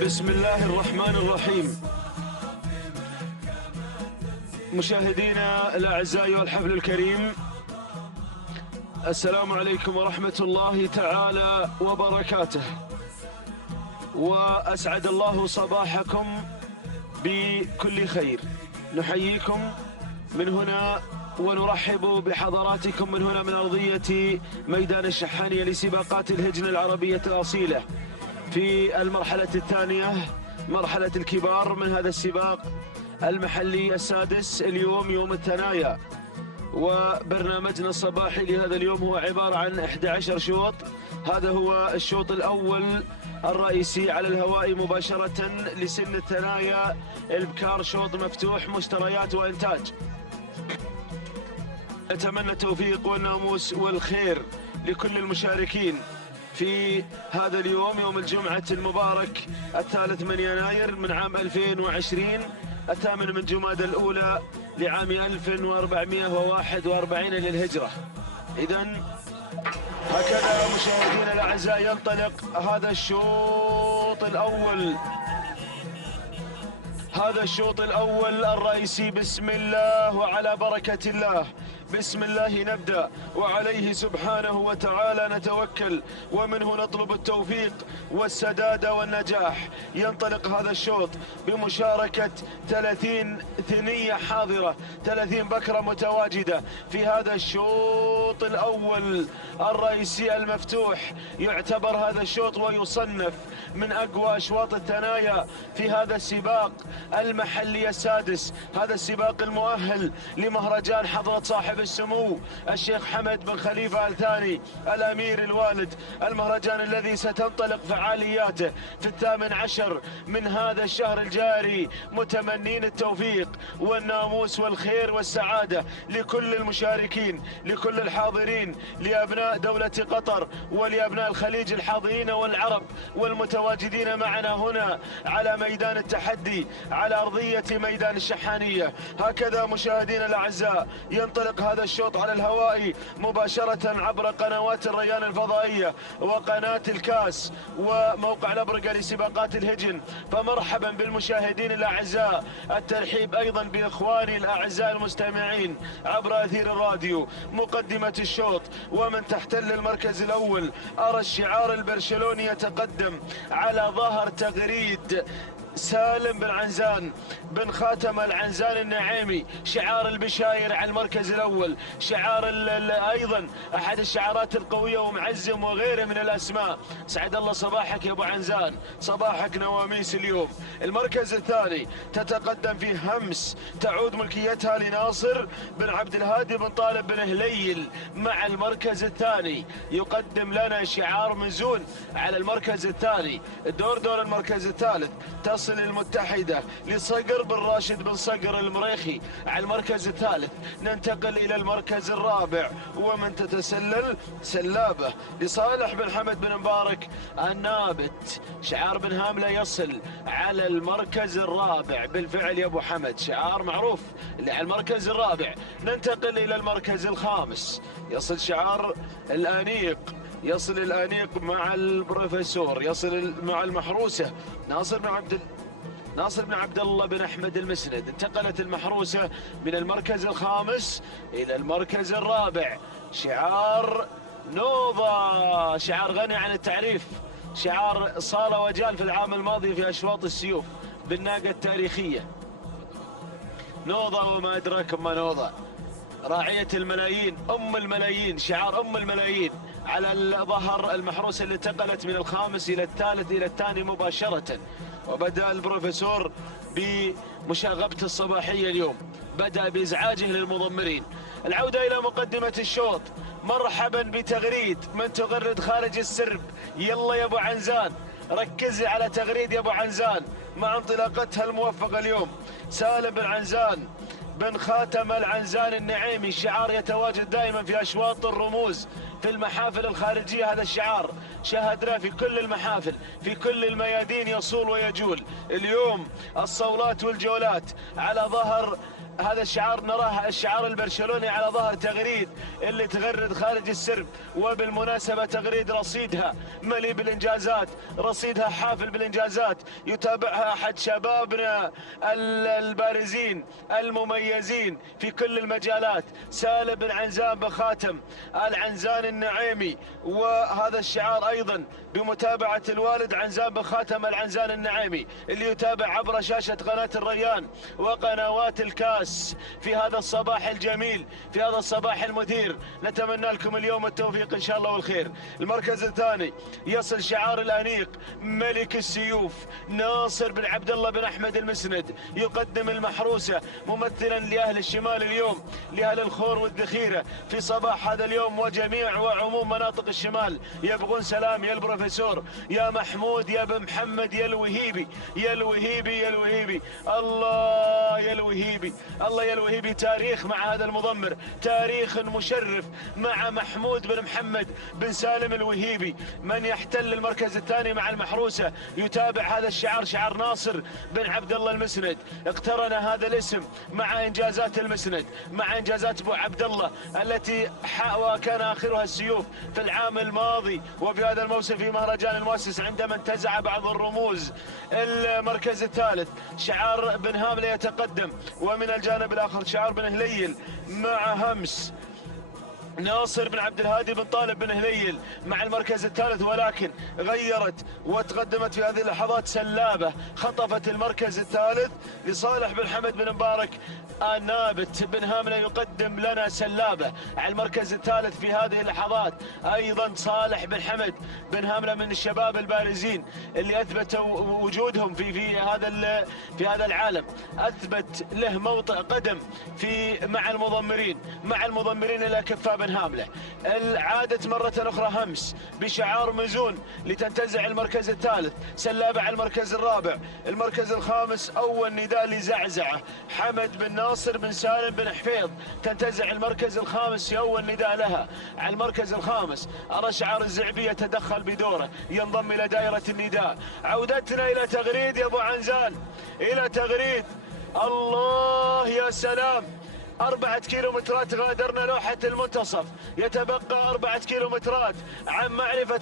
بسم الله الرحمن الرحيم. مشاهدينا الأعزاء والحفل الكريم، السلام عليكم ورحمة الله تعالى وبركاته، وأسعد الله صباحكم بكل خير. نحييكم من هنا ونرحب بحضراتكم من هنا من أرضية ميدان الشحانية لسباقات الهجن العربية الأصيلة في المرحلة الثانية، مرحلة الكبار من هذا السباق المحلي السادس. اليوم يوم الثنايا، وبرنامجنا الصباحي لهذا اليوم هو عبارة عن 11 شوط. هذا هو الشوط الأول الرئيسي على الهواء مباشرة لسن الثنايا البكار، شوط مفتوح مشتريات وإنتاج. أتمنى التوفيق والناموس والخير لكل المشاركين في هذا اليوم، يوم الجمعة المبارك 3 من يناير من عام 2020، 8 من جمادى الأولى لعام 1441 للهجرة. إذن هكذا مشاهدينا الأعزاء ينطلق هذا الشوط الأول، هذا الشوط الأول الرئيسي. بسم الله وعلى بركة الله، بسم الله نبدأ وعليه سبحانه وتعالى نتوكل، ومنه نطلب التوفيق والسداد والنجاح. ينطلق هذا الشوط بمشاركة 30 ثنية حاضرة، 30 بكرة متواجدة في هذا الشوط الأول الرئيسي المفتوح. يعتبر هذا الشوط ويصنف من أقوى أشواط الثنايا في هذا السباق المحلي السادس، هذا السباق المؤهل لمهرجان حضرة صاحب السمو الشيخ حمد بن خليفة آل ثاني الأمير الوالد، المهرجان الذي ستنطلق فعالياته في 18 من هذا الشهر الجاري. متمنين التوفيق والناموس والخير والسعادة لكل المشاركين، لكل الحاضرين، لأبناء دولة قطر ولأبناء الخليج الحاضرين والعرب والمتواجدين معنا هنا على ميدان التحدي على أرضية ميدان الشحانية. هكذا مشاهدينا الأعزاء ينطلق هذا الشوط على الهواء مباشرة عبر قنوات الريان الفضائية وقناة الكاس وموقع الأبرقة لسباقات الهجن. فمرحبا بالمشاهدين الأعزاء، الترحيب أيضا بإخواني الأعزاء المستمعين عبر أثير الراديو. مقدمة الشوط ومن تحتل المركز الأول، أرى الشعار البرشلوني يتقدم على ظهر تغريد سالم بن عنزان بن خاتم العنزان النعيمي، شعار البشاير على المركز الأول، شعار أيضا أحد الشعارات القوية ومعزم وغيره من الأسماء. سعد الله صباحك يا أبو عنزان، صباحك نواميس اليوم. المركز الثاني تتقدم فيه همس تعود ملكيتها لناصر بن عبد الهادي بن طالب بن هليل مع المركز الثاني. يقدم لنا شعار منزون على المركز الثاني. دور المركز الثالث تصل المتحدة لصقر بن راشد بن صقر المريخي على المركز الثالث. ننتقل إلى المركز الرابع ومن تتسلل سلابة لصالح بن حمد بن مبارك النابت، شعار بن هاملة يصل على المركز الرابع. بالفعل يا أبو حمد شعار معروف اللي على المركز الرابع. ننتقل إلى المركز الخامس، يصل شعار الآنيق، يصل الآنيق مع البروفيسور، يصل مع المحروسة ناصر بن عبد الله بن أحمد المسند. انتقلت المحروسة من المركز الخامس إلى المركز الرابع. شعار نوضة، شعار غني عن التعريف، شعار صال وجال في العام الماضي في أشواط السيوف بالناقة التاريخية. نوضة وما أدراك ما نوضة، راعية الملايين، أم الملايين، شعار أم الملايين على الظهر. المحروسة اللي انتقلت من الخامس إلى الثالث إلى الثاني مباشرة. وبدأ البروفيسور بمشاغبته الصباحية اليوم، بدأ بإزعاجه للمضمرين. العودة إلى مقدمة الشوط، مرحبا بتغريد من تغرد خارج السرب. يلا يا أبو عنزان، ركزي على تغريد يا أبو عنزان مع انطلاقتها الموفقة اليوم. سالم بن عنزان بن خاتم العنزان النعيمي، شعار يتواجد دائما في أشواط الرموز في المحافل الخارجية. هذا الشعار شاهدناه في كل المحافل في كل الميادين يصول ويجول. اليوم الصولات والجولات على ظهر هذا الشعار نراه الشعار البرشلوني على ظهر تغريد اللي تغرد خارج السرب، وبالمناسبة تغريد رصيدها مليء بالإنجازات، رصيدها حافل بالإنجازات، يتابعها أحد شبابنا البارزين المميزين في كل المجالات، سالم بن عنزان بخاتم العنزان النعيمي. وهذا الشعار أيضا بمتابعة الوالد عنزان بخاتم العنزان النعيمي، اللي يتابع عبر شاشة قناة الريان وقنوات الكاس في هذا الصباح الجميل، في هذا الصباح المثير. نتمنى لكم اليوم التوفيق إن شاء الله والخير. المركز الثاني يصل شعار الأنيق ملك السيوف ناصر بن عبد الله بن أحمد المسند، يقدم المحروسة ممثلا لأهل الشمال اليوم، لأهل الخور والذخيرة في صباح هذا اليوم، وجميع وعموم مناطق الشمال يبغون سلام يا البروفيسور، يا محمود، يا بن محمد، يا الوهيبي، يا الوهيبي، يا الوهيبي، الله يا الوهيبي، الله يا الوهيبي. تاريخ مع هذا المضمر، تاريخ مشرف مع محمود بن محمد بن سالم الوهيبي. من يحتل المركز الثاني مع المحروسة يتابع هذا الشعار، شعار ناصر بن عبد الله المسند. اقترن هذا الاسم مع انجازات المسند، مع انجازات ابو عبد الله التي وكان اخرها السيوف في العام الماضي وفي هذا الموسم في مهرجان المؤسس عندما انتزع بعض الرموز. المركز الثالث شعار بن هاملة يتقدم، ومن الجانب الاخر شعار بن هليل مع همس ناصر بن عبد الهادي بن طالب بن هليل مع المركز الثالث. ولكن غيرت وتقدمت في هذه اللحظات سلابة، خطفت المركز الثالث لصالح بن حمد بن مبارك. نابت بن هاملة يقدم لنا سلابة على المركز الثالث في هذه اللحظات. ايضا صالح بن حمد بن هاملة من الشباب البارزين اللي اثبتوا وجودهم في هذا العالم، اثبت له موطئ قدم مع المضمرين الاكفاء بن هاملة. عادت مرة اخرى همس بشعار مزون لتنتزع المركز الثالث، سلابة على المركز الرابع. المركز الخامس اول نداء لزعزعة حمد بن ناصر بن سالم بن حفيظ، تنتزع المركز الخامس في اول نداء لها. على المركز الخامس ارى شعار الزعبي يتدخل بدوره، ينضم الى دائرة النداء. عودتنا الى تغريد يا ابو عنزان، الى تغريد. الله يا سلام، 4 كيلومترات غادرنا لوحة المنتصف، يتبقى 4 كيلومترات عن معرفة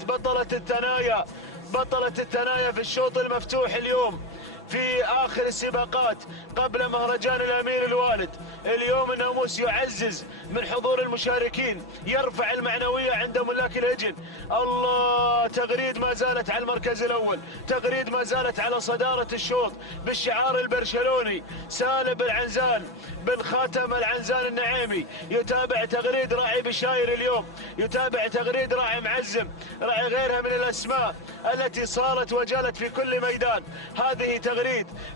بطلة الثنايا في الشوط المفتوح اليوم في آخر السباقات قبل مهرجان الأمير الوالد. اليوم الناموس يعزز من حضور المشاركين، يرفع المعنوية عند ملاك الهجن. الله، تغريد ما زالت على المركز الأول، تغريد ما زالت على صدارة الشوط بالشعار البرشلوني. سالم بن عنزان بن خاتم العنزان النعيمي يتابع تغريد راعي بشاير اليوم، يتابع تغريد راعي معزم، راعي غيرها من الأسماء التي صارت وجالت في كل ميدان. هذه تغريد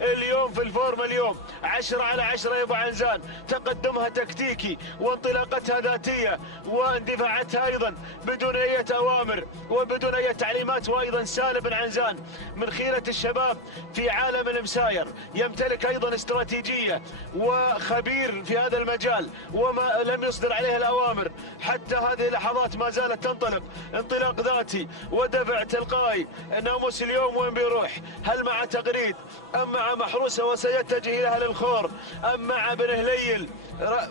اليوم في الفورم اليوم 10 على 10 يا ابو عنزان، تقدمها تكتيكي وانطلاقتها ذاتية واندفاعاتها ايضا بدون اي اوامر وبدون اي تعليمات. وايضا سالم بن عنزان من خيرة الشباب في عالم المساير، يمتلك ايضا استراتيجية وخبير في هذا المجال وما لم يصدر عليه الاوامر حتى هذه اللحظات، ما زالت تنطلق انطلاق ذاتي ودفع تلقائي. الناموس اليوم وين بيروح؟ هل مع تغريد ام مع محروسة وسيتجه الى اهل الخور، ام مع بن هليل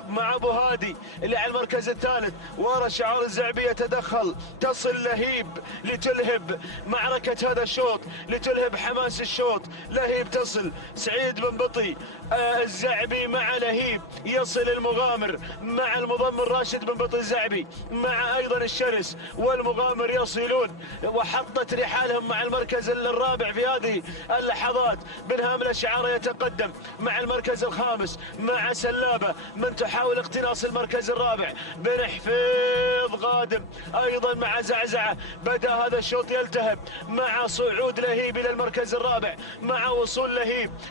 مع ابو هادي اللي على المركز الثالث؟ ورا شعار الزعبي يتدخل، تصل لهيب لتلهب معركة هذا الشوط، لتلهب حماس الشوط. لهيب تصل، سعيد بن بطي الزعبي مع لهيب، يصل المغامر مع المضمر راشد بن بطي الزعبي مع ايضا الشرس والمغامر يصلون، وحطت رحالهم مع المركز الرابع في هذه اللحظات. بن هاملة شعاره يتقدم مع المركز الخامس مع سلابة من تحاول اقتناص المركز الرابع. بن حفيظ قادم ايضا مع زعزعة، بدأ هذا الشوط يلتهب مع صعود لهيب الى المركز الرابع، مع وصول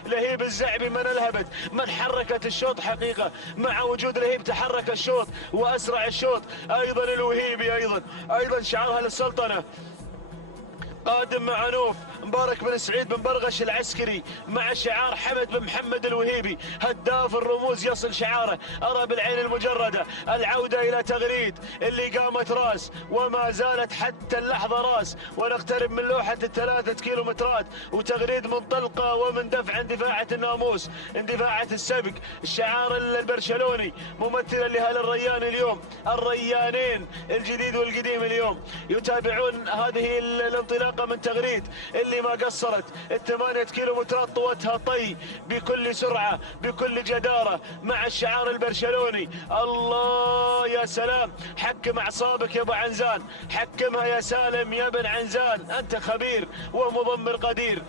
لهيب الزعبي من الهبت، من حركت الشوط حقيقة. مع وجود لهيب تحرك الشوط واسرع الشوط. ايضا الوهيبي ايضا شعارها للسلطنة قادم مع نوف مبارك بن سعيد بن برغش العسكري مع شعار حمد بن محمد الوهيبي هداف الرموز يصل شعاره. أرى بالعين المجردة العودة إلى تغريد اللي قامت راس وما زالت حتى اللحظة راس، ونقترب من لوحة ال3 كيلومترات وتغريد منطلقة ومن دفع اندفاعة الناموس، اندفاعة السبق، الشعار البرشلوني ممثلا لهل الريان اليوم، الريانين الجديد والقديم اليوم يتابعون هذه الانطلاقة من تغريد اللي ما قصرت. ال8 كيلومترات طوتها طي بكل سرعة بكل جدارة مع الشعار البرشلوني. الله يا سلام، حكم أعصابك يا أبو عنزان، حكمها يا سالم يا بن عنزان، أنت خبير ومضمر قدير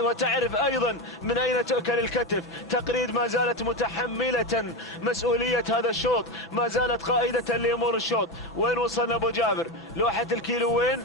وتعرف أيضا من أين تؤكل الكتف. تقريد ما زالت متحملة مسؤولية هذا الشوط، ما زالت قائدة لأمور الشوط. وين وصلنا أبو جابر؟ لوحة الكيلو وين؟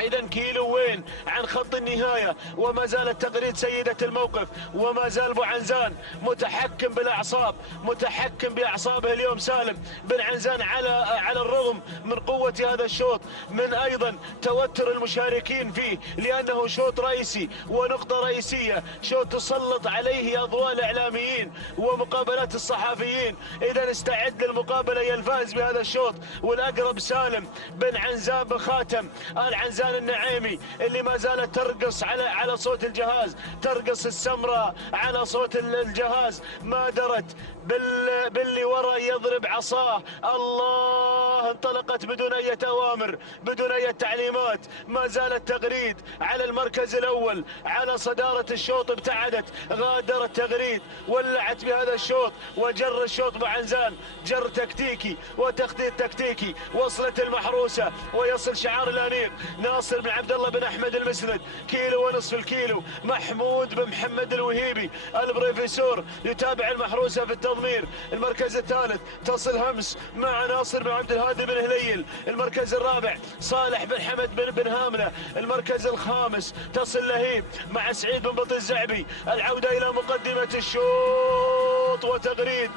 إذا كيلو وين عن خط النهاية، وما زالت تغريد سيدة الموقف، وما زال أبو عنزان متحكم بالأعصاب، متحكم بأعصابه اليوم سالم بن عنزان على الرغم من قوة هذا الشوط، من أيضا توتر المشاركين فيه، لأنه شوط رئيسي ونقطة رئيسية، شوط تسلط عليه أضواء الإعلاميين ومقابلات الصحفيين. إذا استعد للمقابلة يا الفائز بهذا الشوط، والأقرب سالم بن عنزان بخاتم العنزان النعيمي اللي ما زالت ترقص على صوت الجهاز، ترقص السمراء على صوت الجهاز، ما درت باللي ورا يضرب عصاه. الله، انطلقت بدون اي اوامر بدون اي تعليمات، ما زالت تغريد على المركز الاول، على صدارة الشوط ابتعدت، غادرت تغريد، ولعت بهذا الشوط وجر الشوط بعنزان جر تكتيكي وتخطيط تكتيكي. وصلت المحروسة ويصل شعار الانيق ناصر بن عبد الله بن احمد المسند، كيلو ونصف الكيلو. محمود بن محمد الوهيبي البروفيسور يتابع المحروسة في التضمير. المركز الثالث تصل همس مع ناصر بن عبد الهادي بن هليل. المركز الرابع صالح بن حمد بن هاملة. المركز الخامس تصل لهيب مع سعيد بن بطي الزعبي. العودة إلى مقدمة الشوط وتغريد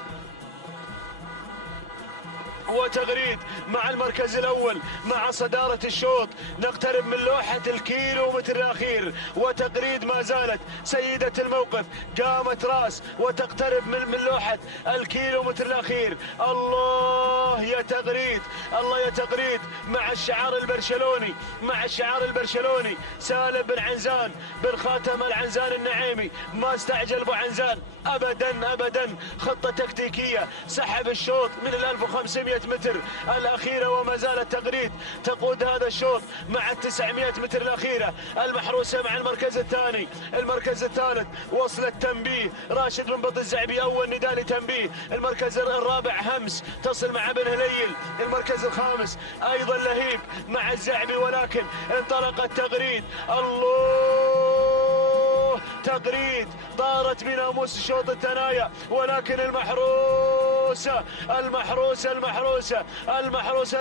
مع المركز الأول مع صدارة الشوط. نقترب من لوحة الكيلومتر الأخير، وتغريد ما زالت سيدة الموقف، قامت راس وتقترب من لوحة الكيلومتر الأخير. الله يا تغريد، الله يا تغريد مع الشعار البرشلوني، مع الشعار البرشلوني. سالم بن عنزان بن خاتم العنزان النعيمي، ما استعجل أبو عنزان أبدا أبدا، خطة تكتيكية، سحب الشوط من 1500 متر الأخيرة، وما زالت تغريد تقود هذا الشوط مع 900 متر الأخيرة. المحروسة مع المركز الثاني. المركز الثالث وصلت تنبيه راشد بن بطي الزعبي، أول نداء لتنبيه. المركز الرابع همس تصل مع بن هليل. المركز الخامس أيضا لهيب مع الزعبي، ولكن انطلقت تغريد. الله، تغريد طارت بناموس الشوط الثنايا، ولكن المحروسة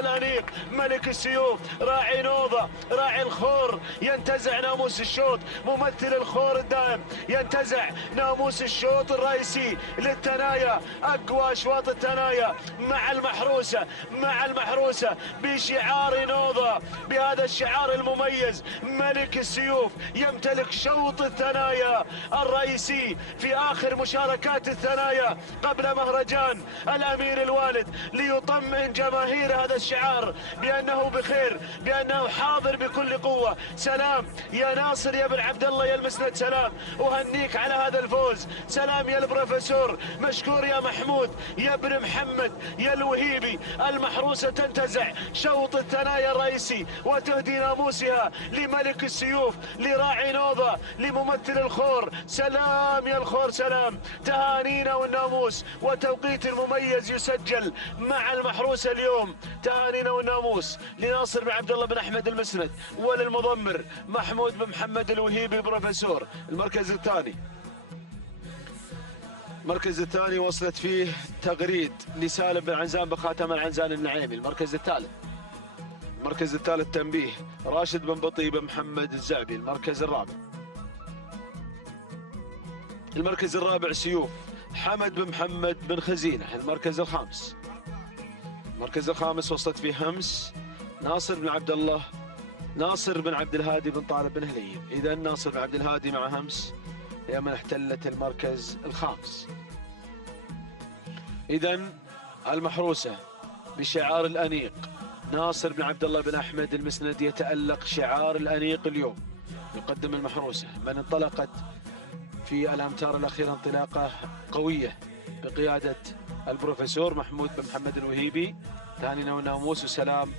الأنيق ملك السيوف راعي نوضة راعي الخور ينتزع ناموس الشوط، ممثل الخور الدائم ينتزع ناموس الشوط الرئيسي للثنايا، أقوى أشواط الثنايا مع المحروسة بشعار نوضة، بهذا الشعار المميز. ملك السيوف يمتلك شوط الثنايا الرئيسي في آخر مشاركات الثنايا قبل مهرجان الأمير الوالد، ليطمئن جماهير هذا الشعار بأنه بخير، بأنه حاضر بكل قوة. سلام يا ناصر يا بن عبد الله يا المسند، سلام، أهنيك على هذا الفوز. سلام يا البروفيسور، مشكور يا محمود يا ابن محمد يا الوهيبي. المحروسة تنتزع شوط الثنايا الرئيسي وتهدي ناموسها لملك السيوف، لراعي نوضة، لممثل الخور. سلام يا الخور، سلام، تهانينا والناموس وتوقيت المميز يسجل مع المحروسة اليوم. تهانينا والناموس لناصر بن عبد الله بن احمد المسند، وللمضمر محمود بن محمد الوهيبي بروفيسور. المركز الثاني وصلت فيه تغريد لسالم بن عنزان بخاتم العنزان النعيمي. المركز الثالث تنبيه راشد بن بطي بن محمد الزعبي. المركز الرابع سيوف حمد بن محمد بن خزينة. المركز الخامس وصلت فيه همس ناصر بن عبد الله ناصر بن عبد الهادي بن طالب بن هليل. إذا ناصر بن عبد الهادي مع همس هي من احتلت المركز الخامس. إذا المحروسة بشعار الأنيق، ناصر بن عبد الله بن أحمد المسند يتألق شعار الأنيق اليوم. يقدم المحروسة من انطلقت في الأمتار الأخيرة انطلاقة قوية بقيادة البروفيسور محمود بن محمد الوهيبي. ثاني وناموس وسلام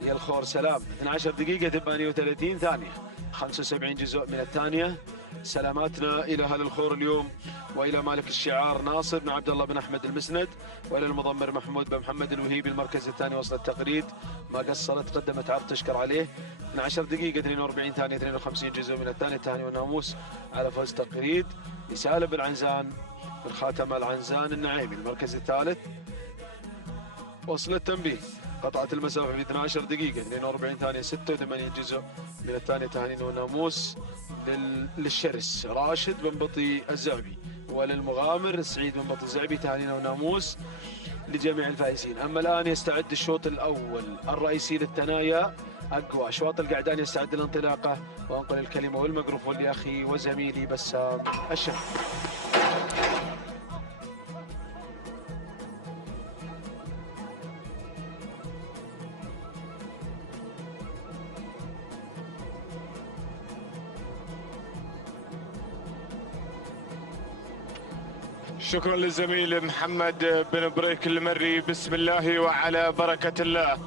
يا الخور سلام 12 دقيقة 38 ثانية 75 جزء من الثانية. سلاماتنا إلى أهل الخور اليوم وإلى مالك الشعار ناصر بن عبد الله بن أحمد المسند، وإلى المضمر محمود بن محمد الوهيبي المركز الثاني. وصل التقريد ما قصرت، قدمت عرض تشكر عليه 12 دقيقة 42 ثانية 52 جزء من الثانية. الثاني والناموس على فوز تقريد لسالم بن عنزان من خاتم العنزان النعيمي المركز الثالث. وصل التنبيه قطعت المسافة في 12 دقيقة 42 ثانية 86 جزء من الثانية. تهانينا والناموس للشرس راشد بن بطي الزعبي، وللمغامر سعيد بن بطي الزعبي. تهانينا والناموس لجميع الفائزين. أما الآن يستعد الشوط الأول الرئيسي للثنايا. أقوى أشواط القعدان يستعد للانطلاقة، وأنقل الكلمة والميكروفون لأخي وزميلي بسام الشام. شكرا للزميل محمد بن بريك المري. بسم الله وعلى بركة الله.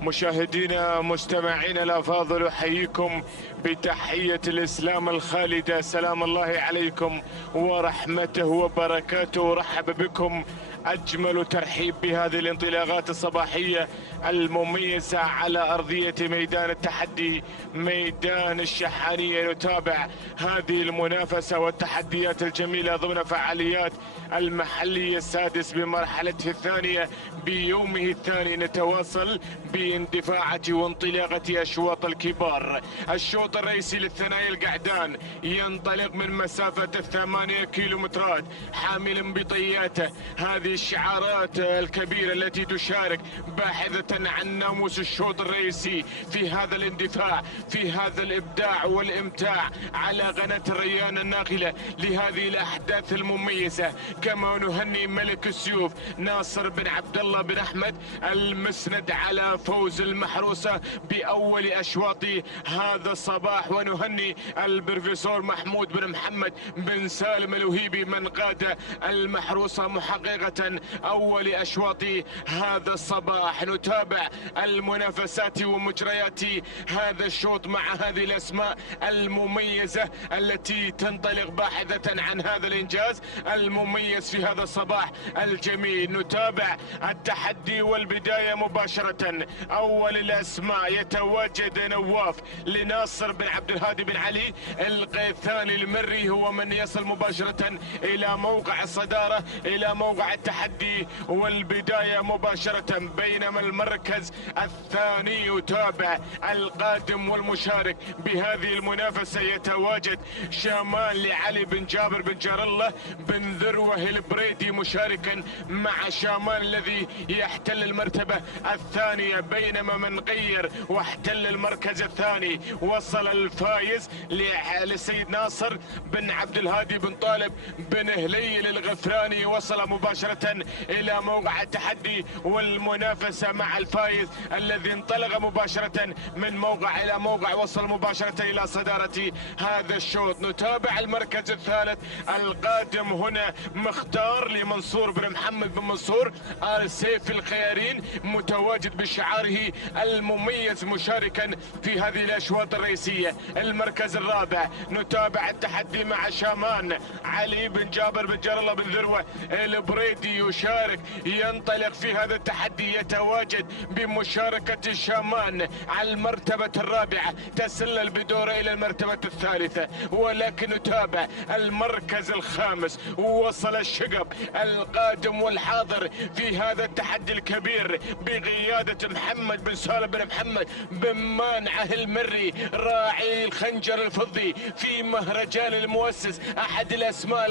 مشاهدينا مستمعينا الأفاضل، أحييكم بتحية الإسلام الخالدة. سلام الله عليكم ورحمته وبركاته. رحب بكم أجمل ترحيب بهذه الانطلاقات الصباحية المميزة على أرضية ميدان التحدي، ميدان الشحانية. نتابع هذه المنافسة والتحديات الجميلة ضمن فعاليات المحلية السادس بمرحلته الثانية بيومه الثاني. نتواصل باندفاعة وانطلاقة أشواط الكبار. الشوط الرئيسي للثنايا القعدان ينطلق من مسافة 8 كيلومترات حاملا بطياته هذه الشعارات الكبيرة التي تشارك باحثة عن ناموس الشوط الرئيسي في هذا الاندفاع، في هذا الإبداع والإمتاع على قناة الريان الناقلة لهذه الأحداث المميزة. كما نهني ملك السيوف ناصر بن عبد الله بن أحمد المسند على فوز المحروسة بأول أشواط هذا الصباح، ونهني البروفيسور محمود بن محمد بن سالم الوهيبي من قاد المحروسة محققة أول أشواط هذا الصباح. نتابع المنافسات ومجريات هذا الشوط مع هذه الأسماء المميزة التي تنطلق باحثة عن هذا الإنجاز المميز في هذا الصباح الجميل. نتابع التحدي والبداية مباشرة. أول الأسماء يتواجد نواف لناصر بن عبد الهادي بن علي القيثاني المري، هو من يصل مباشرة إلى موقع الصدارة، إلى موقع التحدي والبداية مباشرة. بينما المركز الثاني يتابع القادم والمشارك بهذه المنافسة يتواجد شامان لعلي بن جابر بن جار الله بن ذروة البريدي مشاركا مع شامان الذي يحتل المرتبة الثانية. بينما من غير واحتل المركز الثاني وصل الفايز للسيد ناصر بن عبد الهادي بن طالب بن هليل الغفراني، وصل مباشرة إلى موقع التحدي والمنافسة مع الفايز الذي انطلق مباشرة من موقع إلى موقع، وصل مباشرة إلى صدارة هذا الشوط. نتابع المركز الثالث القادم هنا مختار لمنصور بن محمد بن منصور آل سيف الخيارين، متواجد بشعاره المميز مشاركا في هذه الأشواط الرئيسية. المركز الرابع نتابع التحدي مع شامان علي بن جابر بن جار الله بن ذروة البريدي يشارك، ينطلق في هذا التحدي، يتواجد بمشاركة شامان على المرتبة الرابعة، تسلل بدوره إلى المرتبة الثالثة. ولكن نتابع المركز الخامس، وصل الشقب القادم والحاضر في هذا التحدي الكبير بقيادة محمد بن سالم بن محمد بن مانعه المري راعي الخنجر الفضي في مهرجان المؤسس، أحد الأسماء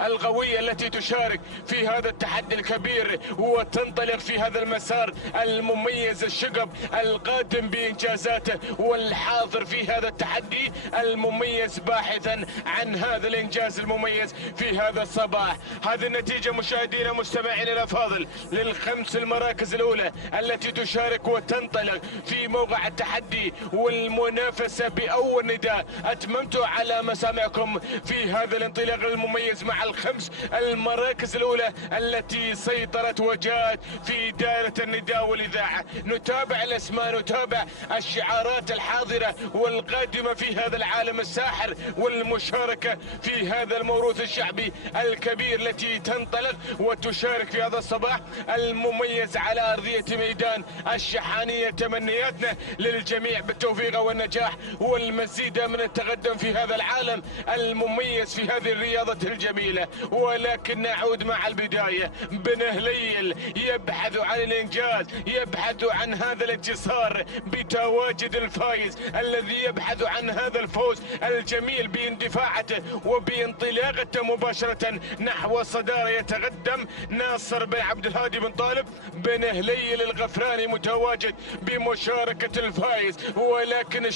القوية التي تشارك في هذا التحدي الكبير وتنطلق في هذا المسار المميز. الشقب القادم بإنجازاته والحاضر في هذا التحدي المميز باحثا عن هذا الإنجاز المميز في هذا الصباح. هذه النتيجة مشاهدينا مستمعينا الأفاضل للخمس المراكز الأولى التي تشارك وتنطلق في موقع التحدي والمنافسة بأول نداء أتممتوا على مسامعكم في هذا الانطلاق المميز مع الخمس المراكز الأولى التي سيطرت وجاءت في دائرة النداء والإذاعة. نتابع الأسماء، نتابع الشعارات الحاضرة والقادمة في هذا العالم الساحر والمشاركة في هذا الموروث الشعبي الكبير التي تنطلق وتشارك في هذا الصباح المميز على أرضية ميدان الشحانية. تمنياتنا للجميع بالتوفيق والنجاح والمزيد من التقدم في هذا العالم المميز في هذه الرياضة الجميلة. ولكن نعود مع البداية. بن هليل يبحث عن الإنجاز، يبحث عن هذا الانتصار بتواجد الفايز الذي يبحث عن هذا الفوز الجميل باندفاعته وبانطلاقته مباشرة نحو الصدارة. يتقدم ناصر بن عبد الهادي بن طالب بن هليل الغفراني متواجد بمشاركة الفايز. ولكن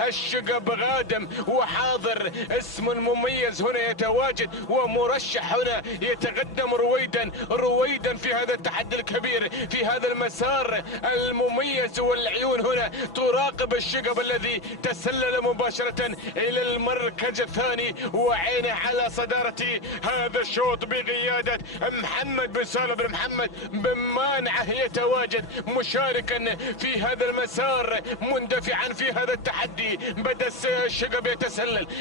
الشقب غادم وحاضر. اسم مميز هنا يتواجد ومرشح هنا يتقدم رويدا في هذا التحدي الكبير في هذا المسار المميز. والعيون هنا تراقب الشقب الذي تسلل مباشرة إلى المركز الثاني وعينه على صدارة هذا الشوط بقيادة محمد بن سالم بن محمد بن مانعه. يتواجد مشاركا في هذا المسار مندفعا في هذا التحدي. بدأ الشقب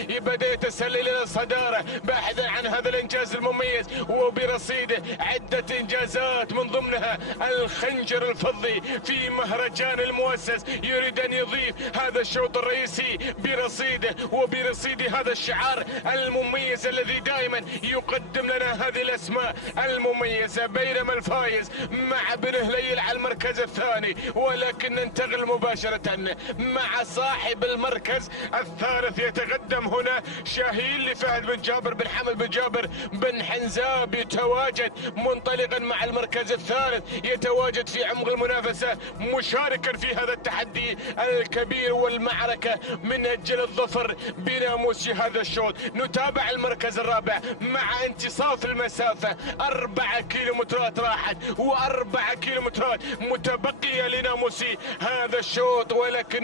بدأ يتسلل إلى الصدارة باحثا عن هذا الإنجاز المميز وبرصيده عدة إنجازات من ضمنها الخنجر الفضي في مهرجان المؤسس. يريد أن يضيف هذا الشوط الرئيسي برصيده وبرصيد هذا الشعار المميز الذي دائما يقدم لنا هذه الأسماء المميزة. بينما الفايز مع بن هليل على المركز الثاني. ولكن ننتقل مباشرة مع صاحب المركز الثالث. يتقدم هنا شاهين لفهد بن جابر بن حمد بن جابر بن حنزاب. يتواجد منطلقا مع المركز الثالث، يتواجد في عمق المنافسة مشاركا في هذا التحدي الكبير والمعركة من أجل الظفر بناموس هذا الشوط. نتابع المركز الرابع مع انتصاف المسافة. 4 كيلومترات راحت و4 كيلومترات متبقية لناموس هذا الشوط. ولكن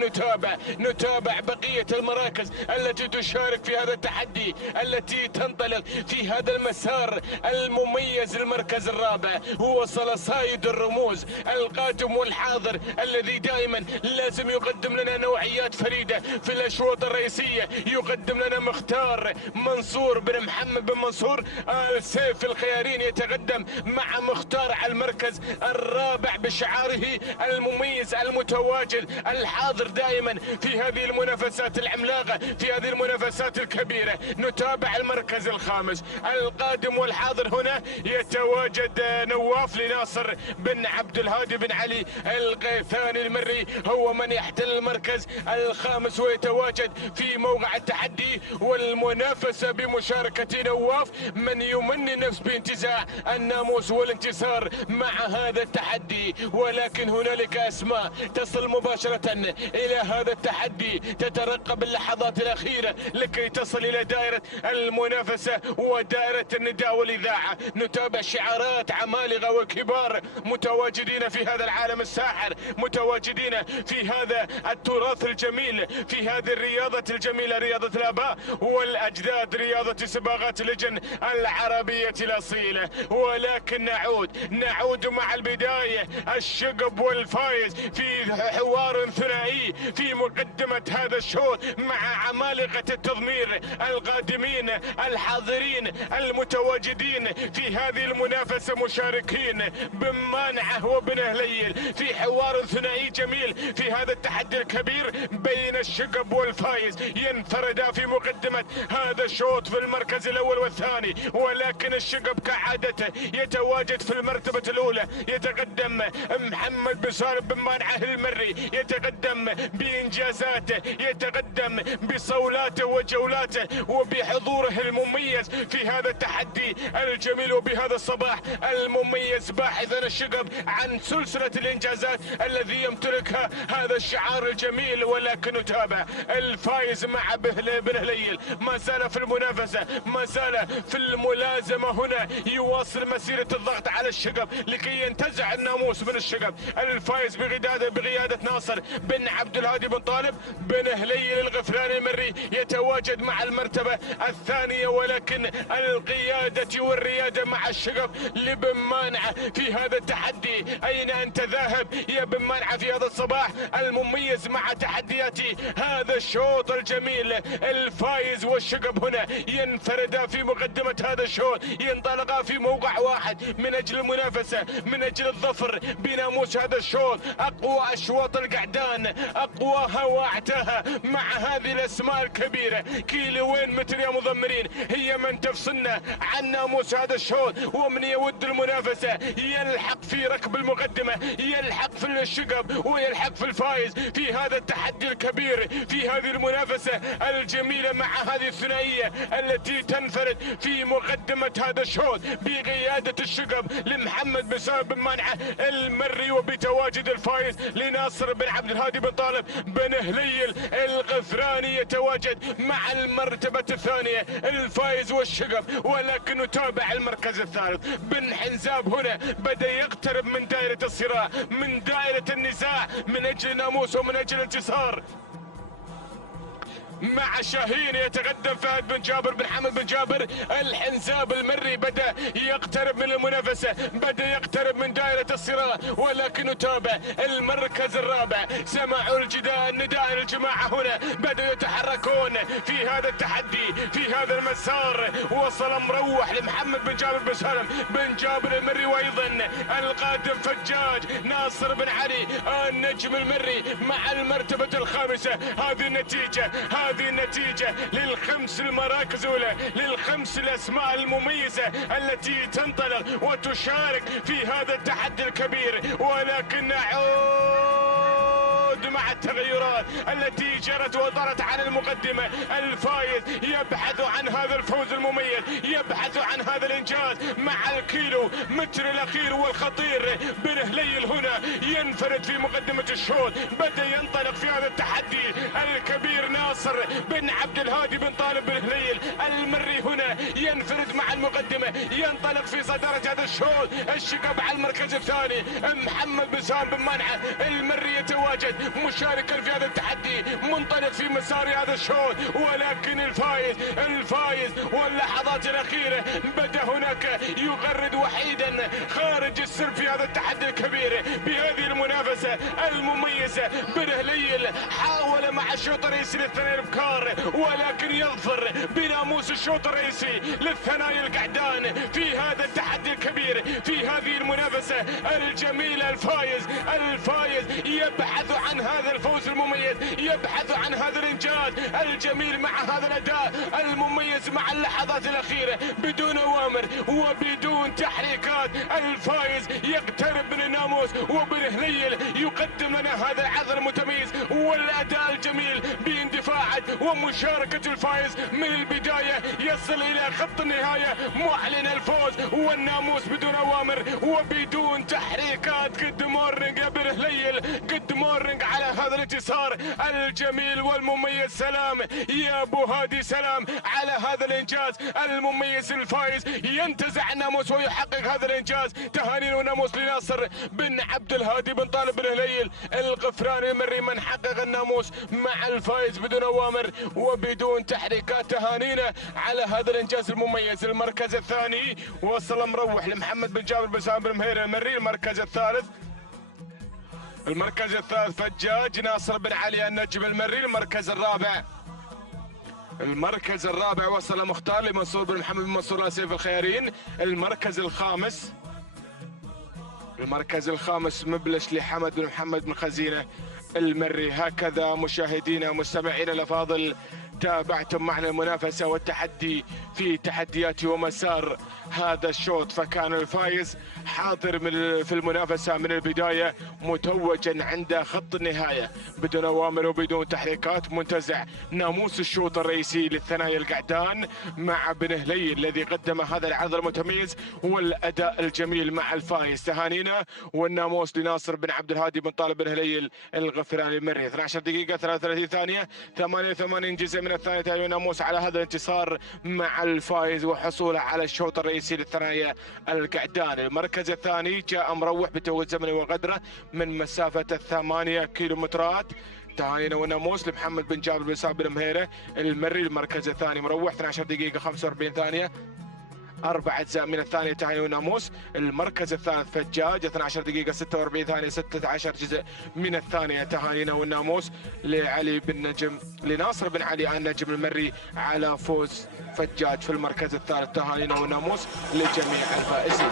نتابع بقية المراكز التي تشارك في هذا التحدي التي تنطلق في هذا المسار المميز. المركز الرابع وصل صايد الرموز القادم والحاضر الذي دائما لازم يقدم لنا نوعيات فريدة في الأشواط الرئيسية. يقدم لنا مختار منصور بن محمد بن منصور آل سيف الخيارين. يتقدم مع مختار على المركز الرابع بشعاره المميز المتواجد الحاضر دائما في هذه المنافسات العملاقة في هذه المنافسات الكبيرة. نتابع المركز الخامس القادم والحاضر. هنا يتواجد نواف لناصر بن عبد الهادي بن علي القيثاني المري، هو من يحتل المركز الخامس ويتواجد في موقع التحدي والمنافسة بمشاركة نواف من يمني نفس بانتزاع الناموس والانتصار مع هذا التحدي. ولكن هنالك أسماء تصل مباشرة إلى هذا التحدي تترقب اللحظات الأخيرة لكي تصل إلى دائرة المنافسة ودائرة النداء والإذاعة. نتابع شعارات عمالقة وكبار متواجدين في هذا العالم الساحر، متواجدين في هذا التراث الجميل، في هذه الرياضة الجميلة، رياضة الآباء والأجداد، رياضة سباقات اللجن العربية الأصيلة. ولكن نعود مع البداية. الشقب والفايز في حوار ثنائي في مقدمة هذا الشوط مع عمالقة التضمير القادمين الحاضرين المتواجدين في هذه المنافسة مشاركين بن مانعه وبن هليل في حوار ثنائي جميل في هذا التحدي الكبير بين الشقب والفايز. ينفردا في مقدمة هذا الشوط في المركز الأول والثاني. ولكن الشقب كعادته يتواجد في المرتبة الأولى. يتقدم محمد بن سالم بن مانعه المري، يتقدم بإنجازاته، يتقدم بصولاته وجولاته وبحضوره المميز في هذا التحدي الجميل وبهذا الصباح المميز، باحثا الشغب عن سلسلة الإنجازات الذي يمتلكها هذا الشعار الجميل. ولكن نتابع الفايز مع بن هليل، ما زال في المنافسة، ما زال في الملازمة هنا، يواصل مسيرة الضغط على الشغب لكي ينتزع الناموس من الشغب. الفايز بقيادة ناصر بن عبد الهادي بن طالب بن هليل الغفراني المري يتواجد مع المرتبة الثانية، ولكن القيادة والريادة مع الشغب لبن مانعة في هذا التحدي. أين أنت ذاهب يا بن مانعة في هذا الصباح المميز مع تحديات هذا الشوط الجميل؟ الفايز والشغب هنا ينفردا في مقدمة هذا الشوط، ينطلقا في موقع واحد من أجل المنافسة، من أجل الظفر بناموس هذا الشوط. أقوى أشواط القعدان، أقواها وأعتاها مع هذه الأسماء الكبيرة. كيلوين متر يا مضمرين هي من تفصلنا عن ناموس هذا الشوط، ومن يود المنافسة يلحق في ركب المقدمة، يلحق في الشغب ويلحق في الفايز في هذا التحدي الكبير، في هذه المنافسة الجميلة مع هذه الثنائية التي تنفرد في مقدمة هذا الشوط بقيادة الشغب لمحمد بن سالم بن مانعة المري، وبتواجد الفايز لناصر بن عبد الهادي بن طالب بن هليل الغفراني يتواجد مع المرتبة الثانية الفايز والشغب. ولكن نتابع المركز الثالث بن حنزاب هنا بدأ يقترب من دائرة الصراع، من دائرة النزاع من أجل ناموس ومن أجل انتصار. مع شاهين يتقدم فهد بن جابر بن حمد بن جابر الحنزاب المري بدأ يقترب من المنافسة، بدأ يقترب من دائرة الصراع. ولكن نتابع المركز الرابع، سمعوا النداء الجماعة هنا بدأوا يتحركون في هذا التحدي، في هذا المسار. وصل مروح لمحمد بن جابر بن سالم بن جابر المري، وأيضا القادم فجاج ناصر بن علي النجم المري مع المرتبة الخامسة. هذه النتيجة للخمس المراكز الأولى، للخمس الأسماء المميزة التي تنطلق وتشارك في هذا التحدي الكبير. ولكن نعود مع التغيرات التي جرت ودارت عن المقدمة. الفايز يبحث عن هذا الفوز المميز، يبحث عن هذا الإنجاز مع الكيلو متر الأخير والخطير. بن هليل هنا ينفرد في مقدمة الشوط، بدأ ينطلق في هذا التحدي الكبير. ناصر بن عبد الهادي بن طالب بن هليل المري هنا ينفرد مع المقدمة، ينطلق في صدارة هذا الشوط. الشغب على المركز الثاني، محمد بن سالم بن مانعة المري يتواجد مشاركا في هذا التحدي، منطلق في مسار هذا الشوط. ولكن الفايز واللحظات الأخيرة بدأ هناك يغرد وحيدا خارج السرب في هذا التحدي الكبير بهذه المنافسة المميزة. بن هليل حاول مع الشوط الرئيسي للثنائي الابكار، ولكن يظفر بناموس الشوط الرئيسي للثنائي القعدان في هذا التحدي الكبير، في هذه المنافسة الجميلة. الفايز يبحث عن هذا الفوز المميز، يبحث عن هذا الإنجاز الجميل مع هذا الأداء المميز مع اللحظات الأخيرة بدون أوامر وبدون تحريكات. الفايز يقترب من الناموس، وبن هليل يقدم لنا هذا العرض المتميز والأداء الجميل باندفاعات ومشاركة الفايز من البداية، يصل إلى خط النهاية معلن الفوز والناموس بدون أوامر وبدون تحريكات. قد مورنج يا بن هليل، قد مورنج على هذا الانتصار الجميل والمميز. سلام يا أبو هادي، سلام على هذا الإنجاز المميز. الفايز ينتزع الناموس ويحقق هذا الإنجاز. تهانينا وناموس لناصر بن عبد الهادي بن طالب بن هليل الغفراني المري من حقق الناموس مع الفايز بدون أوامر وبدون تحريكات. تهانينا على هذا الإنجاز المميز. المركز الثاني وصل مروح لمحمد بن جابر بن سالم بن مهير المري. المركز الثالث فجاج ناصر بن علي النجم المري. المركز الرابع وصل مختار لمنصور بن محمد بن منصور سيف الخيارين. المركز الخامس مبلش لحمد بن محمد بن خزينة المري. هكذا مشاهدينا ومستمعينا الأفاضل تابعتم معنا المنافسة والتحدي في تحديات ومسار هذا الشوط، فكان الفايز حاضر في المنافسة من البداية، متوجا عند خط النهاية بدون أوامر وبدون تحريكات، منتزع ناموس الشوط الرئيسي للثنايا القعدان مع بن هليل الذي قدم هذا العرض المتميز والأداء الجميل مع الفايز. تهانينا والناموس لناصر بن عبد الهادي بن طالب بن هليل الغفراني المري. 12 دقيقة 33 ثانية 88 جزء من الثانية تهاني ناموس على هذا الانتصار مع الفايز وحصوله على الشوط الرئيسي للثنايا القعدان. المركز الثاني جاء مروح بتوقيت زمني وقدره من مسافة 8 كيلومترات. تهانينا والناموس لمحمد بن جابر بن صابر المهيرة المري. المركز الثاني مروح 12 دقيقة 45 ثانية 4 أجزاء من الثانية تهاني والناموس. المركز الثالث فجاج 12 دقيقة 46 ثانية 16 جزء من الثانية تهانينا والناموس لعلي بن نجم لناصر بن علي النجم المري على فوز فجاج في المركز الثالث. تهانينا والناموس لجميع الفائزين.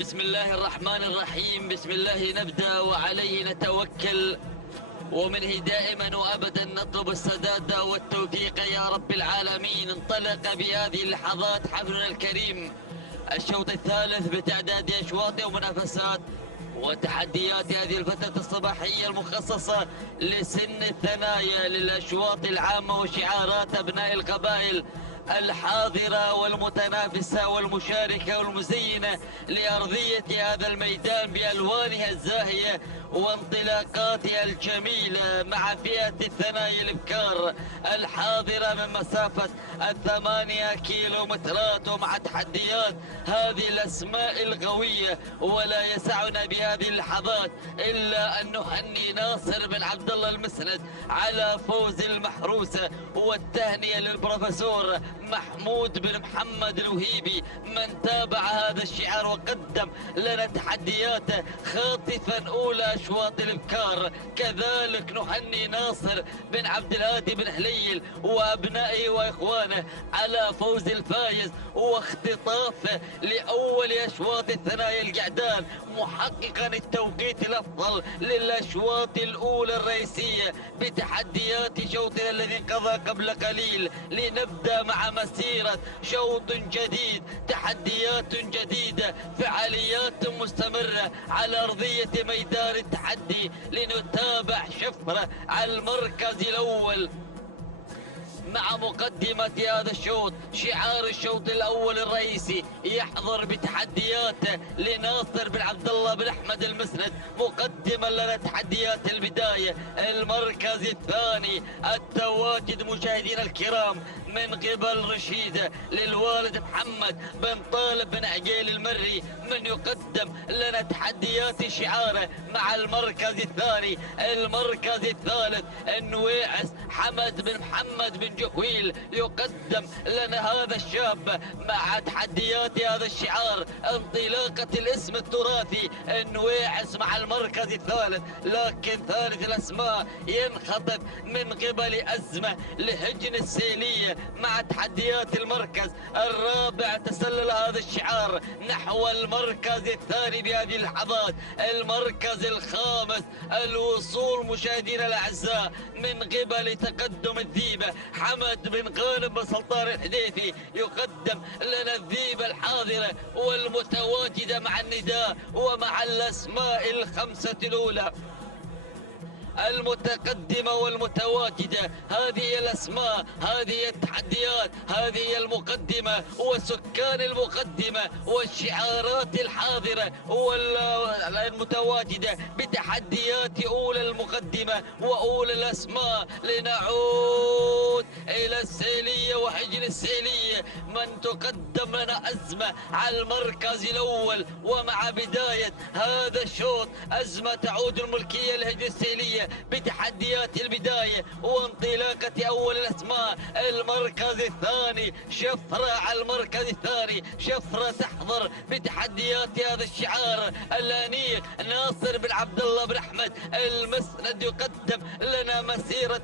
بسم الله الرحمن الرحيم، بسم الله نبدأ وعليه نتوكل، ومنه دائما وابدا نطلب السداد والتوفيق يا رب العالمين. انطلق بهذه اللحظات حفلنا الكريم الشوط الثالث بتعداد اشواط ومنافسات وتحديات هذه الفترة الصباحية المخصصة لسن الثنايا للاشواط العامة وشعارات ابناء القبائل الحاضرة والمتنافسة والمشاركة والمزينة لأرضية هذا الميدان بألوانها الزاهية وانطلاقاتها الجميلة مع فئة الثنايا الإبكار الحاضرة من مسافة 8 كيلومترات ومع تحديات هذه الأسماء القوية. ولا يسعنا بهذه اللحظات إلا أن نهني ناصر بن عبد الله المسند على فوز المحروسة، والتهنئة للبروفيسور محمود بن محمد الوهيبي من تابع هذا الشعار وقدم لنا تحدياته خاطفا أولى أشواط الإبكار. كذلك نهني ناصر بن عبد الهادي بن هليل وأبنائه وإخوانه على فوز الفايز واختطافه لأول أشواط الثنايا القعدان، محققا التوقيت الأفضل للأشواط الأولى الرئيسية بتحديات شوطنا الذي انقضى قبل قليل. لنبدأ مع مسيرة شوط جديد، تحديات جديدة، فعاليات مستمرة على أرضية ميدان التحدي. لنتابع شفرة على المركز الأول مع مقدمة هذا الشوط. شعار الشوط الأول الرئيسي يحضر بتحدياته لناصر بن عبد الله بن أحمد المسند مقدما لنا تحديات البداية. المركز الثاني التواجد مشاهدينا الكرام من قبل رشيدة للوالد محمد بن طالب بن عقيل المري من يقدم لنا تحديات شعاره مع المركز الثاني. المركز الثالث النويعس حمد بن محمد بن جهويل يقدم لنا هذا الشاب مع تحديات هذا الشعار. انطلاقة الاسم التراثي النويعس مع المركز الثالث، لكن ثالث الاسماء ينخطف من قبل أزمة لهجن السيلية مع تحديات المركز الرابع. تسلل هذا الشعار نحو المركز الثاني بهذه اللحظات. المركز الخامس الوصول مشاهدينا الأعزاء من قبل تقدم الذيبة حمد بن غانم بن سلطان الحديثي يقدم لنا الذيبة الحاضرة والمتواجدة مع النداء ومع الأسماء الخمسة الأولى المتقدمة والمتواجدة. هذه الأسماء، هذه التحديات، هذه المقدمة وسكان المقدمة والشعارات الحاضرة والمتواجدة بتحديات أولى المقدمة وأولى الأسماء. لنعود إلى السيلية وحجن السيلية من تقدم لنا أزمة على المركز الأول. ومع بداية هذا الشوط أزمة تعود الملكية لهجن السيلية شفرة بتحديات البداية وانطلاقة أول الأسماء. المركز الثاني شفرة على المركز الثاني، شفرة تحضر بتحديات هذا الشعار الأنيق. ناصر بن عبد الله بن أحمد المسند يقدم لنا مسيرة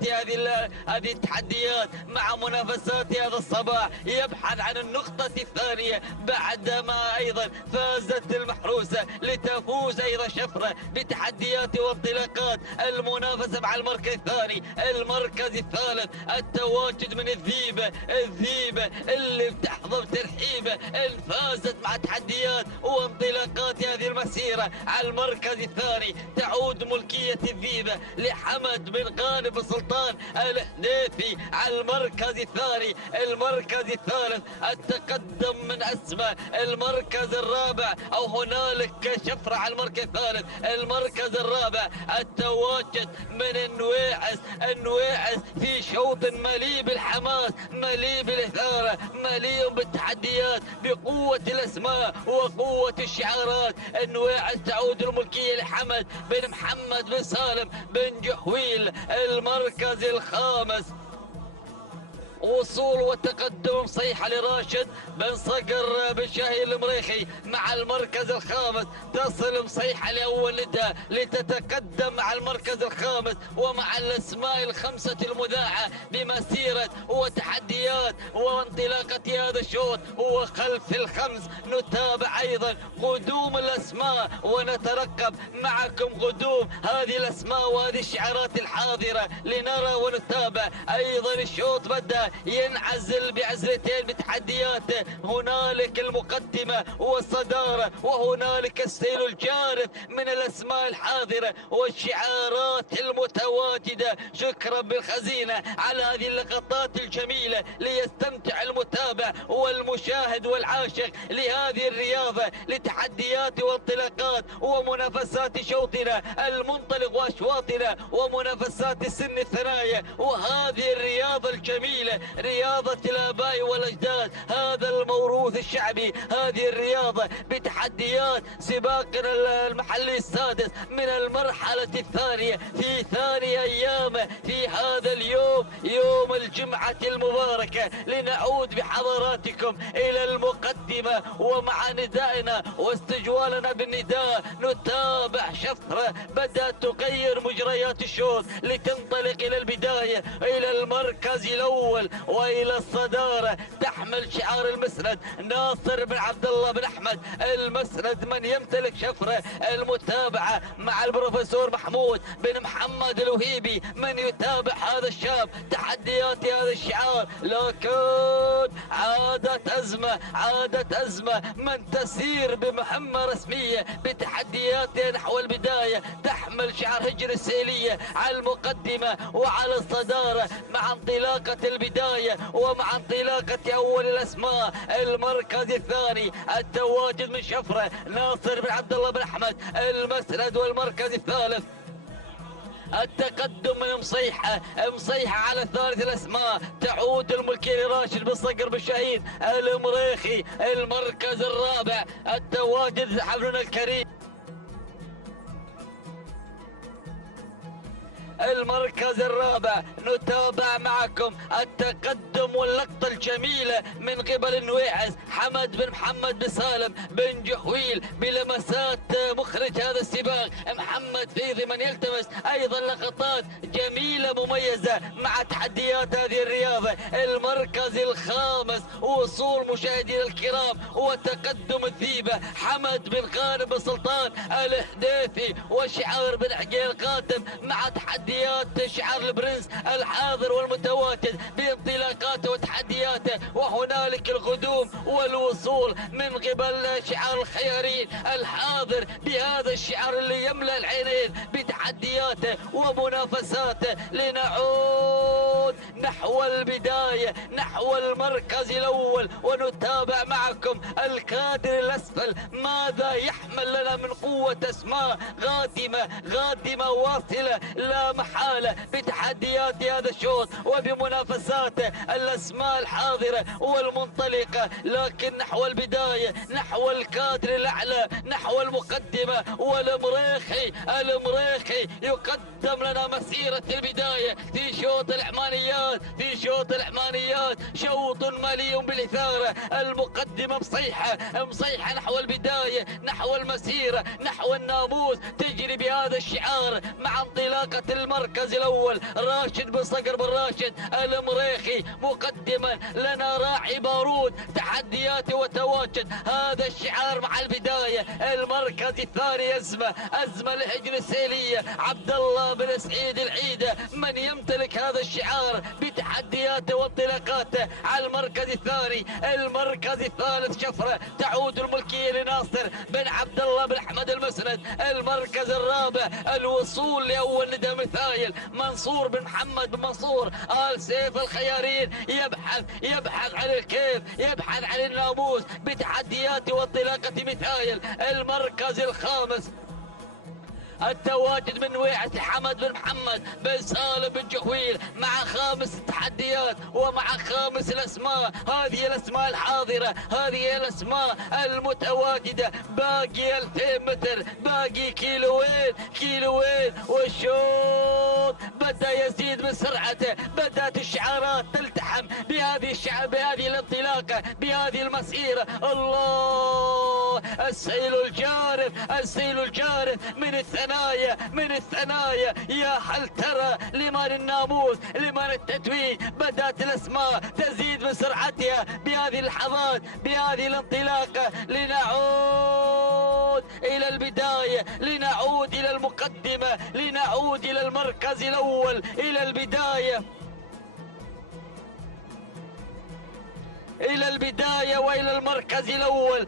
هذه التحديات مع منافسات هذا الصباح، يبحث عن النقطة الثانية بعدما أيضا فازت المحروسة لتفوز أيضا شفرة بتحديات وانطلاقات المنافسة مع المركز الثاني. المركز الثالث التواجد من الذيبة اللي بتحظى بترحيبه فازت مع تحديات وانطلاقات هذه المسيرة. على المركز الثاني تعود ملكية الذيبة لحمد بن غانم سلطان الهديفي. على المركز الثاني المركز الثالث التقدم من أسماء. المركز الرابع أو هنالك شفرة على المركز الثالث. المركز الرابع التواجد من النويعز في شوط مليء بالحماس، مليء بالإثارة، مليء بالتحديات، بقوة الأسماء وقوة الشعارات. النويعز تعود الملكية لحمد بن محمد بن سالم بن جهويل. المركز الخامس وصول وتقدم صيحة لراشد بن صقر بن شاهين المريخي. مع المركز الخامس تصل مصيحة لأول نداء لتتقدم مع المركز الخامس ومع الأسماء الخمسة المذاعة بمسيرة وتحديات وانطلاقة هذا الشوط. وخلف الخمس نتابع أيضا قدوم الأسماء ونترقب معكم قدوم هذه الأسماء وهذه الشعارات الحاضرة لنرى ونتابع. أيضا الشوط بدأ ينعزل بعزلتين بتحدياته، هنالك المقدمة والصدارة وهنالك السير الجارف من الأسماء الحاضرة والشعارات المتواجدة. شكرا بالخزينة على هذه اللقطات الجميلة ليستمتع المتابع والمشاهد والعاشق لهذه الرياضة لتحديات وانطلاقات ومنافسات شوطنا المنطلق وأشواطنا ومنافسات السن الثنايا. وهذه الرياضة الجميلة رياضة الآباء والأجداد، هذا الموروث الشعبي، هذه الرياضة بتحديات سباقنا المحلي السادس من المرحلة الثانية في ثاني أيامه في هذا اليوم يوم الجمعة المباركة. لنعود بحضراتكم إلى المقدمة ومع ندائنا واستجوالنا بالنداء نتابع شفرة بدأت تغير مجريات الشوط لتنطلق إلى البداية إلى المركز الأول وإلى الصدارة. تحمل شعار المسند ناصر بن عبد الله بن أحمد المسند من يمتلك شفرة. المتابعة مع البروفيسور محمود بن محمد الوهيبي من يتابع هذا الشاب تحديات هذا الشعار. لكن عادت أزمة من تسير بمهمة رسمية بتحدياتها نحو البداية. تحمل شعار هجر السيلية على المقدمة وعلى الصدارة مع انطلاقة البداية ومع انطلاقة أول الأسماء. المركز الثاني التواجد من شفرة ناصر بن عبد الله بن أحمد المسند. والمركز الثالث التقدم من مصيحة على ثالث الأسماء تعود الملكية لراشد بن صقر بن شاهين المريخي. المركز الرابع التواجد حفلنا الكريم. المركز الرابع نتابع معكم التقدم واللقطة الجميلة من قبل النويعز حمد بن محمد بن سالم بن جهويل بلمسات مخرج هذا السباق محمد فيضي من يلتمس أيضا لقطات جميلة مميزة مع تحديات هذه الرياضة. المركز الخامس وصول مشاهدينا الكرام وتقدم الذيبة حمد بن غانم بن سلطان الهديفي وشعار بن حقين القاتم مع تحديات شعار البرنس الحاضر والمتواجد بانطلاقاته وتحدياته. وهنالك القدوم والوصول من قبل شعار الخيارين الحاضر بهذا الشعار اللي يملأ العينين بتحدياته ومنافساته. لنعود نحو البداية، نحو المركز الأول، ونتابع معكم الكادر الأسفل ماذا يحمل لنا من قوة أسماء غادمة واصلة لا محالة بتحديات هذا الشوط وبمنافساته، الأسماء الحاضرة والمنطلقة، لكن نحو البداية، نحو الكادر الأعلى، نحو المقدمة. والمريخي يقدم لنا مسيرة البداية في شوط العمانيات، شوط مليء بالإثارة. المقدمة مصيحة نحو البداية، نحو المسيرة، نحو الناموس، تجري بهذا الشعار مع انطلاقة المركز الأول راشد بن صقر بن راشد المريخي مقدما لنا راعي بارود تحديات وتواجد. هذا الشعار مع البداية. المركز الثاني أزمة الهجن السيلية عبد الله بن سعيد العيدة من يمتلك هذا الشعار بتحدياته وانطلاقاته على المركز الثاني. المركز الثالث شفرة تعود الملكية لناصر بن عبد الله بن أحمد المسند. المركز الرابع الوصول لأول ندى مثايل منصور بن محمد بن منصور آل سيف الخيارين يبحث عن الكيف، يبحث عن الناموس بتحديات وانطلاقة مثايل. المركز الخامس التواجد من ويعة حمد بن محمد بن سالم بن جهويل مع خامس التحديات ومع خامس الأسماء. هذه الأسماء الحاضرة، هذه الأسماء المتواجدة. باقي 2000 متر، باقي كيلوين والشوط بدأ يزيد من سرعته. بدأت الشعارات تلتحم بهذه الانطلاقة، بهذه المسيرة. الله، السيل الجارف من الثنايا. يا هل ترى لمن الناموس، لمن التتويج. بدأت الأسماء تزيد من سرعتها بهذه اللحظات، بهذه الانطلاقة. لنعود إلى البداية، لنعود إلى المقدمة، لنعود إلى المركز الأول، إلى البداية وإلى المركز الأول.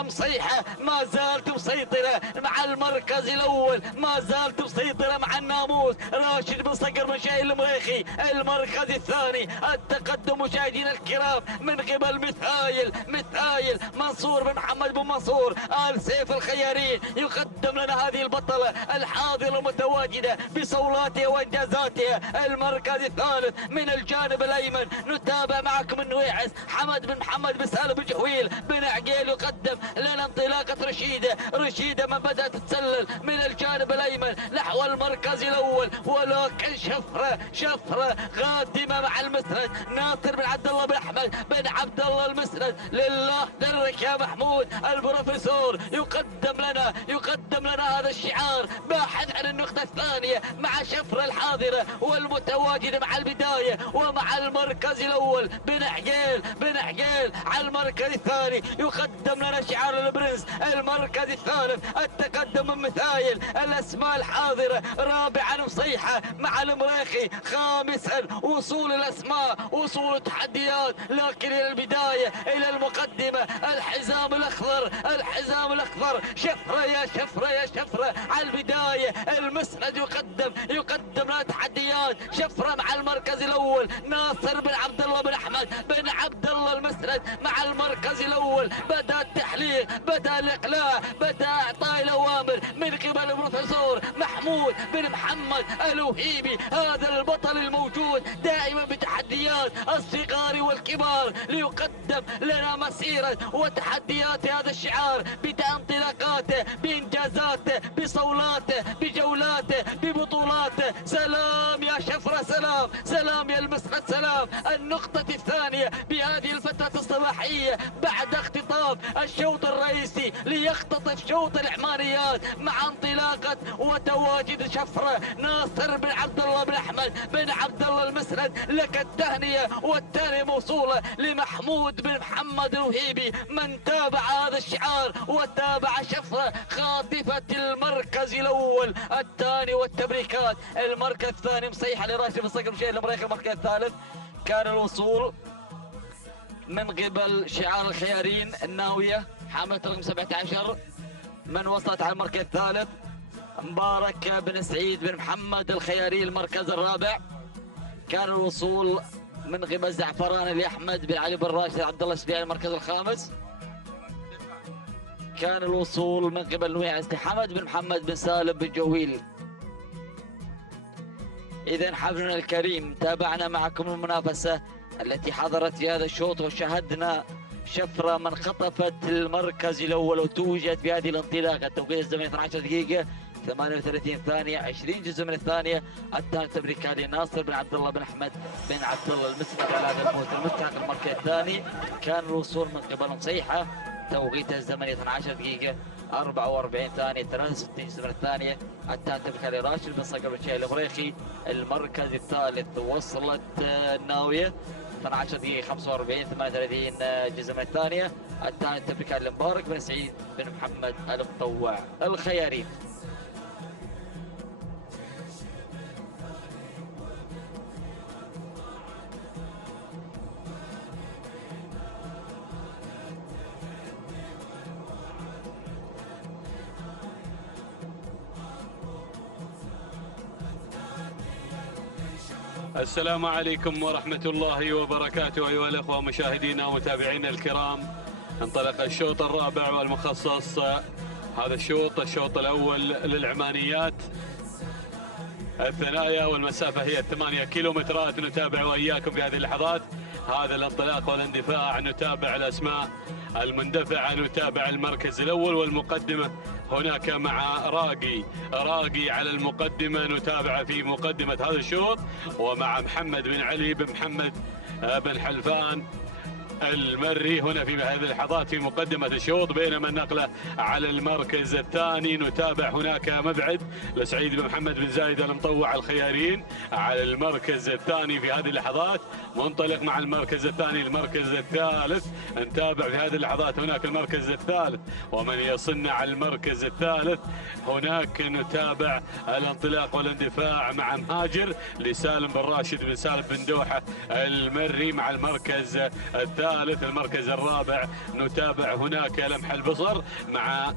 مصيحة ما زالت مسيطرة مع المركز الأول، ما زالت مسيطرة مع الناموس راشد بن صقر بن شاهين المريخي. المركز الثاني التقدم مشاهدينا الكرام من قبل مثايل منصور بن محمد بن منصور آل سيف الخيارين. يقدم لنا هذه البطلة الحاضرة المتواجدة بصولاتها وإنجازاتها. المركز الثالث من الجانب الأيمن نتابع معكم من ويعز حمد بن محمد بن سالم بن جهويل بن عقيل. يقدم لنا انطلاقة رشيدة ما بدأت تتسلل من الجانب الأيمن نحو المركز الأول، ولكن شفرة غادمة مع المسند. ناصر بن عبد الله بن أحمد بن عبد الله المسند لله درك يا محمود البروفيسور. يقدم لنا هذا الشعار باحث عن النقطة الثانية مع شفرة الحاضرة والمتواجدة مع البداية ومع المركز الأول. بن عقيل على المركز الثاني. يقدم لنا شعار البرنس. المركز الثالث التقدم من مثايل. الأسماء الحاضرة رابعا مصيحة مع المريخي. خامسا وصول الأسماء، وصول التحديات، لكن إلى البداية، إلى المقدمة. الحزام الأخضر شفرة على البداية. المسند يقدم لنا تحديات. شفرة مع المركز الأول. ناصر بن عبد الله بن أحمد بن عبد الله المسند مع المركز الأول. بدأ التحليل، بدأ الإقلاع، بدأ إعطاء الأوامر من قبل البروفيسور محمود بن محمد الوهيبي. هذا البطل الموجود دائما بتحديات الصغار والكبار ليقدم لنا مسيرة وتحديات هذا الشعار بانطلاقاته، بإنجازاته، بصولاته، بجولاته، ببطولاته. سلام يا شفرة، سلام يا المسند، سلام. النقطة الثانية بهذه الفترة الصباحية بعد اختطاف الشوط الرئيسي ليختطف شوط العمانيات مع انطلاقة وتواجد شفرة ناصر بن عبد الله بن أحمد بن عبد الله المسند. لك التهنئة والتهنئة موصولة لمحمود بن محمد الوهيبي من تابع هذا الشعار وتابع شفرة خاطفة المركز الأول الثاني. والتبريكات. المركز الثاني مصيحة لراشد بن صقر بن شاهين المريخي. المركز الثالث كان الوصول من قبل شعار الخيارين الناوية حاملة رقم 17 من وصلت على المركز الثالث. مبارك بن سعيد بن محمد الخياري المركز الرابع. كان الوصول من قبل زعفران لأحمد بن علي بن راشد عبد الله الشبيعي المركز الخامس. كان الوصول من قبل نويعز لحمد بن محمد بن سالم بن جويل. إذا حفلنا الكريم تابعنا معكم المنافسة التي حضرت في هذا الشوط، وشاهدنا شفرة من خطفت المركز الأول وتوجت في هذه الانطلاقة. التوقيت الزمني 12 دقيقة 38 ثانية 20 جزء من الثانية. الثاني تبريكالي ناصر بن عبد الله بن أحمد بن عبد الله المسند على هذا الموت المستحق المركز الثاني. كان الوصول من قبل نصيحة، توقيت الزمني 12 دقيقة 44 ثانية 63 جزء من الثانية. الثاني تبريكالي راشد بن صقر بن شاي الغريخي المركز الثالث. وصلت الناوية 12 دقيقة 45 38 جزء من الثانية. الثاني تبريكالي مبارك بن سعيد بن محمد المطوع الخيارين. السلام عليكم ورحمة الله وبركاته أيها الأخوة مشاهدينا ومتابعينا الكرام. انطلق الشوط الرابع والمخصص هذا الشوط الأول للعمانيات الثنايا، والمسافة هي 8 كيلومترات. نتابع وإياكم في هذه اللحظات هذا الانطلاق والاندفاع. نتابع الأسماء المندفعة، نتابع المركز الأول والمقدمة هناك مع راقي على المقدمة. نتابع في مقدمة هذا الشوط ومع محمد بن علي بن محمد بن حلفان المري هنا في هذه اللحظات في مقدمة الشوط. بينما النقلة على المركز الثاني نتابع هناك مبعد لسعيد بن محمد بن زايد المطوع الخيارين على المركز الثاني في هذه اللحظات. منطلق مع المركز الثاني المركز الثالث. نتابع في هذه اللحظات هناك المركز الثالث ومن يصنع على المركز الثالث. هناك نتابع الانطلاق والاندفاع مع مهاجر لسالم بن راشد بن سالم بن دوحة المري مع المركز الثالث. المركز الرابع نتابع هناك لمح البصر مع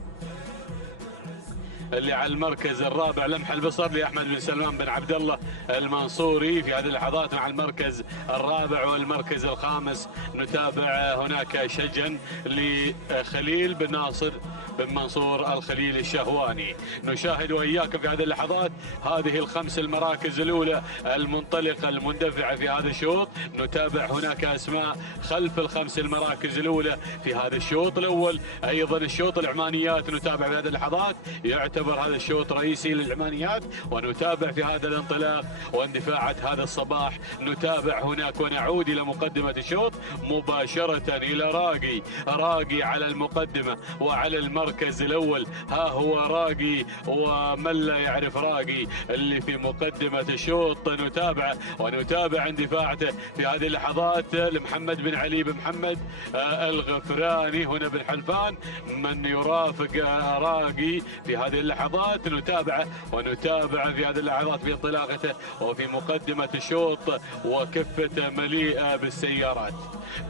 اللي على المركز الرابع لمح البصر لأحمد بن سلمان بن عبد الله المنصوري في هذه اللحظات مع المركز الرابع. والمركز الخامس نتابع هناك شجن لخليل بن ناصر بن منصور الخليل الشهواني. نشاهد وإياكم في هذه اللحظات هذه الخمس المراكز الأولى المنطلقة المندفعة في هذا الشوط. نتابع هناك أسماء خلف الخمس المراكز الأولى في هذا الشوط الأول. أيضا الشوط العمانيات نتابع في هذه اللحظات، يعتبر هذا الشوط رئيسي للعمانيات. ونتابع في هذا الانطلاق واندفاعات هذا الصباح. نتابع هناك ونعود إلى مقدمة الشوط مباشرة إلى راقي على المقدمة وعلى المركز الأول. ها هو راقي ومن لا يعرف راقي اللي في مقدمة الشوط. ونتابع اندفاعته في هذه اللحظات لمحمد بن علي بن محمد الغفراني هنا بن حلفان من يرافق راقي في هذه اللحظات. ونتابع في هذه اللحظات في انطلاقته وفي مقدمة الشوط وكفة مليئة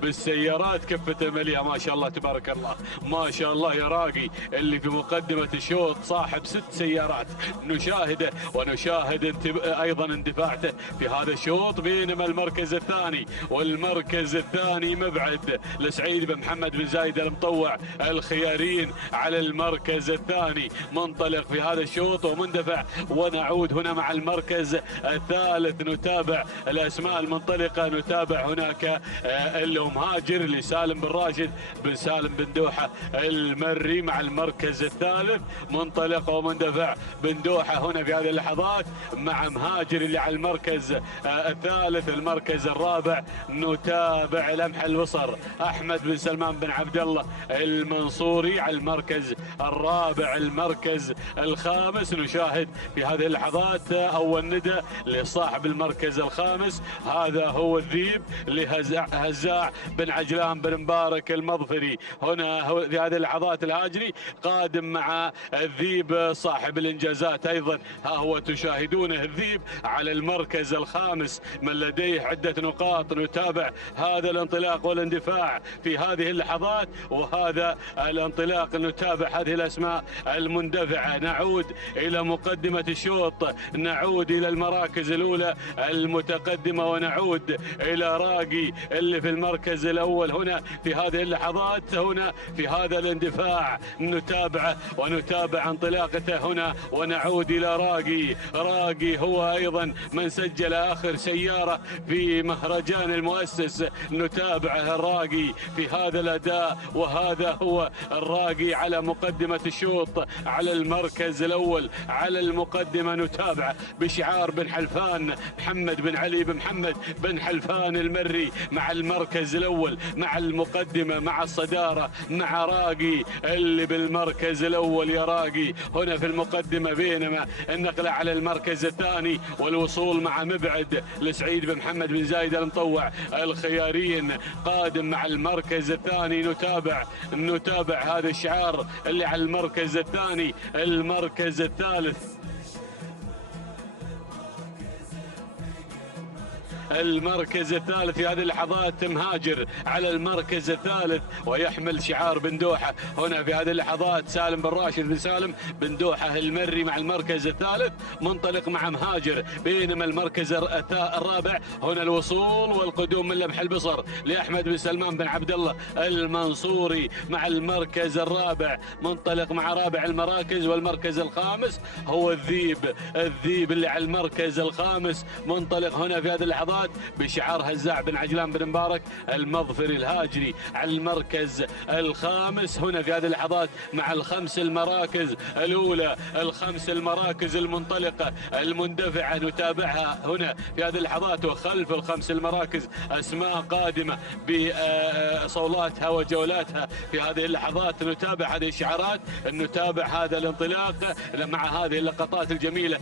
بالسيارات كفة مليئة ما شاء الله تبارك الله ما شاء الله يا راقي اللي في مقدمة الشوط صاحب 6 سيارات. نشاهده ونشاهد أيضا اندفاعته في هذا الشوط. بينما المركز الثاني مبعد لسعيد بن محمد بن زايد المطوع الخيارين على المركز الثاني منطلق في هذا الشوط ومندفع. ونعود هنا مع المركز الثالث. نتابع الأسماء المنطلقة. نتابع هناك مهاجر لسالم بن راشد بن سالم بن دوحة المري مع المركز الثالث. منطلق ومندفع بن دوحة هنا في هذه اللحظات مع مهاجر اللي على المركز الثالث. المركز الرابع نتابع لمح البصر أحمد بن سلمان بن عبد الله المنصوري على المركز الرابع. المركز الخامس نشاهد في هذه اللحظات أول ندى لصاحب المركز الخامس. هذا هو الذيب لهزاع بن عجلان بن مبارك المظفري هنا في هذه اللحظات الهاجري الحجري قادم مع الذيب صاحب الإنجازات أيضا. ها هو تشاهدونه الذيب على المركز الخامس من لديه عدة نقاط. نتابع هذا الانطلاق والاندفاع في هذه اللحظات وهذا الانطلاق. نتابع هذه الأسماء المندفعة. نعود إلى مقدمة الشوط، نعود إلى المراكز الأولى المتقدمة، ونعود إلى راقي اللي في المركز الأول هنا في هذه اللحظات، هنا في هذا الاندفاع. نتابعه ونتابع انطلاقته هنا، ونعود إلى راقي. راقي هو أيضا من سجل آخر سيارة في مهرجان المؤسس. نتابعه الراقي في هذا الأداء، وهذا هو الراقي على مقدمة الشوط على المركز الأول على المقدمة. نتابعه بشعار بن حلفان محمد بن علي بن محمد بن حلفان المري مع المركز الأول مع المقدمة مع الصدارة مع راقي اللي بالمركز الأول. يا راقي هنا في المقدمة، بينما النقلة على المركز الثاني والوصول مع مبعد لسعيد بن محمد بن زايد المطوع. الخيارين قادم مع المركز الثاني. نتابع هذا الشعار اللي على المركز الثاني. المركز الثالث، المركز الثالث في هذه اللحظات مهاجر على المركز الثالث ويحمل شعار بن دوحة. هنا في هذه اللحظات سالم بن راشد بن سالم بن دوحة المري مع المركز الثالث منطلق مع مهاجر. بينما المركز الرابع هنا الوصول والقدوم من لمح البصر لأحمد بن سلمان بن عبد الله المنصوري مع المركز الرابع منطلق مع رابع المراكز. والمركز الخامس هو الذيب اللي على المركز الخامس منطلق هنا في هذه اللحظات بشعار هزاع بن عجلان بن مبارك المظفري الهاجري على المركز الخامس. هنا في هذه اللحظات مع الخمس المراكز الأولى، الخمس المراكز المنطلقة المندفعة. نتابعها هنا في هذه اللحظات، وخلف الخمس المراكز أسماء قادمة بصولاتها وجولاتها في هذه اللحظات. نتابع هذه الشعارات، نتابع هذا الانطلاق مع هذه اللقطات الجميلة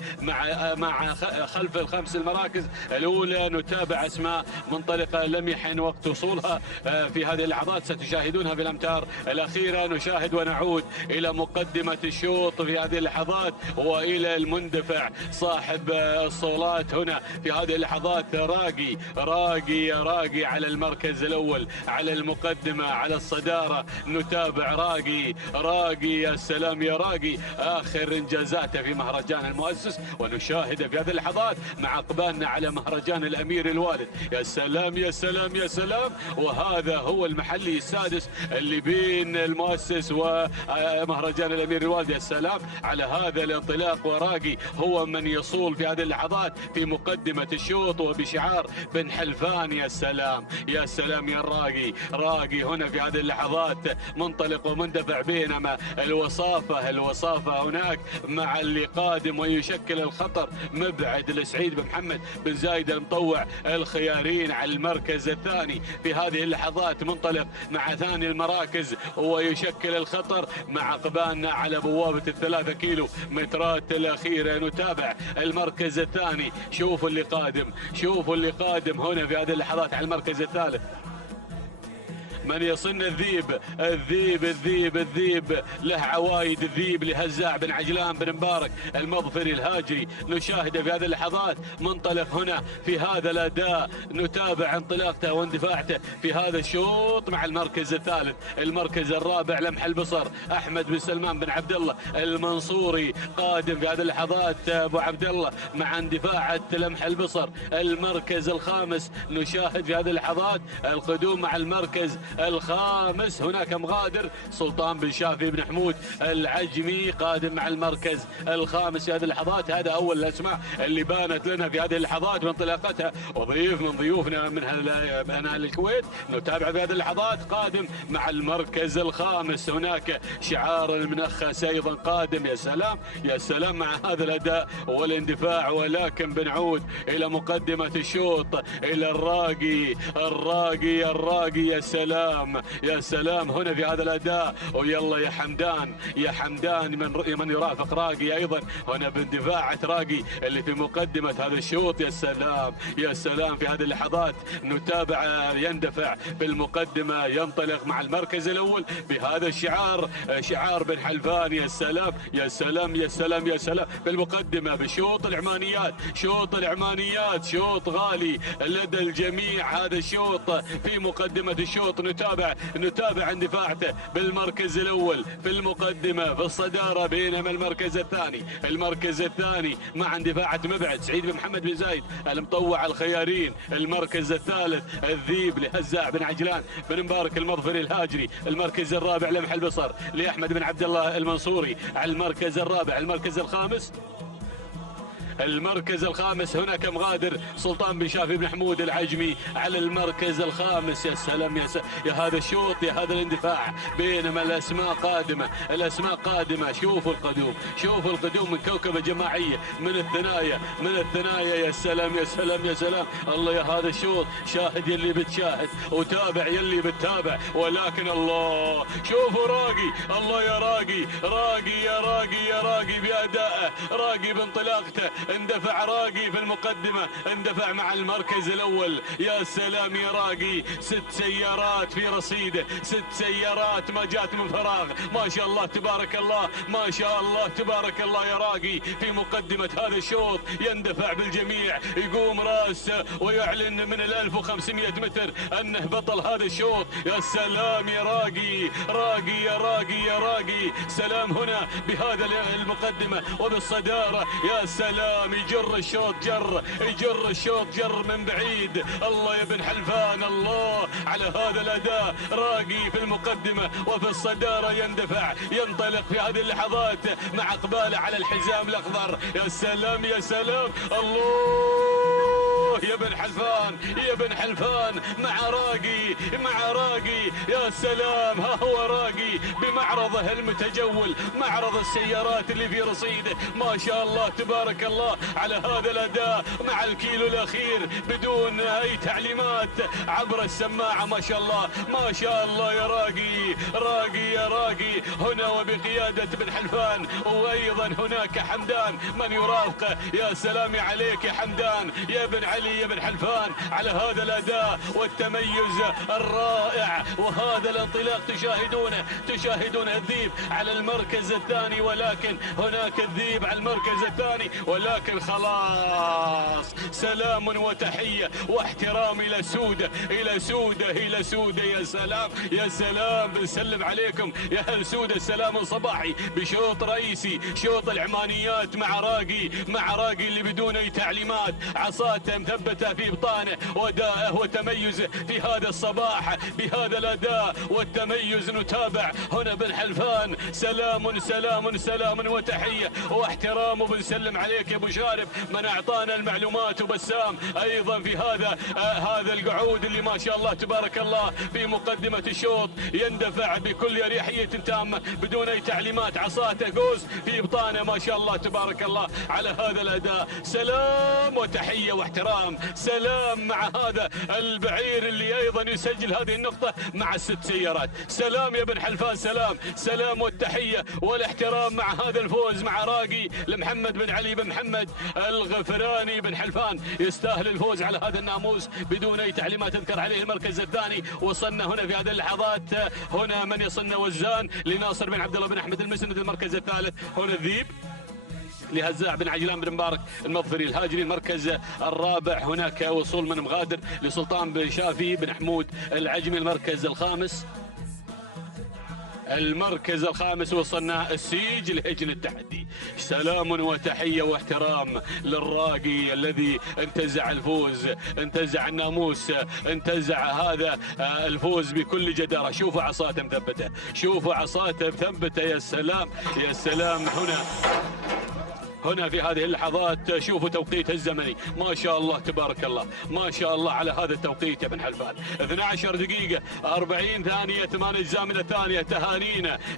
مع خلف الخمس المراكز الأولى. نتابع أسماء منطلقة لم يحن وقت وصولها في هذه اللحظات، ستشاهدونها في الأمتار الأخيرة. نشاهد ونعود إلى مقدمة الشوط في هذه اللحظات وإلى المندفع صاحب الصولات هنا في هذه اللحظات. راقي على المركز الأول على المقدمة على الصدارة. نتابع راقي يا سلام يا راقي آخر إنجازاته في مهرجان المؤسس، ونشاهد في هذه اللحظات مع أقبالنا على مهرجان الأمير الوالد. يا سلام يا سلام يا سلام. وهذا هو المحلي السادس اللي بين المؤسس ومهرجان الأمير الوالد. يا سلام على هذا الانطلاق، وراقي هو من يصول في هذه اللحظات في مقدمة الشوط وبشعار بن حلفان. يا سلام يا سلام يا راقي هنا في هذه اللحظات منطلق ومندفع. بينما الوصافة هناك مع اللي قادم ويشكل الخطر مبعد لسعيد بن محمد بن زايد المطوع. الخيارين على المركز الثاني في هذه اللحظات منطلق مع ثاني المراكز ويشكل الخطر مع قبالنا على بوابة ال3 كيلو مترات الأخيرة. نتابع المركز الثاني. شوفوا اللي قادم هنا في هذه اللحظات على المركز الثالث. من يصن الذيب له عوايد. الذيب لهزاع بن عجلان بن مبارك المظفري الهاجري. نشاهده في هذه اللحظات منطلق هنا في هذا الأداء. نتابع انطلاقته واندفاعته في هذا الشوط مع المركز الثالث. المركز الرابع لمح البصر أحمد بن سلمان بن عبد الله المنصوري قادم في هذه اللحظات أبو عبد الله مع اندفاعة لمح البصر. المركز الخامس نشاهد في هذه اللحظات القدوم مع المركز الخامس. هناك مغادر سلطان بن شافي بن حمود العجمي قادم مع المركز الخامس في هذه اللحظات. هذا أول الأسماء اللي بانت لنا في هذه اللحظات بانطلاقتها. وضيف من ضيوفنا من أهل الكويت نتابع في هذه اللحظات قادم مع المركز الخامس. هناك شعار المنخس أيضا قادم. يا سلام مع هذا الأداء والاندفاع. ولكن بنعود إلى مقدمة الشوط إلى الراقي. يا سلام سلام يا سلام هنا في هذا الأداء. ويلا يا حمدان يا حمدان من يرافق راقي أيضا هنا باندفاعة راقي اللي في مقدمة هذا الشوط. يا سلام يا سلام في هذه اللحظات نتابع يندفع بالمقدمة ينطلق مع المركز الأول بهذا الشعار شعار بن حلفان. يا سلام يا سلام يا سلام يا سلام بالمقدمة بشوط العمانيات. شوط العمانيات شوط غالي لدى الجميع هذا الشوط في مقدمة الشوط. نتابع اندفاعته بالمركز الأول في المقدمة في الصدارة بينما المركز الثاني مع اندفاعة مبعد سعيد بن محمد بن زايد المطوع الخيارين. المركز الثالث الذيب لهزاع بن عجلان بن مبارك المظفري الهاجري. المركز الرابع لمح البصر لأحمد بن عبد الله المنصوري على المركز الرابع. المركز الخامس هناك مغادر سلطان بن شافي بن حمود العجمي على المركز الخامس. يا سلام يا هذا الشوط يا هذا الاندفاع بينما الأسماء قادمة. شوفوا القدوم من كوكبة جماعية من الثنايا. يا سلام يا سلام يا سلام. الله يا هذا الشوط شاهد يلي بتشاهد وتابع يلي بتتابع. ولكن الله شوفوا راقي الله يا راقي بأدائه راقي بانطلاقته. اندفع راقي في المقدمة اندفع مع المركز الأول. يا سلام يا راقي 6 سيارات في رصيده 6 سيارات ما جات من فراغ. ما شاء الله تبارك الله ما شاء الله تبارك الله. يا راقي في مقدمة هذا الشوط يندفع بالجميع يقوم راس ويعلن من 1500 متر أنه بطل هذا الشوط. يا سلام يا راقي سلام هنا بهذا المقدمة وبالصدارة. يا سلام يجر الشوط جر من بعيد. الله يا بن حلفان الله على هذا الأداء. راقي في المقدمة وفي الصدارة ينطلق في هذه اللحظات مع إقباله على الحزام الأخضر. يا سلام الله يا بن حلفان مع راقي. يا سلام ها هو راقي بمعرضه المتجول معرض السيارات اللي في رصيده. ما شاء الله تبارك الله على هذا الأداء مع الكيلو الأخير بدون أي تعليمات عبر السماعة. ما شاء الله يا راقي هنا وبقيادة بن حلفان. وأيضا هناك حمدان من يرافقه. يا سلام عليك يا حمدان يا بن علي يا بن حلفان على هذا الأداء والتميز الرائع وهذا الانطلاق. تشاهدون الذيب على المركز الثاني ولكن هناك الذيب على المركز الثاني ولكن خلاص. سلام وتحية واحترام إلى سودة. يا سلام بنسلم عليكم يا أهل سودة السلام الصباحي بشوط رئيسي شوط العمانيات مع راقي اللي بدون أي تعليمات. عصاته مثبتة في بطانه ودائه وتميزه في هذا الصباح بهذا الأداء والتميز. نتابع هنا بن حلفان. سلام وتحية واحترام. وبنسلم عليك يا ابو شارف من اعطانا المعلومات وبسام ايضا في هذا القعود اللي ما شاء الله تبارك الله في مقدمة الشوط يندفع بكل اريحية تامة بدون اي تعليمات. عصاته قوس في بطانه ما شاء الله تبارك الله على هذا الاداء. سلام وتحية واحترام. سلام مع هذا البعير اللي ايضا يسجل هذه النقطة مع ال6 سيارات. سلام يا بن حلفان سلام والتحية والاحترام مع هذا الفوز مع راقي لمحمد بن علي بن محمد الغفراني. بن حلفان يستاهل الفوز على هذا الناموس بدون اي تعليمات. تذكر عليه المركز الثاني. وصلنا هنا في هذه اللحظات هنا من يصلنا وزان لناصر بن عبد الله بن احمد المسند. المركز الثالث هنا الذيب لهزاع بن عجلان بن مبارك المظفري الهاجري. المركز الرابع هناك وصول من مغادر لسلطان بن شافي بن حمود العجمي. المركز الخامس وصلنا السيج لهجن التحدي. سلام وتحية واحترام للراقي الذي انتزع الفوز انتزع الناموس انتزع هذا الفوز بكل جدارة. شوفوا عصاته مثبتة. يا سلام هنا هنا في هذه اللحظات. شوفوا توقيت الزمني، ما شاء الله تبارك الله، ما شاء الله على هذا التوقيت يا بن حلفان. 12 دقيقة 40 ثانية 8 أجزاء من الثانية.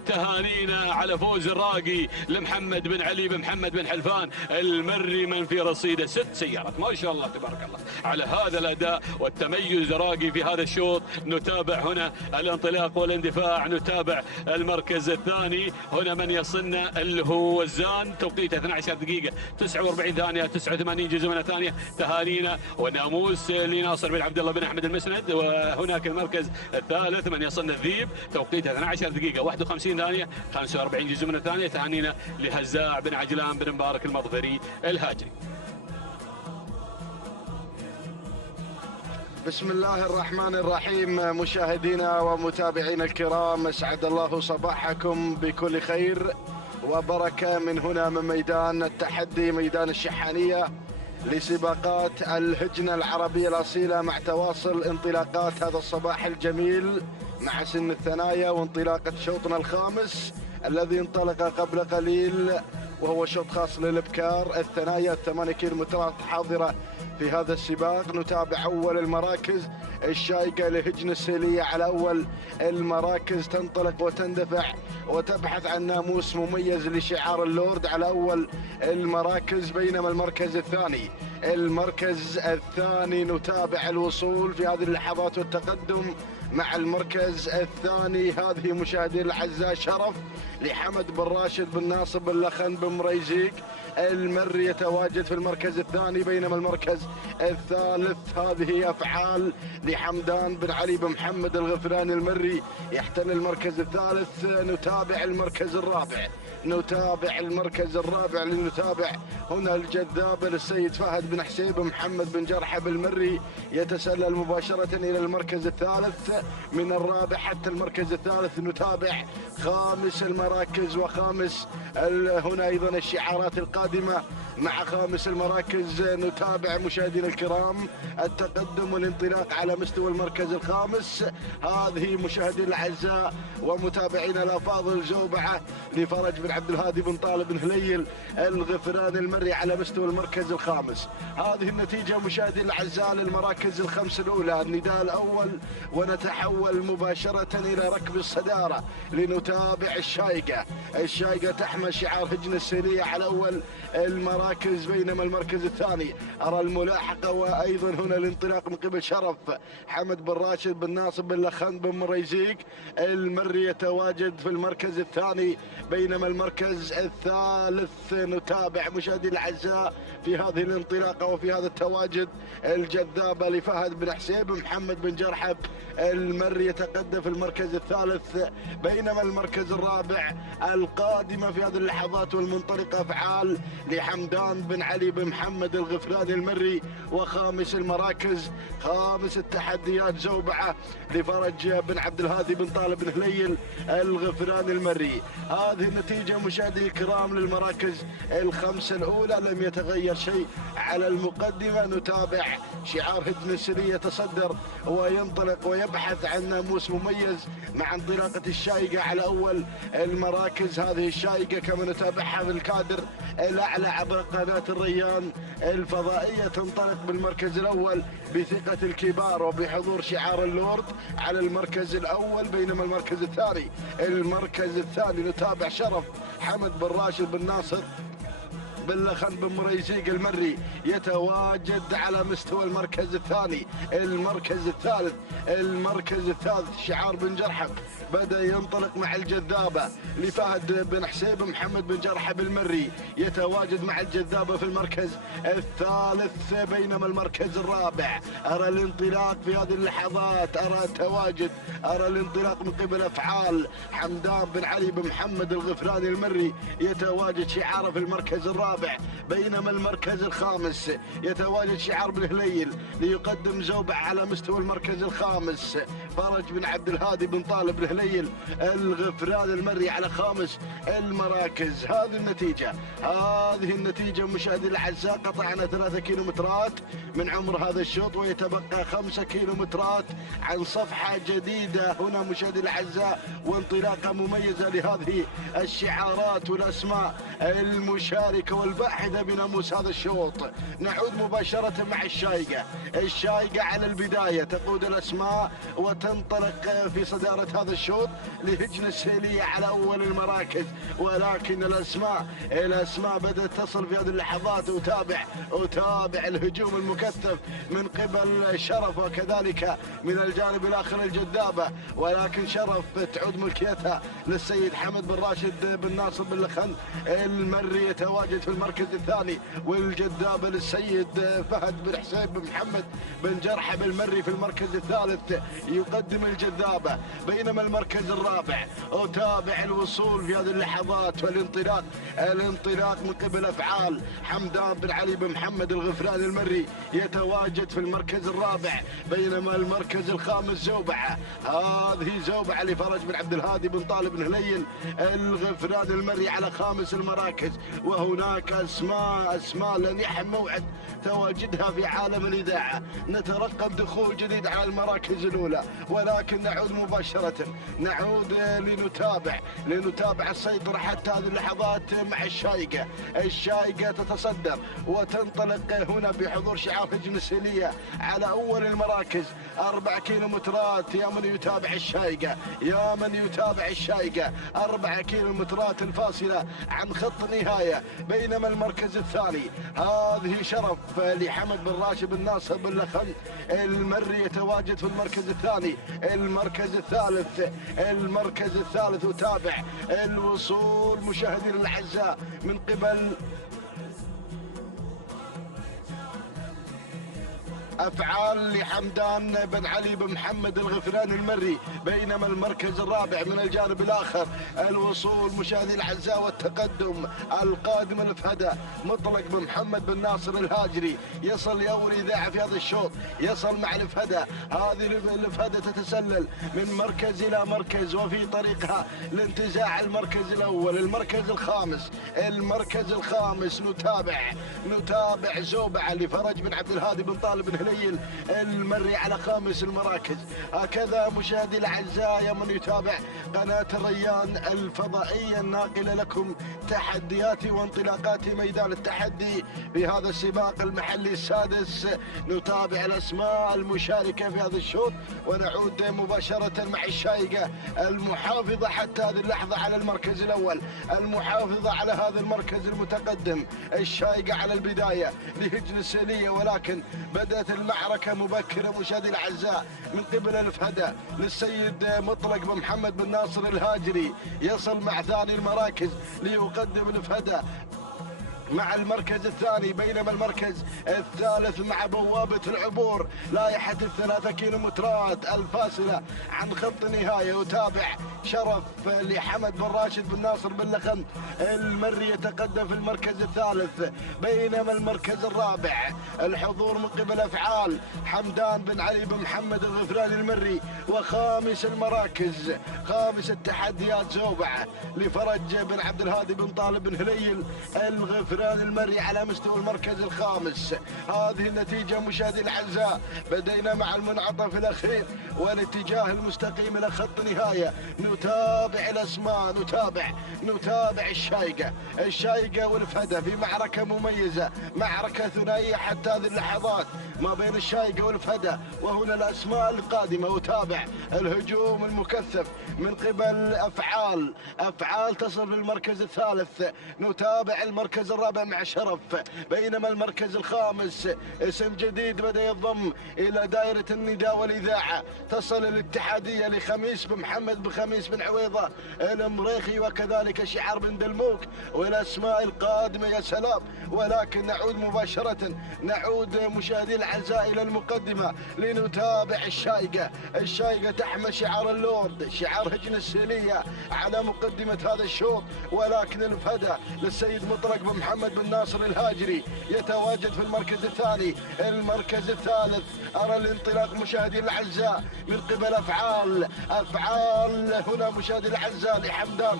تهانينا على فوز الراقي لمحمد بن علي بن محمد بن حلفان المري من في رصيده 6 سيارات. ما شاء الله تبارك الله على هذا الأداء والتميز راقي في هذا الشوط. نتابع هنا الانطلاق والاندفاع، نتابع المركز الثاني. هنا من يصلنا اللي هو وزان، توقيته 12 دقيقة 49 ثانية 89 جزء من الثانية. تهانينا وناموس لناصر بن عبد الله بن أحمد المسند. وهناك المركز الثالث من يصلنا الذيب، توقيته 12 دقيقة 51 ثانية 45 جزء من الثانية. تهانينا لهزاع بن عجلان بن مبارك المظفري الهاجري. بسم الله الرحمن الرحيم. مشاهدينا ومتابعينا الكرام، اسعد الله صباحكم بكل خير وبركة من هنا من ميدان التحدي، ميدان الشحانية، لسباقات الهجنة العربية الأصيلة، مع تواصل انطلاقات هذا الصباح الجميل مع سن الثنايا وانطلاقة شوطنا الخامس الذي انطلق قبل قليل، وهو شوط خاص للابكار. الثنايا 8 كيلومترات حاضرة في هذا السباق. نتابع أول المراكز الشايقة لهجن السيلية على أول المراكز، تنطلق وتندفع وتبحث عن ناموس مميز لشعار اللورد على أول المراكز. بينما المركز الثاني نتابع الوصول في هذه اللحظات والتقدم مع المركز الثاني. هذه مشاهدينا الأعزاء شرف لحمد بن راشد بن ناصر بن لخن بن مريزيق المري يتواجد في المركز الثاني. بينما المركز الثالث هذه أفعال لحمدان بن علي بن محمد الغفراني المري يحتل المركز الثالث. نتابع المركز الرابع لنتابع هنا الجذابة للسيد فهد بن حسين بن محمد بن جرحب المري يتسلل مباشرة إلى المركز الثالث. من الرابع حتى المركز الثالث نتابع خامس المراكز وخامس هنا أيضا الشعارات القادمة مع خامس المراكز. نتابع مشاهدينا الكرام التقدم والانطلاق على مستوى المركز الخامس. هذه مشاهدينا الأعزاء ومتابعينا الأفاضل زوبعة لفرج بن عبد الهادي بن طالب بن هليل الغفران المري على مستوى المركز الخامس. هذه النتيجة مشاهدينا الأعزاء للمراكز الخمس الأولى، النداء الأول، ونتحول مباشرة إلى ركب الصدارة لنتابع الشايقة تحمل شعار هجن السيلية على أول المراكز. بينما المركز الثاني أرى الملاحقة وأيضا هنا الانطلاق من قبل شرف حمد بن راشد بن ناصر بن لخن بن مريزيق المري يتواجد في المركز الثاني. بينما المركز الثالث نتابع مشاهدينا الأعزاء في هذه الانطلاقة وفي هذا التواجد الجذابة لفهد بن حسين بن محمد بن جرحب المري يتقدم في المركز الثالث. بينما المركز الرابع القادمة في هذه اللحظات والمنطلقة أفعال لحمدان بن علي بن محمد الغفراني المري. وخامس المراكز خامس التحديات زوبعة لفرج بن عبد الهادي بن طالب بن هليل الغفراني المري. هذه النتيجة مشاهدينا الكرام للمراكز الخمسة الأولى، لم يتغير شيء على المقدمة. نتابع شعار هجن السيلية يتصدر وينطلق ويبحث عن ناموس مميز مع انطلاقة الشايقة على أول المراكز. هذه الشايقة كما نتابعها في الكادر الأعلى عبر قناة الريان الفضائية تنطلق بالمركز الأول بثقة الكبار وبحضور شعار اللورد على المركز الأول. بينما المركز الثاني نتابع شرف حمد بن راشد بن ناصر بن لخن بن مريزيق المري يتواجد على مستوى المركز الثاني. المركز الثالث شعار بن جرحب بدأ ينطلق مع الجذابة لفهد بن حسين بن محمد بن جرحب المري يتواجد مع الجذابة في المركز الثالث. بينما المركز الرابع أرى الانطلاق في هذه اللحظات، أرى الانطلاق من قبل أفعال حمدان بن علي بن محمد الغفراني المري يتواجد شعاره في المركز الرابع. بينما المركز الخامس يتواجد شعار بن هليل ليقدم زوبع على مستوى المركز الخامس فرج بن عبد الهادي بن طالب بن هليل الغفران المري على خامس المراكز. هذه النتيجة مشاهدينا الأعزاء. قطعنا 3 كيلومترات من عمر هذا الشوط ويتبقى 5 كيلومترات عن صفحة جديدة هنا مشاهدينا الأعزاء، وانطلاقة مميزة لهذه الشعارات والأسماء المشاركة والباحثة بناموس هذا الشوط. نعود مباشرة مع الشايقة على البداية تقود الأسماء وتنطلق في صدارة هذا الشوط لهجنة السيلية على أول المراكز، ولكن الأسماء بدأت تصل في هذه اللحظات. أتابع الهجوم المكثف من قبل شرف، وكذلك من الجانب الآخر الجذابة، ولكن شرف تعود ملكيتها للسيد حمد بن راشد بن ناصر بن لخن المري يتواجد في المركز الثاني، والجذابة للسيد فهد بن حسين بن محمد بن جرحب المري في المركز الثالث يقدم الجذابة. بينما المركز الرابع أتابع الوصول في هذه اللحظات والانطلاق من قبل أفعال حمدان بن علي بن محمد الغفراني المري يتواجد في المركز الرابع. بينما المركز الخامس زوبعة، هذه زوبعة لفرج بن عبد الهادي بن طالب بن هليل الغفراني المري على خامس المراكز. وهناك أسماء لن يحم موعد تواجدها في عالم الإذاعة. نترقب دخول جديد على المراكز الأولى، ولكن نعود مباشرة لنتابع السيطرة حتى هذه اللحظات مع الشايقة تتصدر وتنطلق هنا بحضور شعار هجن السيلية على أول المراكز. 4 كيلومترات يا من يتابع الشايقة 4 كيلومترات الفاصلة عن خط نهاية. بينما المركز الثاني هذه شرف لحمد بن راشد بن ناصر بن لخن المري يتواجد في المركز الثاني. المركز الثالث أتابع الوصول مشاهدينا الأعزاء من قبل أفعال لحمدان بن علي بن محمد الغفراني المري. بينما المركز الرابع من الجانب الآخر الوصول مشاهدينا الأعزاء والتقدم القادم الفهدى مطلق بن محمد بن ناصر الهاجري يصل لأول إذاعة في هذا الشوط، يصل مع الفهدى. هذه الفهدى تتسلل من مركز إلى مركز وفي طريقها لانتزاع المركز الأول. المركز الخامس نتابع زوبعة لفرج بن عبد الهادي بن طالب بن هليل المري على خامس المراكز. هكذا مشاهدي الأعزاء يا من يتابع قناة الريان الفضائية الناقلة لكم تحديات وانطلاقات ميدان التحدي في هذا السباق المحلي السادس. نتابع الأسماء المشاركة في هذا الشوط ونعود مباشرة مع الشايقة المحافظة حتى هذه اللحظة على المركز الأول، المحافظة على هذا المركز المتقدم. الشايقة على البداية لهجن السيلية، ولكن بدأت المعركة مبكرة مشاهدي الأعزاء من قبل الفهدى للسيد مطلق بن محمد بن ناصر الهاجري. يصل مع ثاني المراكز ليقدم الفهدى مع المركز الثاني. بينما المركز الثالث مع بوابة العبور لائحة 3 كيلومترات الفاصلة عن خط النهاية. وتابع شرف لحمد بن راشد بن ناصر بن لخن المري يتقدم في المركز الثالث. بينما المركز الرابع الحضور من قبل أفعال حمدان بن علي بن محمد الغفراني المري. وخامس المراكز خامس التحديات زوبعة لفرج بن عبد الهادي بن طالب بن هليل الغفراني المري على مستوى المركز الخامس. هذه النتيجة مشاهدي الأعزاء. بدينا مع المنعطف الأخير والاتجاه المستقيم إلى خط نهاية. نتابع الأسماء، نتابع الشايقة والفهدى في معركة مميزة، معركة ثنائية حتى هذه اللحظات ما بين الشايقة والفهدى. وهنا الأسماء القادمة. أتابع الهجوم المكثف من قبل أفعال تصل في المركز الثالث. نتابع المركز الرابع مع شرف. بينما المركز الخامس اسم جديد بدأ ينضم إلى دائرة النداء والإذاعة. تصل الاتحادية لخميس بن محمد بن خميس بن عويضة المريخي وكذلك شعار بن دلموك والأسماء القادمة يا سلام. ولكن نعود مشاهدي الأعزاء إلى المقدمة لنتابع الشايقة تحمل شعار اللورد، شعار هجن السيلية على مقدمة هذا الشوط. ولكن الفهدى للسيد مطلق بن محمد بن ناصر الهاجري يتواجد في المركز الثاني. المركز الثالث أرى الانطلاق مشاهدي الأعزاء من قبل أفعال هنا مشاهدي الأعزاء لحمدان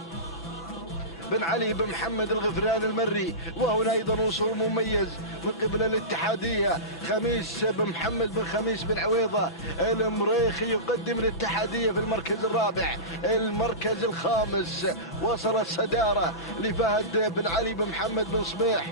بن علي بن محمد الغفران المري. وهنا أيضا وصول مميز من قبل الاتحادية، خميس بن محمد بن خميس بن عويضة المريخي يقدم الاتحادية في المركز الرابع. المركز الخامس وصل الصدارة لفهد بن علي بن محمد بن صبيح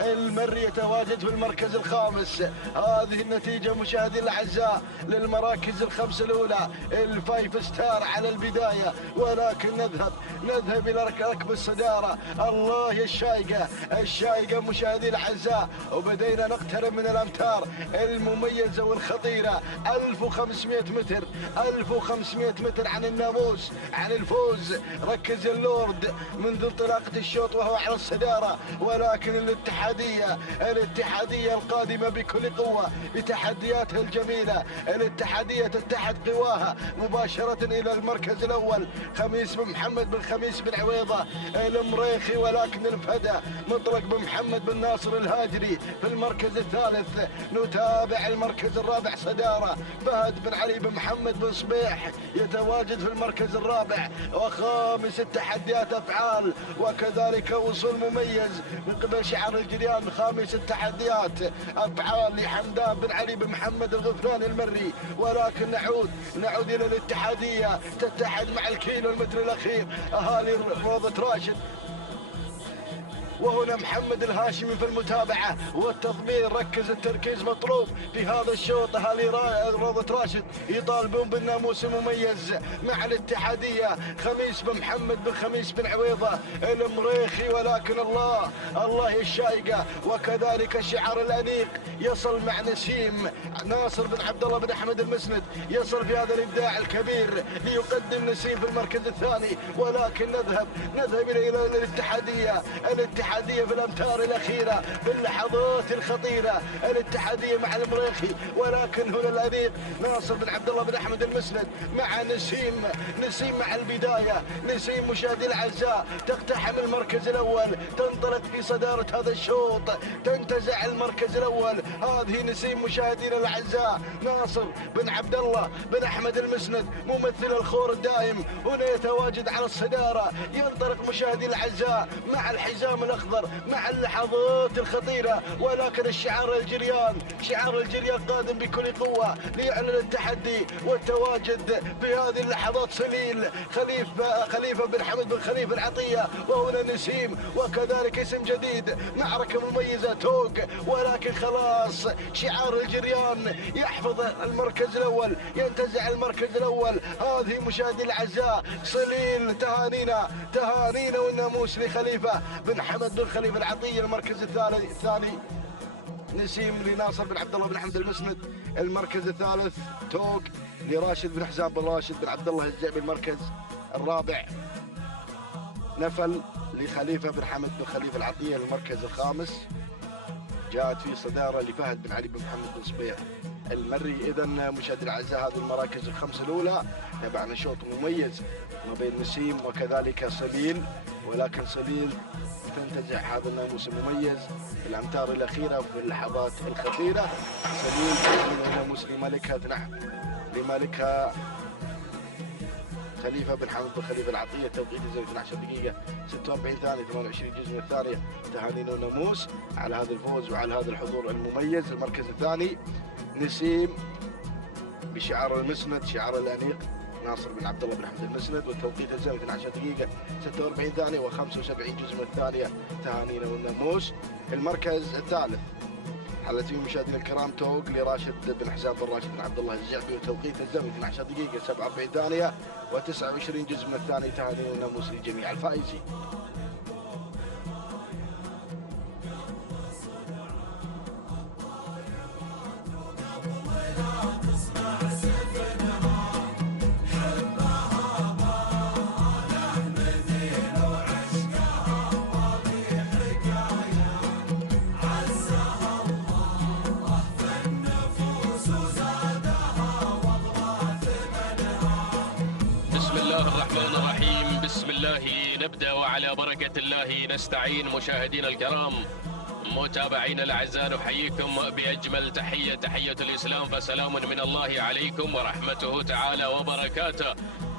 المري يتواجد في المركز الخامس. هذه النتيجة مشاهدينا الأعزاء للمراكز الخمس الأولى، الفايف ستار على البداية، ولكن نذهب إلى ركب الصدارة. الله يا الشايقة مشاهدينا الأعزاء، وبدينا نقترب من الأمتار المميزة والخطيرة. 1500 متر 1500 متر عن الناموس، عن الفوز. ركز اللورد منذ انطلاقة الشوط وهو على الصدارة، ولكن الاتحادية القادمة بكل قوة بتحدياتها الجميلة. الاتحادية تتحد قواها مباشرة إلى المركز الأول. خميس بن محمد بن خميس بن عويضة المريخي، ولكن الفدا مطرق بن محمد بن ناصر الهاجري في المركز الثالث. نتابع المركز الرابع صدارة فهد بن علي بن محمد بن صبيح يتواجد في المركز الرابع. وخامس التحديات أفعال، وكذلك وصول مميز من قبل شعار الجريان. خامس التحديات أفعال لحمدان بن علي بن محمد الغفران المري. ولكن نعود إلى الاتحادية تتحد مع الكيلو المتر الأخير أهالي روضة راشد. وهنا محمد الهاشمي في المتابعة والتضمير. ركز التركيز مطلوب في هذا الشوط. أهالي روضة راشد يطالبون بالناموس المميز مع الاتحادية. خميس بن محمد بن خميس بن عويضة المريخي، ولكن الله يا الشايقة. وكذلك الشعار الأنيق يصل مع نسيم ناصر بن عبد الله بن أحمد المسند، يصل في هذا الإبداع الكبير ليقدم نسيم في المركز الثاني. ولكن نذهب إلى الاتحادية في الأمتار الأخيرة في اللحظات الخطيرة. الاتحادية مع المريخي، ولكن هنا الأنيق ناصر بن عبد الله بن أحمد المسند مع نسيم مع البداية. نسيم مشاهدي الأعزاء تقتحم المركز الأول، تنطلق في صدارة هذا الشوط، تنتزع المركز الأول. هذه نسيم مشاهدينا الأعزاء. ناصر بن عبد الله بن أحمد المسند ممثل الخور الدائم هنا يتواجد على الصدارة. ينطلق مشاهدي الأعزاء مع الحزام الأخضر مع اللحظات الخطيرة. ولكن شعار الجريان قادم بكل قوة ليعلن التحدي والتواجد في هذه اللحظات. سليل خليفة بن حمد بن خليفة العطية، وهنا نسيم، وكذلك اسم جديد معركة مميزة توق. ولكن خلاص شعار الجريان يحفظ المركز الأول، ينتزع المركز الأول. هذه مشاهدي الأعزاء سليل. تهانينا والناموس لخليفة بن حمد بن خليفة العطية المركز الثاني. نسيم لناصر بن عبد الله بن حمد المسند المركز الثالث. توق لراشد بن حزام بن راشد بن عبد الله الزعبي المركز الرابع. نفل لخليفة بن حمد بن خليفة العطية المركز الخامس. جاءت في صدارة لفهد بن علي بن محمد بن صبيح المري. إذا مشاهدينا الأعزاء هذه المراكز الخمسة الأولى. تابعنا شوط مميز ما بين نسيم وكذلك صليل، ولكن صليل تنتزع هذا الناموس المميز في الأمتار الأخيرة وفي اللحظات الخطيرة. صليل تنتزع الناموس لمالكها خليفة بن حمد بن خليفة العطية. توقيت الزمن 12 دقيقة 46 ثانية 28 جزء من الثانية. تهانينا وناموس على هذا الفوز وعلى هذا الحضور المميز. المركز الثاني نسيم بشعار المسند، شعار الأنيق ناصر بن عبد الله بن حمد المسند، والتوقيت الزمن 12 دقيقة 46 ثانية و75 جزء من الثانية. تهانينا والناموس. المركز الثالث حلت فيه مشاهدينا الكرام توق لراشد بن حزام بن راشد بن عبد الله الزعبي، وتوقيت الزمن 12 دقيقة 47 ثانية و29 جزء من الثانية. تهانينا والناموس لجميع الفائزين. بسم الله نبدأ وعلى بركة الله نستعين. مشاهدينا الكرام متابعينا الأعزاء نحييكم بأجمل تحية الإسلام، فسلام من الله عليكم ورحمته تعالى وبركاته.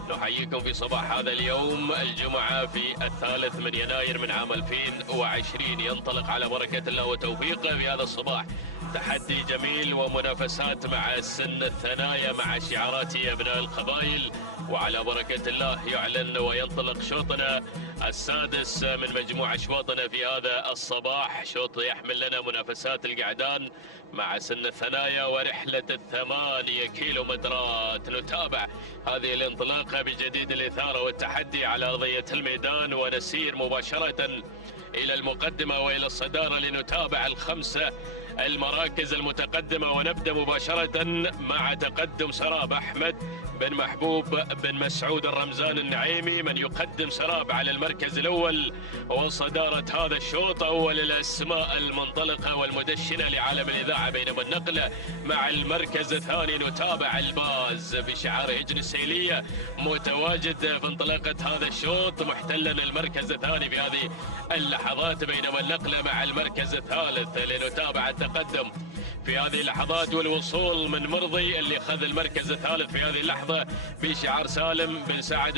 نحييكم في صباح هذا اليوم الجمعة في 3 من يناير من عام 2020. ينطلق على بركة الله وتوفيقه في هذا الصباح تحدي جميل ومنافسات مع سن الثنايا مع شعارات أبناء القبائل، وعلى بركة الله يعلن وينطلق شوطنا السادس من مجموع أشواطنا في هذا الصباح. شوط يحمل لنا منافسات القعدان مع سن الثنايا ورحلة 8 كيلومترات. نتابع هذه الانطلاقة بجديد الإثارة والتحدي على أرضية الميدان، ونسير مباشرة إلى المقدمة وإلى الصدارة لنتابع الخمسة المراكز المتقدمة. ونبدأ مباشرة مع تقدم سراب أحمد بن محبوب بن مسعود الرمزان النعيمي، من يقدم سراب على المركز الأول وصدارة هذا الشوط. أول الأسماء المنطلقة والمدشنة لعالم الإذاعة، بينما النقلة مع المركز الثاني نتابع الباز بشعار هجن السيلية متواجد في انطلاقة هذا الشوط محتلا المركز الثاني في هذه اللحظات، بينما النقلة مع المركز الثالث لنتابع التقدم في هذه اللحظات والوصول من مرضي اللي اخذ المركز الثالث في هذه اللحظه بشعار سالم بن سعد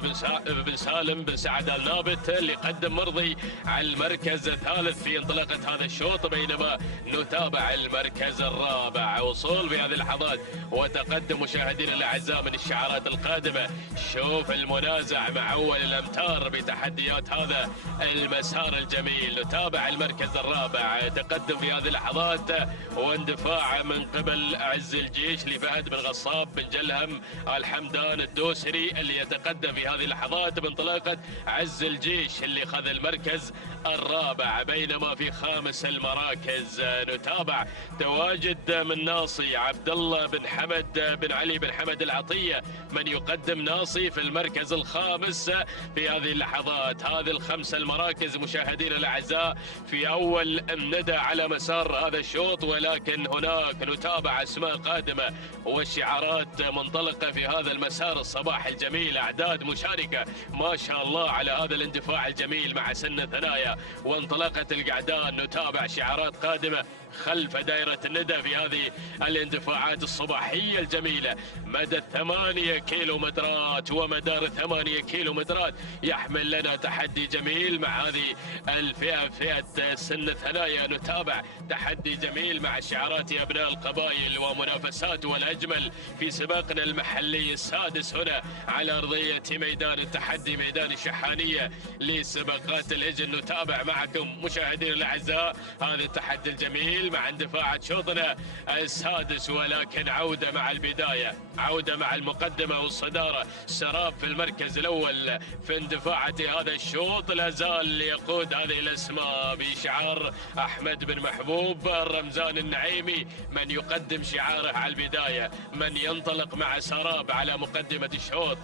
بن سالم بن سعد النابت اللي قدم مرضي على المركز الثالث في انطلاقه هذا الشوط، بينما نتابع المركز الرابع. وصول في هذه اللحظات وتقدم مشاهدينا الاعزاء من الشعارات القادمه. شوف المنازع مع اول الامتار بتحديات هذا المسار الجميل. نتابع المركز الرابع، تقدم في هذه اللحظات واندفاع من قبل عز الجيش لفهد بن غصاب بن جلهم الحمدان الدوسري اللي يتقدم في هذه اللحظات بانطلاقه عز الجيش اللي اخذ المركز الرابع، بينما في خامس المراكز نتابع تواجد من ناصي عبد الله بن حمد بن علي بن حمد العطيه، من يقدم ناصي في المركز الخامس في هذه اللحظات. هذه الخمسه المراكز مشاهدينا الاعزاء في اول الندى على مسار هذا الشوط، ولكن هناك نتابع اسماء قادمه والشعارات منطلقه في هذا المسار الصباح الجميل. اعداد مشاركه ما شاء الله على هذا الاندفاع الجميل مع سن الثنايا وانطلاقه القعدان. نتابع شعارات قادمه خلف دائرة الندى في هذه الاندفاعات الصباحية الجميلة. مدى 8 كيلومترات ومدار 8 كيلومترات يحمل لنا تحدي جميل مع هذه الفئة، فئة سن الثنايا. نتابع تحدي جميل مع شعارات أبناء القبائل ومنافسات، والأجمل في سباقنا المحلي السادس هنا على أرضية ميدان التحدي ميدان الشحانية لسباقات الهجن. نتابع معكم مشاهدينا الأعزاء هذا التحدي الجميل مع اندفاع شوطنا السادس، ولكن عودة مع البداية، عودة مع المقدمة والصدارة. سراب في المركز الأول في اندفاعة هذا الشوط، لا زال يقود هذه الأسماء بشعار أحمد بن محبوب الرمزان النعيمي، من يقدم شعاره على البداية، من ينطلق مع سراب على مقدمة الشوط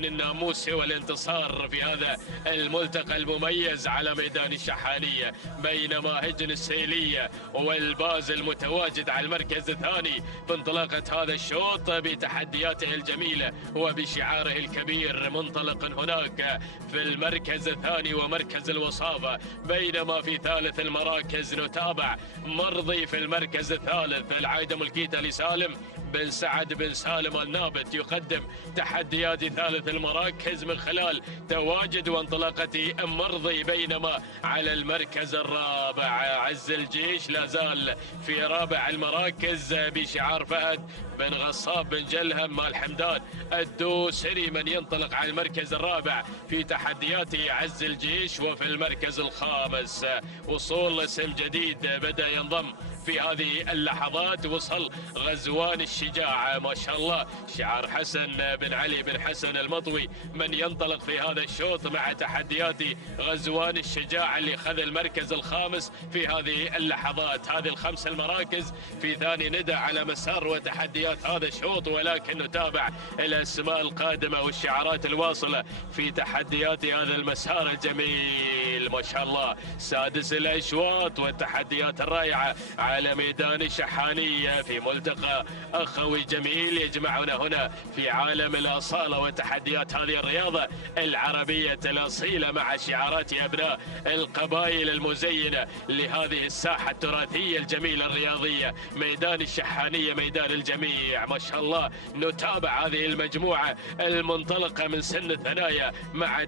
الناموس والانتصار في هذا الملتقى المميز على ميدان الشحانية، بينما هجن السيلية والباز المتواجد على المركز الثاني بانطلاقة هذا الشوط بتحدياته الجميلة وبشعاره الكبير منطلقا هناك في المركز الثاني ومركز الوصافة. بينما في ثالث المراكز نتابع مرضي في المركز الثالث، العايدة ملكيته لسالم بن سعد بن سالم النابت يقدم تحديات ثالث المراكز من خلال تواجد وانطلاقة مرضي. بينما على المركز الرابع عز الجيش لا زال في رابع المراكز بشعار فهد بن غصاب بن جلهم الحمدان الدوسري، من ينطلق على المركز الرابع في تحدياته عز الجيش. وفي المركز الخامس وصول اسم جديد بدأ ينضم في هذه اللحظات، وصل غزوان الشجاع ما شاء الله شعار حسن بن علي بن حسن المطوي، من ينطلق في هذا الشوط مع تحديات غزوان الشجاع اللي خذ المركز الخامس في هذه اللحظات. هذه الخمس المراكز في ثاني ندى على مسار وتحديات هذا الشوط، ولكن نتابع الاسماء القادمه والشعارات الواصله في تحديات هذا المسار الجميل ما شاء الله. سادس الأشواط والتحديات الرائعة على ميدان الشحانية في ملتقى أخوي جميل يجمعنا هنا في عالم الأصالة وتحديات هذه الرياضة العربية الأصيلة مع شعارات أبناء القبائل المزينة لهذه الساحة التراثية الجميلة الرياضية. ميدان الشحانية ميدان الجميع ما شاء الله. نتابع هذه المجموعة المنطلقة من سن الثنايا مع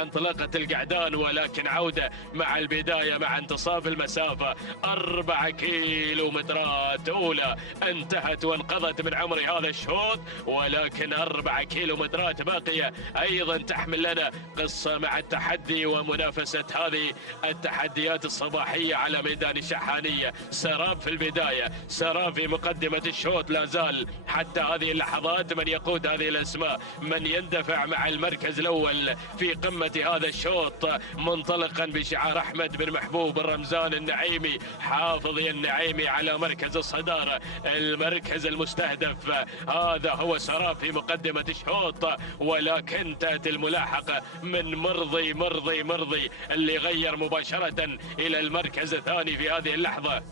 انطلاقة القعدان، ولكن عودة مع البداية مع انتصاف المسافة 4 كيلومترات أولى انتهت وانقضت من عمر هذا الشوط، ولكن 4 كيلومترات باقية أيضا تحمل لنا قصة مع التحدي ومنافسة هذه التحديات الصباحية على ميدان الشحانية. سراب في البداية، سراب في مقدمة الشوط لا زال حتى هذه اللحظات. من يقود هذه الأسماء، من يندفع مع المركز الأول في قمة هذا الشوط، منطلقا بشعار أحمد بن محبوب الرمزان النعيمي حافظي النعيمي على مركز الصدارة، المركز المستهدف. هذا هو سراب في مقدمة الشوط، ولكن تأتي الملاحقة من مرضي اللي غير مباشرة إلى المركز الثاني في هذه اللحظة.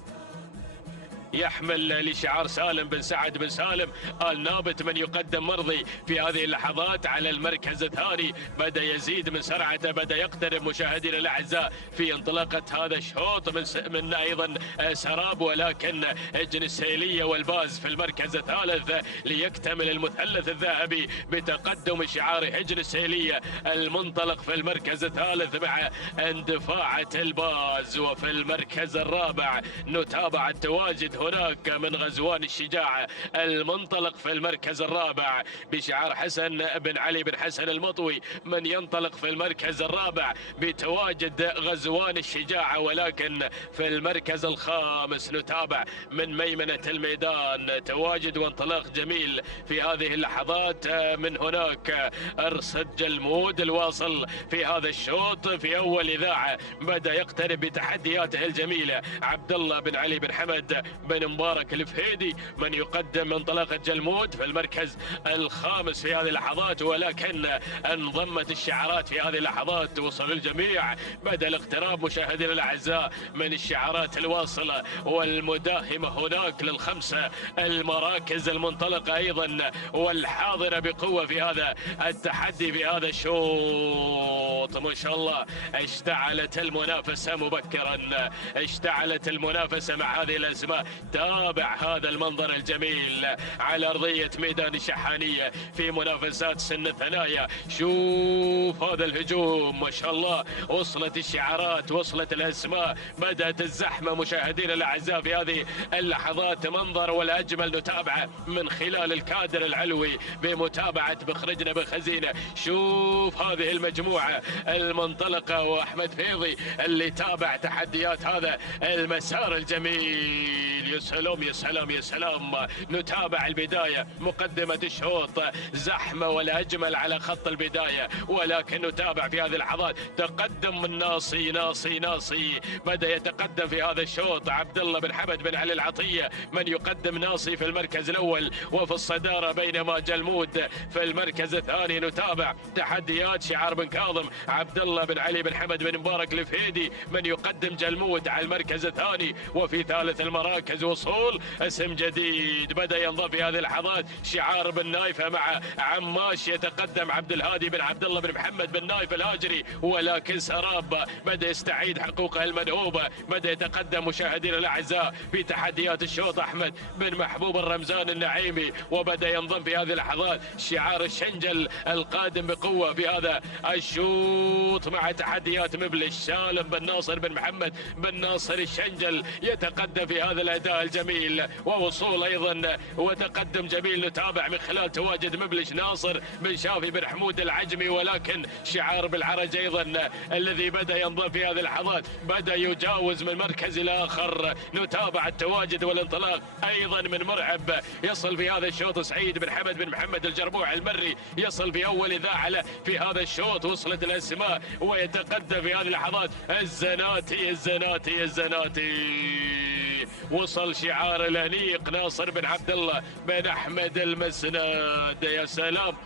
يحمل لشعار سالم بن سعد بن سالم آل نابت. من يقدم مرضي في هذه اللحظات على المركز الثاني، بدأ يزيد من سرعته، بدأ يقترب مشاهدينا الأعزاء في انطلاقة هذا الشوط من أيضا سراب، ولكن هجن السيلية والباز في المركز الثالث ليكتمل المثلث الذهبي بتقدم شعار هجن السيلية المنطلق في المركز الثالث مع اندفاعة الباز. وفي المركز الرابع نتابع التواجد هناك من غزوان الشجاعة المنطلق في المركز الرابع بشعار حسن بن علي بن حسن المطوي. من ينطلق في المركز الرابع بتواجد غزوان الشجاعة، ولكن في المركز الخامس نتابع من ميمنة الميدان تواجد وانطلاق جميل في هذه اللحظات. من هناك أرصد جلمود الواصل في هذا الشوط في أول إذاعة، بدأ يقترب بتحدياته الجميلة عبد الله بن علي بن حمد بن مبارك الفهيدي. من يقدم انطلاقة جلمود في المركز الخامس في هذه اللحظات، ولكن انضمت الشعارات في هذه اللحظات. وصل الجميع، بدأ الاقتراب مشاهدينا الأعزاء من الشعارات الواصلة والمداهمة هناك للخمسة المراكز المنطلقة أيضا والحاضرة بقوة في هذا التحدي في هذا الشوط. ما شاء الله اشتعلت المنافسة مبكرا، اشتعلت المنافسة مع هذه الأسماء. تابع هذا المنظر الجميل على أرضية ميدان الشحانية في منافسات سن الثنايا. شوف هذا الهجوم ما شاء الله، وصلت الشعارات، وصلت الأسماء، بدأت الزحمة مشاهدينا الأعزاء في هذه اللحظات. منظر والأجمل نتابعه من خلال الكادر العلوي بمتابعة بخرجنا بخزينة. شوف هذه المجموعة المنطلقة وأحمد فيضي اللي تابع تحديات هذا المسار الجميل. يا سلام يا سلام يا سلام. نتابع البداية، مقدمة الشوط، زحمة والأجمل على خط البداية، ولكن نتابع في هذه اللحظات تقدم من ناصي. بدأ يتقدم في هذا الشوط عبد الله بن حمد بن علي العطية. من يقدم ناصي في المركز الأول وفي الصدارة، بينما جلمود في المركز الثاني. نتابع تحديات شعار بن كاظم عبد الله بن علي بن حمد بن مبارك الفهيدي. من يقدم جلمود على المركز الثاني، وفي ثالث المراكز وصول اسم جديد بدأ ينضم في هذه اللحظات شعار بن نايفة مع عماش. يتقدم عبد الهادي بن عبد الله بن محمد بن نايف الهاجري، ولكن سراب بدأ يستعيد حقوقه المنهوبة. بدأ يتقدم مشاهدينا الأعزاء في تحديات الشوط أحمد بن محبوب الرمزان النعيمي، وبدأ ينضم في هذه اللحظات شعار الشنجل القادم بقوة في هذا الشوط مع تحديات مبلش. سالم بن ناصر بن محمد بن ناصر الشنجل يتقدم في هذا الأداء الجميل، ووصول أيضا وتقدم جميل. نتابع من خلال تواجد مبلش ناصر بن شافي بن حمود العجمي، ولكن شعار بالعرج أيضا الذي بدأ ينضم في هذه اللحظات بدأ يجاوز من مركز إلى آخر. نتابع التواجد والانطلاق أيضا من مرعب. يصل في هذا الشوط سعيد بن حمد بن محمد الجربوع المري، يصل في أول إذاعة في هذا الشوط. وصلت الأسماء ويتقدم في هذه اللحظات الزناتي. وصل شعار الأنيق ناصر بن عبد الله بن أحمد المسند. يا سلام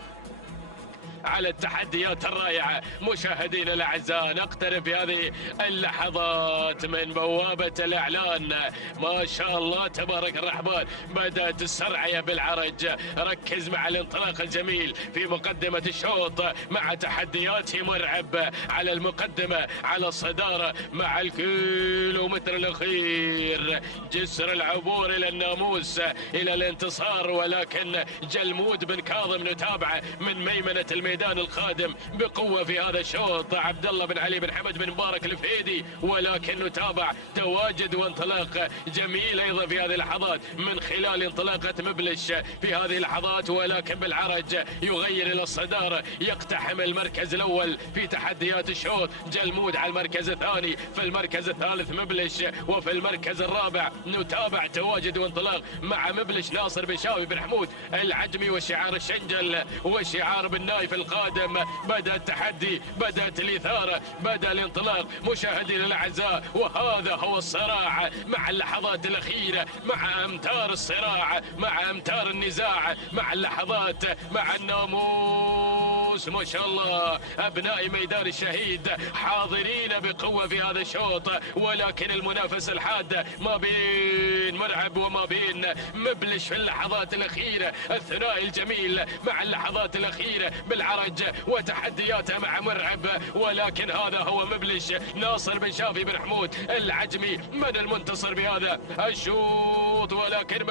على التحديات الرائعة. مشاهدينا الأعزاء نقترب في هذه اللحظات من بوابة الإعلان. ما شاء الله تبارك الرحمن، بدأت السرعية بالعرج. ركز مع الانطلاق الجميل في مقدمة الشوط مع تحدياته مرعب على المقدمة على الصدارة مع الكيلومتر الأخير. جسر العبور إلى الناموس إلى الانتصار، ولكن جلمود بن كاظم نتابعه من ميمنة الميدان القادم بقوة في هذا الشوط. عبد الله بن علي بن حمد بن مبارك الفهيدي، ولكن نتابع تواجد وانطلاق جميل أيضا في هذه اللحظات من خلال انطلاقة مبلش في هذه اللحظات، ولكن بالعرج يغير إلى الصدارة، يقتحم المركز الأول في تحديات الشوط. جلمود على المركز الثاني، في المركز الثالث مبلش، وفي المركز الرابع نتابع تواجد وانطلاق مع مبلش ناصر بن شاوي بن حمود العجمي وشعار الشنجل وشعار بن نايف القادم. بدأ التحدي، بدأت الإثارة، بدأ الانطلاق مشاهدينا الأعزاء، وهذا هو الصراع مع اللحظات الأخيرة، مع أمتار الصراع، مع أمتار النزاع، مع اللحظات، مع الناموس. ما شاء الله أبناء ميدان الشهيد حاضرين بقوة في هذا الشوط، ولكن المنافسة الحادة ما بين مرعب وما بين مبلش في اللحظات الأخيرة. الثنائي الجميل مع اللحظات الأخيرة بالعرج وتحدياته مع مرعب، ولكن هذا هو مبلش ناصر بن شافي بن حمود العجمي. من المنتصر بهذا الشوط؟ ولكن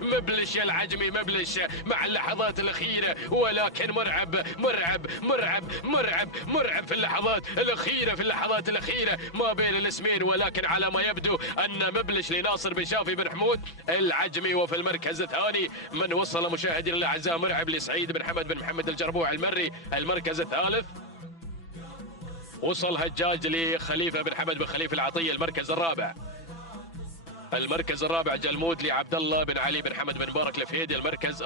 مبلش العجمي، مبلش مع اللحظات الأخيرة، ولكن مرعب مرعب مرعب مرعب مرعب في اللحظات الأخيرة، في اللحظات الأخيرة ما بين الاسمين. ولكن على ما يبدو أن مبلش لناصر بن شافي بن حمود العجمي. وفي المركز الثاني من وصل مشاهدينا الأعزاء مرعب لسعيد بن حمد بن محمد الجربوع المري. المركز الثالث وصل هجاج لخليفة بن حمد بن خليفة العطية. المركز الرابع جلمود لعبد الله بن علي بن حمد بن مبارك الفهيدي. المركز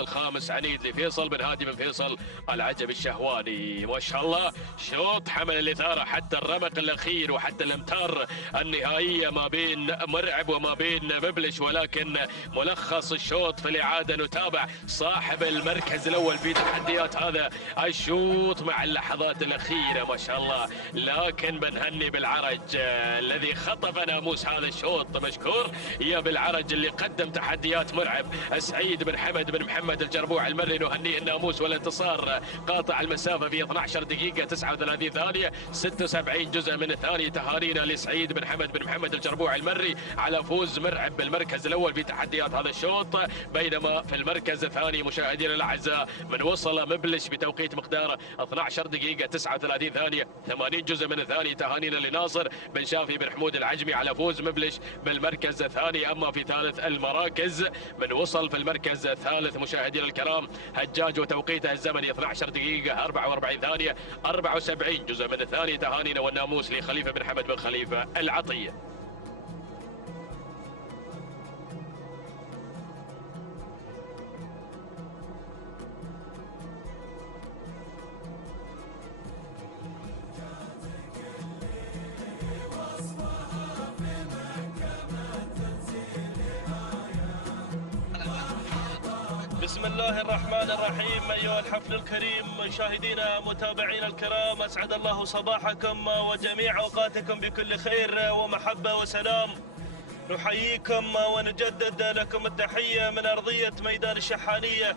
الخامس عنيد لفيصل بن هادي بن فيصل العجب الشهواني. ما شاء الله شوط حمل الإثارة حتى الرمق الأخير وحتى الامتار النهائية ما بين مرعب وما بين مبلش. ولكن ملخص الشوط في الإعادة نتابع صاحب المركز الأول في تحديات هذا الشوط مع اللحظات الأخيرة. ما شاء الله، لكن بنهني بالعرج الذي خطف ناموس هذا الشوط. مشكور يا بالعرج اللي قدم تحديات مرعب. سعيد بن حمد بن محمد الجربوع المري نهنيه الناموس والانتصار. قاطع المسافة في 12 دقيقة 39 ثانية 76 جزء من الثانية. تهانينا لسعيد بن حمد بن محمد الجربوع المري على فوز مرعب بالمركز الأول في تحديات هذا الشوط. بينما في المركز الثاني مشاهدينا الأعزاء من وصل مبلش بتوقيت مقداره 12 دقيقة 39 ثانية 80 جزء من الثانية. تهانينا لناصر بن شافي بن حمود العجمي على فوز مبلش بالمركز الثاني. أما في ثالث المراكز من وصل في المركز الثالث مشاهدينا الكرام هجاج وتوقيته الزمني 12 دقيقة 44 ثانية 74 جزء من الثانية. تهانينا والناموس لخليفة بن حمد بن خليفة العطية. بسم الله الرحمن الرحيم. أيها الحفل الكريم، مشاهدينا متابعينا الكرام، أسعد الله صباحكم وجميع أوقاتكم بكل خير ومحبة وسلام. نحييكم ونجدد لكم التحية من أرضية ميدان الشحانية،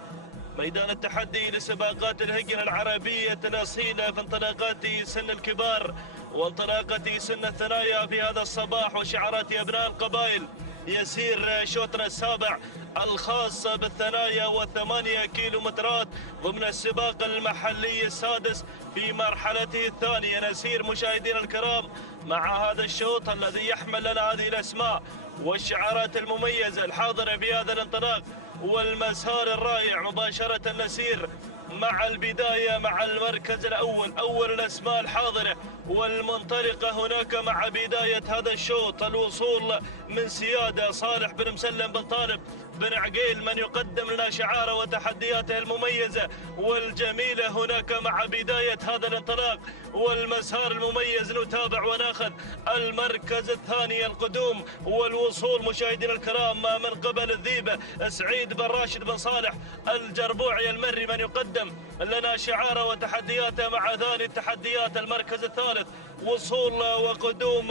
ميدان التحدي لسباقات الهجنة العربية الأصيلة في انطلاقات سن الكبار وانطلاقة سن الثنايا في هذا الصباح وشعارات أبناء القبائل. يسير شوطنا السابع الخاص بالثنايا والثمانية كيلومترات ضمن السباق المحلي السادس في مرحلته الثانية. نسير مشاهدينا الكرام مع هذا الشوط الذي يحمل لنا هذه الأسماء والشعارات المميزة الحاضرة في هذا الانطلاق والمسار الرائع. مباشرة نسير مع البداية مع المركز الأول، أول الأسماء الحاضرة والمنطلقة هناك مع بداية هذا الشوط. الوصول من سيادة صالح بن مسلم بن طالب بن عقيل من يقدم لنا شعاره وتحدياته المميزة والجميلة هناك مع بداية هذا الانطلاق والمسار المميز. نتابع وناخذ المركز الثاني القدوم والوصول مشاهدينا الكرام من قبل الذيبة سعيد بن راشد بن صالح الجربوعي المري من يقدم لنا شعاره وتحدياته مع ثاني التحديات المركز الثالث. وصول وقدوم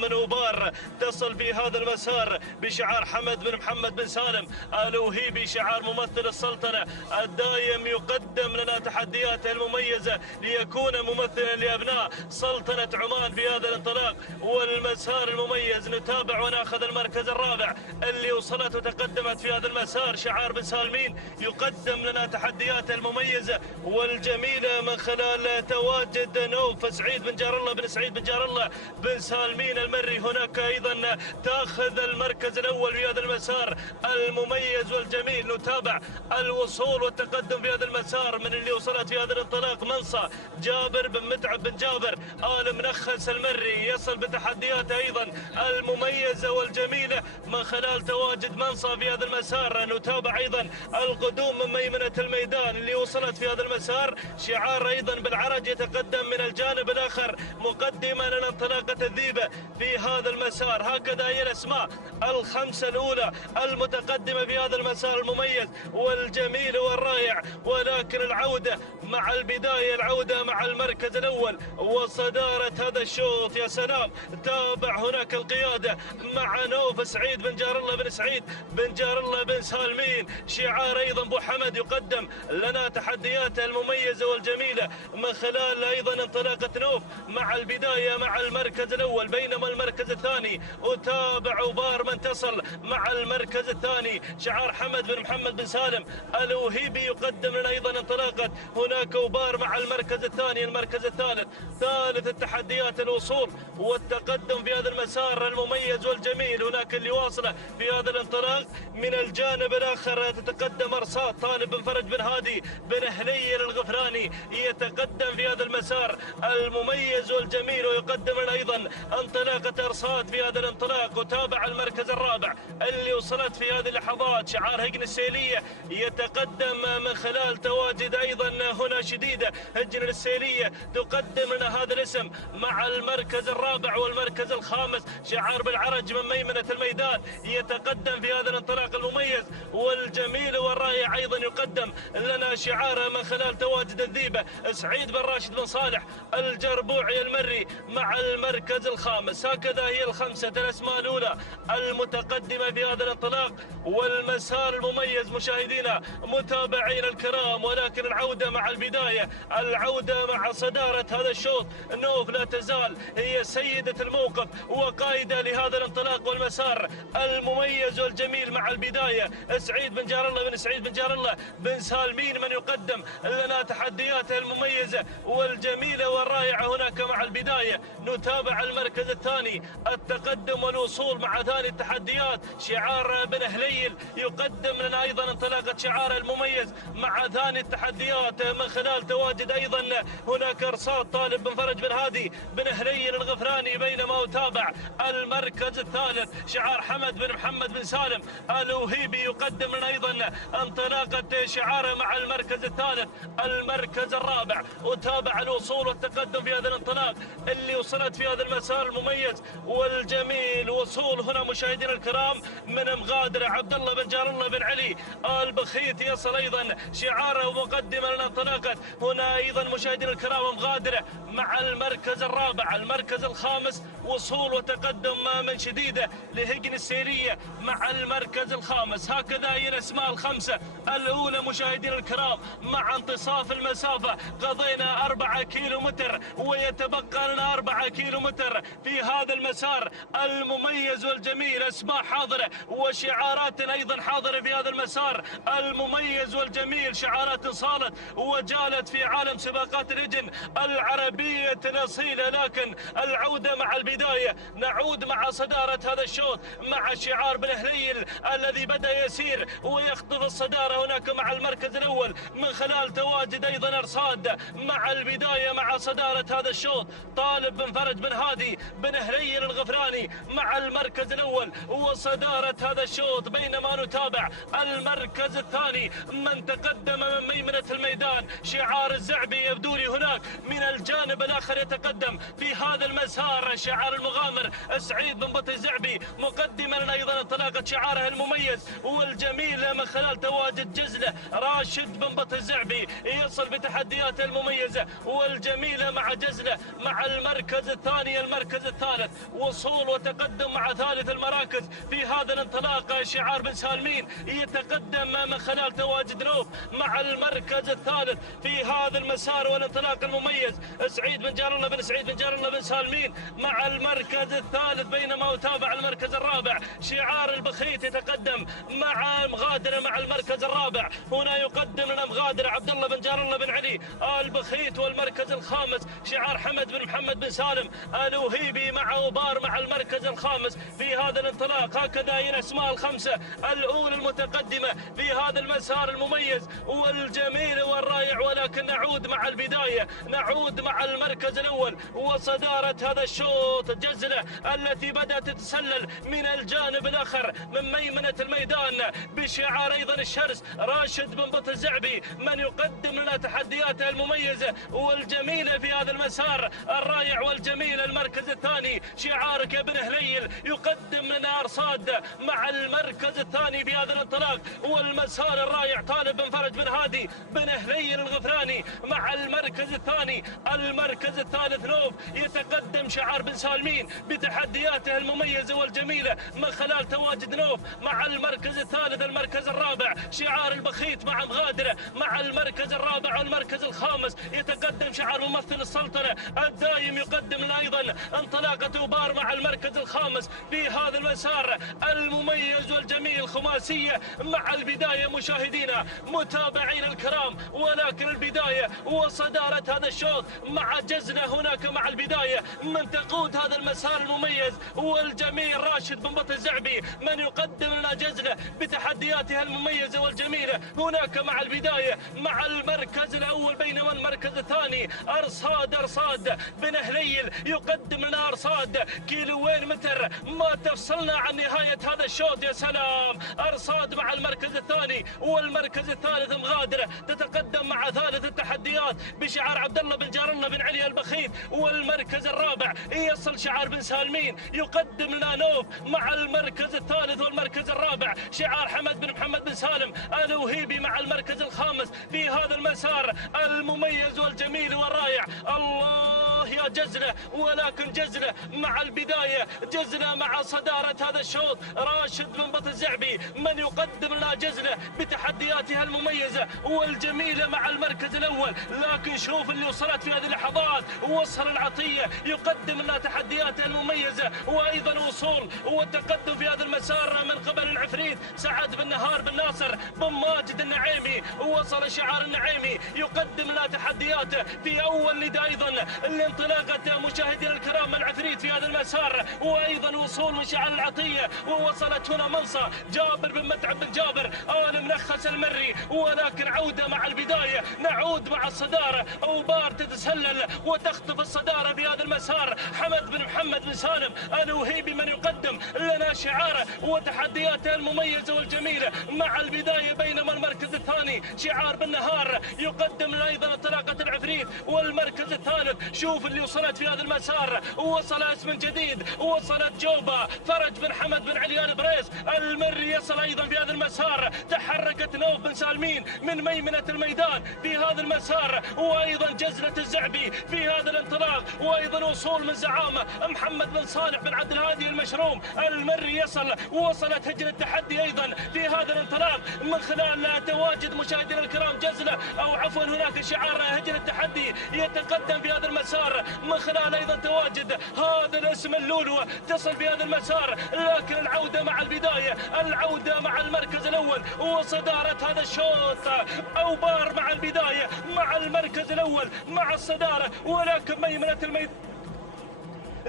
من أوبار تصل في هذا المسار بشعار حمد بن محمد بن سالم الوهيبي شعار ممثل السلطنة الدايم يقدم لنا تحدياته المميزة ليكون ممثلا لأبناء سلطنة عمان في هذا الانطلاق والمسار المميز. نتابع وناخذ المركز الرابع اللي وصلت وتقدمت في هذا المسار شعار بن سالمين يقدم لنا تحدياته المميزة والجميلة من خلال تواجد نوف سعيد بن جار الله بن سعيد بن جار الله بن سالمين المري. هناك ايضا تاخذ المركز الاول في هذا المسار المميز والجميل. نتابع الوصول والتقدم في هذا المسار من اللي وصلت في هذا الانطلاق منصة جابر بن متعب بن جابر آل منخس المري يصل بتحدياته ايضا المميزة والجميلة من خلال تواجد منصة في هذا المسار. نتابع ايضا القدوم من ميمنة الميدان اللي وصلت في هذا المسار شعار ايضا بالعرج يتقدم من الجانب الاخر مقدما لنا انطلاقة الذيبة في هذا المسار. هكذا هي الاسماء الخمسة الاولى المتقدمة في هذا المسار المميز والجميل والرائع. ولكن العودة مع البداية العودة مع المركز الاول وصدارة هذا الشوط. يا سلام تابع هناك القيادة مع نوف سعيد بن جار الله بن سعيد بن جار الله بن سالمين شعار ايضا ابو حمد يقدم لنا تحدياته المميزة والجميلة من خلال ايضا انطلاقة نوف مع البداية مع المركز الاول. بينما المركز الثاني وتابع وبار من تصل مع المركز الثاني شعار حمد بن محمد بن سالم الوهيبي يقدم لنا ايضا انطلاقة هناك وبار مع المركز الثاني. المركز الثالث ثالث التحديات الوصول والتقدم في هذا المسار المميز والجميل. هناك اللي واصله في هذا الانطلاق من الجانب الاخر تتقدم ارصاد طالب بن فرج بن هادي بن هليل الغفراني يتقدم في هذا المسار المميز والجميل ويقدم لنا ايضا انطلاقة ارصاد في هذا الانطلاق. وتابع المركز الرابع اللي وصلت في هذه اللحظات شعار هجن السيلية يتقدم من خلال تواجد ايضا هنا شديدة هجن السيلية تقدم لنا هذا الاسم مع المركز الرابع والمركز الخامس شعار بالعرج من ميمنة الميدان يتقدم في هذا الانطلاق المميز والجميل والرائع. ايضا يقدم لنا شعاره من خلال تواجد الذيبة سعيد بن راشد بن صالح الجربوعي المري مع المركز الخامس. هكذا هي الخمسة الاسماء الاولى المتقدمة في هذا الانطلاق والمسار المميز مشاهدينا متابعينا الكرام. ولكن العودة مع البداية العودة مع صدارة هذا الشوط نوف لا تزال هي سيدة الموقف وقائدة لهذا الانطلاق والمسار المميز والجميل. مع البداية سعيد بن جار الله بن سعيد بن جار الله بن سالمين من يقدم لنا تحدياته المميزة والجميلة والرائعة. هناك مع البداية نتابع المركز الثاني التقدم والوصول مع ثاني التحديات شعار بن هليل يقدم لنا ايضا انطلاقة شعاره المميز مع ثاني التحديات من خلال تواجد ايضا هناك ارصاد طالب بن فرج بن هادي بن هليل الغفراني. بينما أتابع المركز الثالث شعار حمد بن محمد بن سالم الوهيبي يقدم لنا ايضا انطلاقة شعاره مع المركز الثالث. المركز الرابع وتابع الوصول والتقدم في هذا الانطلاق اللي وصلت في هذا المسار المميز والجميل. وصول هنا مشاهدينا الكرام من مغادرة عبد الله بن جار الله بن علي البخيت يصل ايضا شعاره ومقدمه لنا انطلاقة هنا ايضا مشاهدينا الكرام مغادرة مع المركز الرابع. المركز الخامس وصول وتقدم من شديدة لهجن السيرية مع المركز الخامس. هكذا هي الاسماء الخمسة الاولى مشاهدينا الكرام مع انتصاف المسافة قضينا 4 كيلو متر ويتبقى لنا 4 كيلو متر في هذا المسار المميز والجميل. اسماء حاضرة وشعارات ايضا حاضرة في هذا المسار المميز والجميل. شعارات صالت وجالت في عالم سباقات الهجن العربية الأصيلة. لكن العودة مع البداية نعود مع صدارة هذا الشوط مع شعار بن هليل الذي بدأ يسير ويخطف الصدارة هناك مع المركز الأول من خلال تواجد أيضا أرصاد مع البداية مع صدارة هذا الشوط طالب بن بن فرج بن هادي بن هليل الغفراني مع المركز الأول وصدارة هذا الشوط، بينما نتابع المركز الثاني من تقدم من ميمنة الميدان شعار الزعبي. يبدو لي هناك من الجانب الآخر يتقدم في هذا المسار شعار المغامر سعيد بن بطي الزعبي، مقدما أيضا انطلاقة شعاره المميز والجميل من خلال تواجد جزلة راشد بن بطي الزعبي يصل بتحدياته المميزة والجميلة مع جزلة مع المركز الثاني. المركز الثالث وصول وتقدم مع ثالث المراكز في هذا الانطلاق شعار بن سالمين يتقدم من خلال تواجد نوف مع المركز الثالث في هذا المسار والانطلاق المميز سعيد بن جار الله بن سعيد بن جار الله بن سالمين مع المركز الثالث، بينما يتابع المركز الرابع شعار البخيت يتقدم مع مغادرة مع المركز الرابع. هنا يقدم لنا مغادرة عبد الله بن جار الله بن علي البخيت، والمركز الخامس شعار حمد بن محمد بن سالم الوهيبي مع وبار مع المركز الخامس في هذا الانطلاق. هكذا هي الاسماء الخمسة الأولى المتقدمة في هذا المسار المميز والجميل والرائع، ولكن نعود مع البداية، نعود مع المركز الأول وصدارة هذا الشوط جزلة التي بدأت تتسلل من الجانب الآخر من ميمنة الميدان بشعار أيضا الشرس راشد بن بطي الزعبي من يقدم لنا تحدياته المميزة والجميلة في هذا المسار الرائع والجميل. المركز الثاني شعارك يا بن هليل يقدم لنا أرصاد مع المركز الثاني في هذا الانطلاق والمسار الرائع طالب بن فرج بن هادي بن هليل الغفراني مع المركز الثاني. المركز الثالث نوف يتقدم شعار بن سالمين بتحدياته المميزة والجميلة من خلال تواجد نوف مع المركز الثالث. المركز الرابع شعار البخيت مع مغادرة مع المركز الرابع. والمركز الخامس يتقدم شعار ممثل السلطنة الدايم يقدم لنا أيضا انطلاقة وبار مع المركز الخامس في هذا المسار المميز والجميل. خماسية مع البداية مشاهدينا متابعين الكرام، ولكن البداية وصدارة هذا الشوط مع جزلة هناك مع البداية من تقود هذا المسار المميز والجميل راشد بن بطي الزعبي من يقدم لنا جزلة بتحدياتها المميزة والجميلة هناك مع البداية مع المركز الأول، بينما المركز الثاني أرصاد بن هليل يقدم لنا أرصاد كيلوين متر ما تفصلنا عن نهاية هذا الشوط. يا سلام، أرصاد مع المركز الثاني. والمركز الثالث مغادرة تتقدم مع ثالث التحديات بشعار عبد الله بن جار الله بن علي البخيت. والمركز الرابع يصل شعار بن سالمين يقدم لنا نوف مع المركز الثالث. والمركز الرابع شعار حمد بن محمد بن سالم الوهيبي مع المركز الخامس في هذا المسار المميز والجميل والرائع. الله يا جزلة، ولكن جزلة مع البداية، جزلة مع صدارة هذا الشوط راشد بن بطي الزعبي من يقدم لنا جزلة بتحدياتها المميزة والجميلة مع المركز الأول. لكن شوف اللي وصلت في هذه اللحظات، وصل العطية يقدم لنا تحدياته المميزة وأيضا وصول والتقدم في هذا المسار من قبل العفريت سعد بن نهار بن ناصر بن ماجد النعيمي. وصل شعار النعيمي يقدم لنا تحدياته في أول نداء أيضا الانطلاقة مشاهدينا الكرام من العفريت في هذا المسار، وأيضا وصول من شعار العطية. ووصلت هنا منصة جابر بن متعب بن جابر آل منخس المري، ولكن عودة مع البداية، نعود مع الصدارة. أوبار تتسلل وتخطف الصدارة في هذا المسار. حمد بن محمد بن سالم الوهيبي من يقدم لنا شعاره وتحدياته المميزة والجميلة مع البداية، بينما المركز الثاني شعار بن نهار يقدم لنا أيضا انطلاقة العفريت. والمركز الثالث شوف اللي وصلت في هذا المسار، وصل اسم جديد، وصلت جوبا فرج بن حمد بن عليان بريس المري يصل أيضا في هذا المسار. تحركت نوف بن سالمين من ميمنة الميدان في هذا المسار، وأيضا جزلة الزعبي في هذا الانطلاق، وأيضا وصول من زعامة محمد بن صالح بن عبد الهادي المشروم المري يصل. وصلت هجن التحدي أيضا في هذا الانطلاق من خلال تواجد مشاهدينا الكرام جزلة، أو عفوا هناك شعار هجن التحدي يتقدم في هذا المسار من خلال أيضا تواجد هذا الاسم اللولو تصل في هذا المسار. لكن العودة مع البداية، العودة مع المركز الأول وصدارة هذا الشوط. أوبار مع البداية مع المركز الأول مع الصدارة، ولكن ميمنة الميدان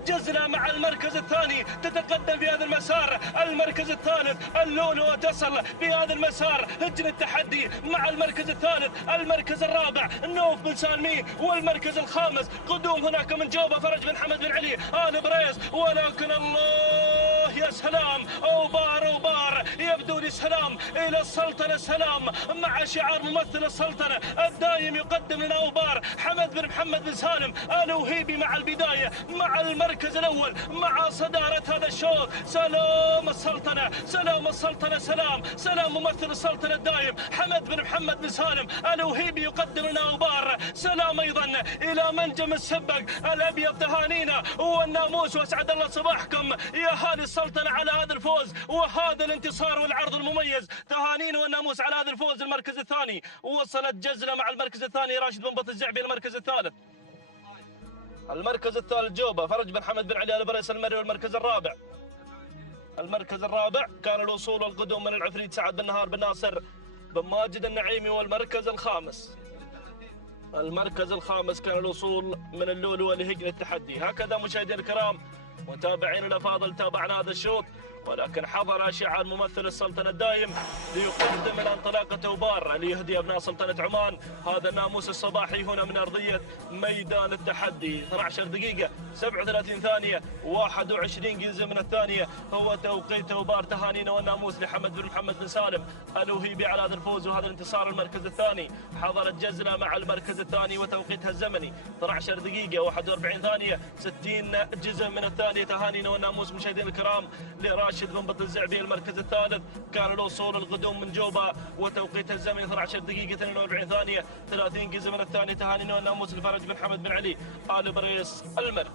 جزلة مع المركز الثاني تتقدم في هذا المسار. المركز الثالث اللولو تصل في هذا المسار. هجن التحدي مع المركز الثالث. المركز الرابع نوف بن سالمي، والمركز الخامس قدوم هناك من جوبة فرج بن حمد بن علي آل بريس. ولكن الله يا سلام، أوبار يبدو لي سلام إلى السلطنة سلام، مع شعار ممثل السلطنة الدايم يقدم لنا أوبار حمد بن محمد بن سالم آل وهيبي مع البداية مع المركز الأول مع صدارة هذا الشوط. سلام السلطنة، سلام السلطنة، سلام ممثل السلطنة الدايم حمد بن محمد بن سالم آل وهيبي يقدم لنا أوبار. سلام أيضا إلى منجم السبق الأبيض، تهانينا والناموس وأسعد الله صباحكم يا أهالي السلطنة على هذا الفوز وهذا الانتصار والعرض المميز. تهانينا والناموس على هذا الفوز. المركز الثاني وصلت جزلة مع المركز الثاني راشد بن بط الزعبي. المركز الثالث جوبة فرج بن حمد بن علي آل بريس المري. والمركز الرابع كان الوصول والقدوم من العفريت سعد بن نهار بن ناصر بن ماجد النعيمي. والمركز الخامس كان الوصول من اللولو لهجن التحدي. هكذا مشاهدينا الكرام متابعين الافاضل تابعنا هذا الشوط، ولكن حضر شعار ممثل السلطنة الدايم ليقدم الانطلاقة أوبار ليهدي أبناء سلطنة عمان هذا الناموس الصباحي هنا من أرضية ميدان التحدي. 12 دقيقة 37 ثانية 21 جزء من الثانية هو توقيت أوبار. تهانينا والناموس لحمد بن محمد بن سالم آل وهيبي على هذا الفوز وهذا الانتصار. المركز الثاني حضرت جزلة مع المركز الثاني وتوقيتها الزمني 12 دقيقة 41 ثانية 60 جزء من الثانية. تهانينا والناموس مشاهدينا الكرام لراشد بن بط الزعبي. المركز الثالث كان الوصول القدوم من جوبة وتوقيت الزمن 12 دقيقة 42 ثانية 30 جزء من الثانية. تهانينا والناموس لفرج بن حمد بن علي آل بريس المر.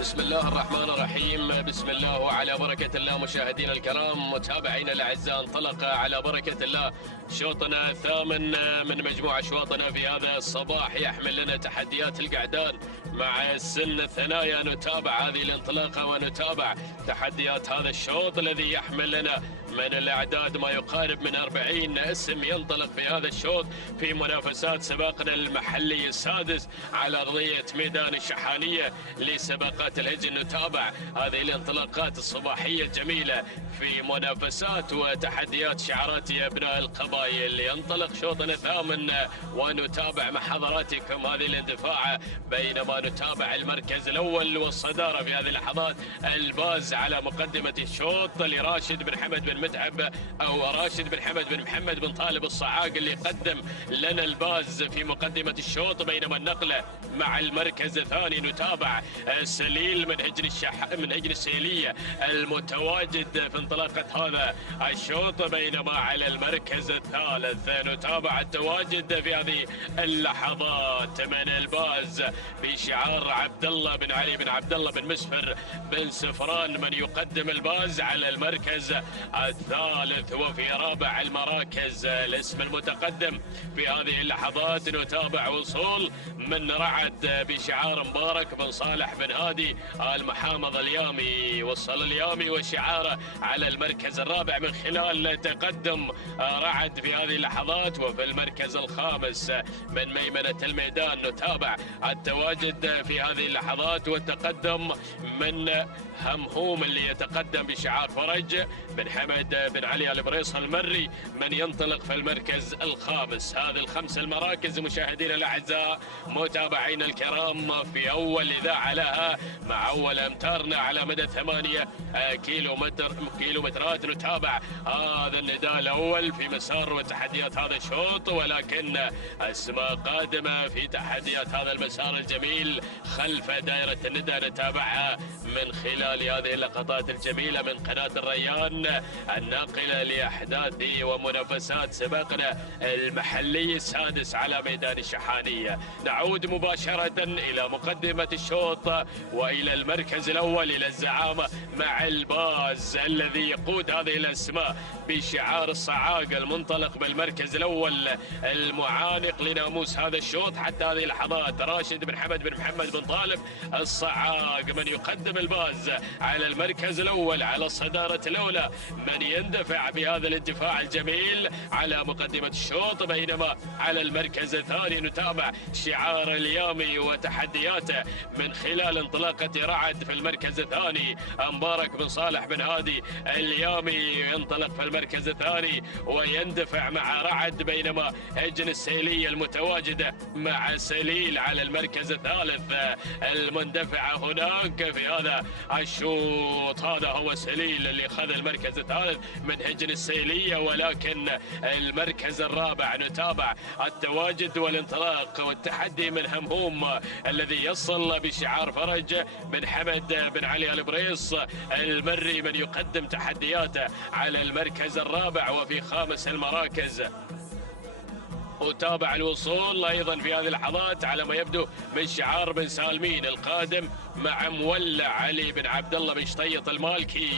بسم الله الرحمن الرحيم، بسم الله وعلى بركة الله. مشاهدينا الكرام متابعينا الأعزاء، انطلق على بركة الله شوطنا الثامن من مجموعة أشواطنا في هذا الصباح، يحمل لنا تحديات القعدان مع سن الثنايا. نتابع هذه الانطلاقة ونتابع تحديات هذا الشوط الذي يحمل لنا من الأعداد ما يقارب من 40 اسم ينطلق في هذا الشوط في منافسات سباقنا المحلي السادس على أرضية ميدان الشحانية لسباقات الهجن. نتابع هذه الانطلاقات الصباحية الجميلة في منافسات وتحديات شعارات أبناء القبائل. ينطلق شوطنا الثامن ونتابع مع حضراتكم هذه الاندفاع، بينما نتابع المركز الأول والصدارة في هذه اللحظات. الباز على مقدمة الشوط لراشد بن حمد بن متعب أو راشد بن حمد بن محمد بن طالب الصعاق اللي قدم لنا الباز في مقدمة الشوط، بينما النقلة مع المركز الثاني نتابع سليل من هجن السيلية المتواجد في انطلاقة هذا الشوط، بينما على المركز الثالث نتابع التواجد في هذه اللحظات من الباز بشعار عبد الله بن علي بن عبد الله بن مسفر بن سفران من يقدم الباز على المركز الثالث. وفي رابع المراكز الاسم المتقدم في هذه اللحظات نتابع وصول من رعد بشعار مبارك بن صالح بن هادي المحامض اليامي. وصل اليامي وشعاره على المركز الرابع من خلال تقدم رعد في هذه اللحظات. وفي المركز الخامس من ميمنة الميدان نتابع التواجد في هذه اللحظات والتقدم من همهوم اللي يتقدم بشعار فرج بن حمد بن علي آل بريس المري من ينطلق في المركز الخامس. هذه الخمس المراكز مشاهدينا الأعزاء متابعينا الكرام في أول إذاعة لها مع أول أمتارنا على مدى 8 كيلومترات. نتابع هذا النداء الأول في مسار وتحديات هذا الشوط، ولكن أسماء قادمة في تحديات هذا المسار الجميل خلف دائرة النداء نتابعها من خلال هذه اللقطات الجميلة من قناة الريان الناقلة لأحداث ومنافسات سباقنا المحلي السادس على ميدان الشحانية. نعود مباشرة إلى مقدمة الشوط وإلى والى المركز الاول الى الزعامه مع الباز الذي يقود هذه الاسماء بشعار الصعاقه المنطلق بالمركز الاول المعانق لناموس هذا الشوط حتى هذه اللحظات. راشد بن حمد بن محمد بن طالب الصعاق من يقدم الباز على المركز الاول على الصداره الاولى، من يندفع بهذا الاندفاع الجميل على مقدمه الشوط، بينما على المركز الثاني نتابع شعار اليامي وتحدياته من خلال انطلاقه رعد في المركز الثاني. مبارك بن صالح بن هادي اليامي ينطلق في المركز الثاني ويندفع مع رعد، بينما هجن السيلية المتواجدة مع سليل على المركز الثالث. المندفع هناك في هذا الشوط هذا هو سليل اللي اخذ المركز الثالث من هجن السيلية، ولكن المركز الرابع نتابع التواجد والانطلاق والتحدي من همهوم الذي يصل بشعار فرج بن حمد بن علي البريص المري من يقدم تحدياته على المركز الرابع وفي خامس المراكز. وتابع الوصول ايضا في هذه اللحظات على ما يبدو من شعار بن سالمين القادم مع مولع علي بن عبد الله بن شطيط المالكي.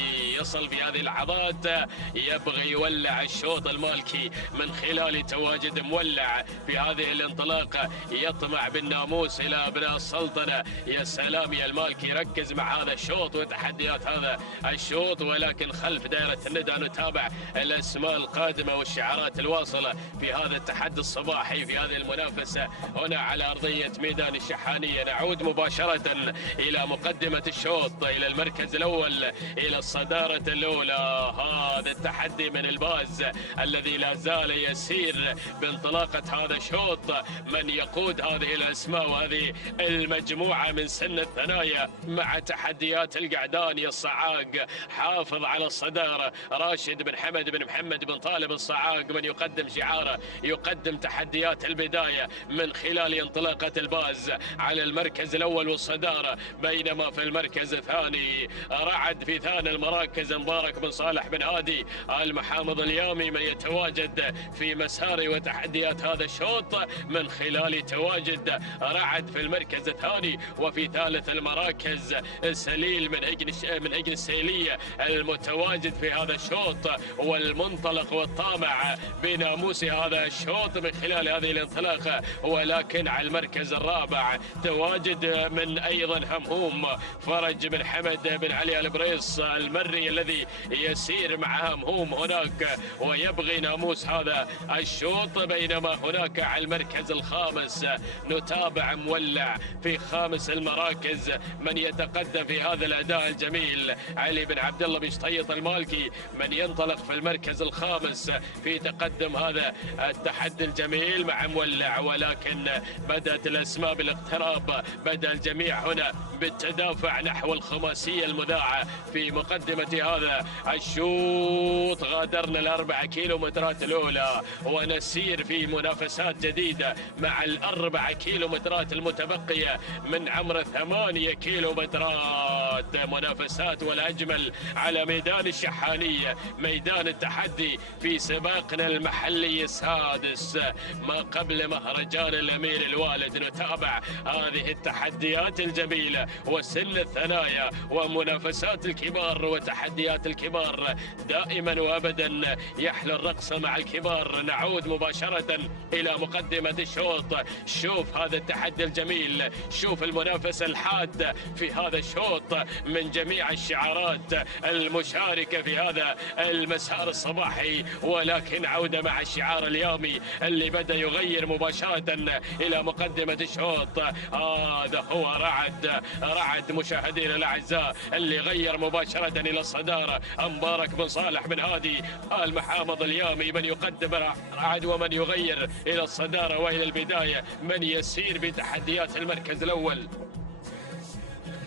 يصل في هذه اللحظات يبغي يولع الشوط المالكي من خلال تواجد مولع في هذه الانطلاقه، يطمع بالناموس الى ابناء السلطنه. يا سلام يا المالكي، ركز مع هذا الشوط وتحديات هذا الشوط، ولكن خلف دائره الندى نتابع الاسماء القادمه والشعارات الواصله في هذا التحدي الصباحي في هذه المنافسه هنا على ارضيه ميدان الشحانيه. نعود مباشره الى مقدمه الشوط، الى المركز الاول، الى الصداره الاولى. هذا التحدي من الباز الذي لا زال يسير بانطلاقه هذا الشوط، من يقود هذه الاسماء وهذه المجموعه من سن الثنايا مع تحديات القعداني الصعاق حافظ على الصداره راشد بن حمد بن محمد بن طالب الصعاق من يقدم شعاره، يقدم تحديات البدايه من خلال انطلاقه الباز على المركز الاول والصداره، بينما في المركز الثاني رعد في ثاني المراكز مبارك بن صالح بن هادي المحامض اليامي من يتواجد في مسار وتحديات هذا الشوط من خلال تواجد رعد في المركز الثاني. وفي ثالث المراكز سليل من اجل السيليه المتواجد في هذا الشوط والمنطلق والطامع بناموس هذا الشوط من خلال هذه الانطلاقه. ولكن على المركز الرابع تواجد من ايضا همهوم فرج بن حمد بن علي البريص المري الذي يسير مع همهوم هناك ويبغي ناموس هذا الشوط، بينما هناك على المركز الخامس نتابع مولع في خامس المراكز من يتقدم في هذا الاداء الجميل علي بن عبد الله بن شطيط المالكي من ينطلق في المركز الخامس في تقدم هذا التحدي الجميل مع مولع. ولكن بدأت الاسماء بالاقتراب، بدأ الجميع هنا بالتدافع نحو الخماسيه المذاعه في مقدمه هذا الشوط. غادرنا الاربع كيلومترات الاولى ونسير في منافسات جديده مع الاربع كيلومترات المتبقيه من عمر 8 كيلومترات منافسات، والاجمل على ميدان الشحانيه ميدان التحدي في سباقنا المحلي السادس ما قبل مهرجان الامير الوالد. نتابع هذه التحديات الجميله وسن الثنايا ومنافسات الكبار وتحديات الكبار، دائما وابدا يحلى الرقص مع الكبار. نعود مباشرة الى مقدمة الشوط. شوف هذا التحدي الجميل، شوف المنافسة الحادة في هذا الشوط من جميع الشعارات المشاركة في هذا المسار الصباحي. ولكن عودة مع الشعار اليامي اللي بدأ يغير مباشرة الى مقدمة الشوط. هذا هو رعد مشاهدينا الاعزاء اللي غير مباشره الى الصداره. مبارك بن صالح بن هادي المحامض اليامي من يقدم رعد ومن يغير الى الصداره والى البدايه من يسير بتحديات المركز الاول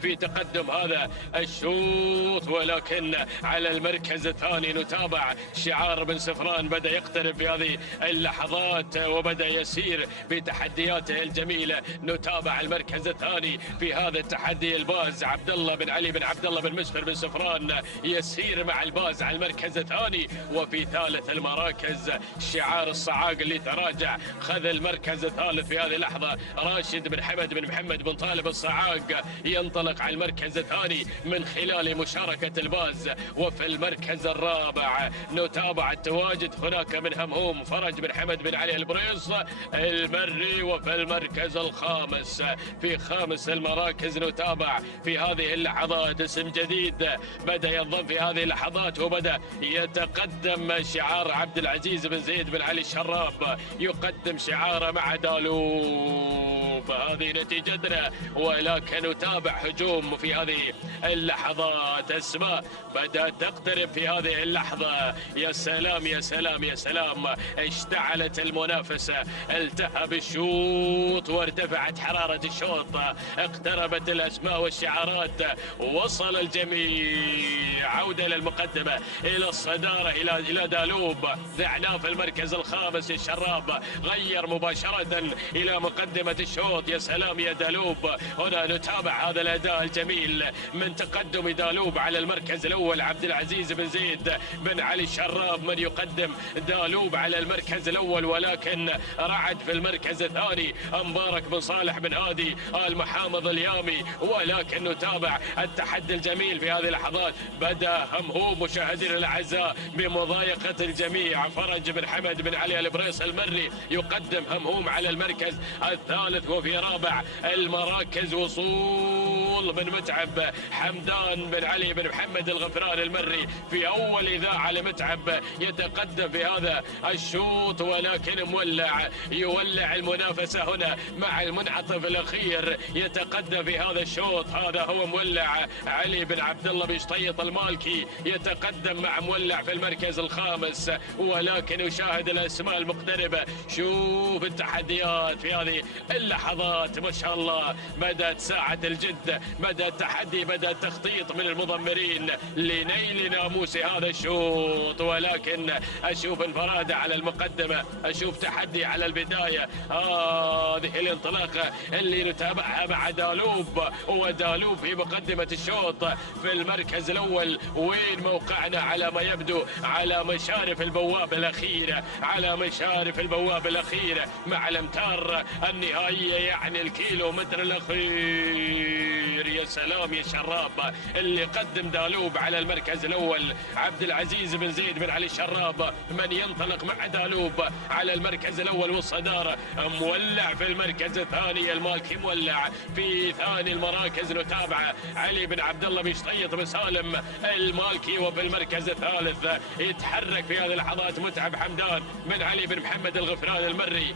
في تقدم هذا الشوط. ولكن على المركز الثاني نتابع شعار بن سفران بدأ يقترب في هذه اللحظات وبدأ يسير بتحدياته الجميلة. نتابع المركز الثاني في هذا التحدي الباز عبد الله بن علي بن عبد الله بن مسفر بن سفران يسير مع الباز على المركز الثاني. وفي ثالث المراكز شعار الصعاق اللي تراجع خذ المركز الثالث في هذه اللحظة راشد بن حمد بن محمد بن طالب الصعاق ينطلق ينطلق على المركز الثاني من خلال مشاركة الباز. وفي المركز الرابع نتابع التواجد هناك من همهوم فرج بن حمد بن علي البريص المري. وفي المركز الخامس في خامس المراكز نتابع في هذه اللحظات اسم جديد بدأ ينضم في هذه اللحظات وبدأ يتقدم شعار عبد العزيز بن زيد بن علي الشراب يقدم شعاره مع دالوب. هذه نتيجتنا ولكن نتابع هجوم في هذه اللحظات. اسماء بدأت تقترب في هذه اللحظة. يا سلام يا سلام يا سلام. اشتعلت المنافسة التهب الشوط وارتفعت حرارة الشوط. اقتربت الأسماء والشعارات. وصل الجميع عودة إلى المقدمة إلى الصدارة إلى دالوب. ذعناه في المركز الخامس الشراب غير مباشرة إلى مقدمة الشوط. يا سلام يا دالوب. هنا نتابع هذا الأداء الجميل من تقدم دالوب على المركز الأول عبد العزيز بن زيد بن علي الشراب من يقدم دالوب على المركز الأول. ولكن رعد في المركز الثاني مبارك بن صالح بن هادي آل محامض اليامي. ولكن نتابع التحدي الجميل في هذه اللحظات. بدأ همهوم مشاهدينا الأعزاء بمضايقة الجميع. فرج بن حمد بن علي البريص المري يقدم همهوم على المركز الثالث. وفي رابع المراكز وصول من متعب حمدان بن علي بن محمد الغفران المري في أول إذاعة لمتعب يتقدم في هذا الشوط. ولكن مولع يولع المنافسة هنا مع المنعطف الأخير يتقدم في هذا الشوط. هذا هو مولع علي بن عبد الله بن شطيط المالكي يتقدم مع مولع في المركز الخامس. ولكن يشاهد الأسماء المقتربة. شوف التحديات في هذه اللحظات ما شاء الله. بدأت ساعة الجد، بدأ التحدي، بدأ التخطيط من المضمرين لنيل ناموس هذا الشوط. ولكن أشوف انفرادة على المقدمة، أشوف تحدي على البداية. هذه الانطلاقة اللي نتابعها مع دالوب. ودالوب في مقدمة الشوط في المركز الأول. وين موقعنا على ما يبدو؟ على مشارف البوابة الأخيرة، على مشارف البوابة الأخيرة مع الأمتار النهائية يعني الكيلومتر الأخير. يا سلام يا شراب اللي قدم دالوب على المركز الأول عبد العزيز بن زيد بن علي الشراب من ينطلق مع دالوب على المركز الأول والصدارة. مولع في المركز الثاني المالكي مولع في ثاني المراكز. نتابع علي بن عبد الله بن شطيط بن سالم المالكي. وفي المركز الثالث يتحرك في هذه اللحظات متعب حمدان بن علي بن محمد الغفران المري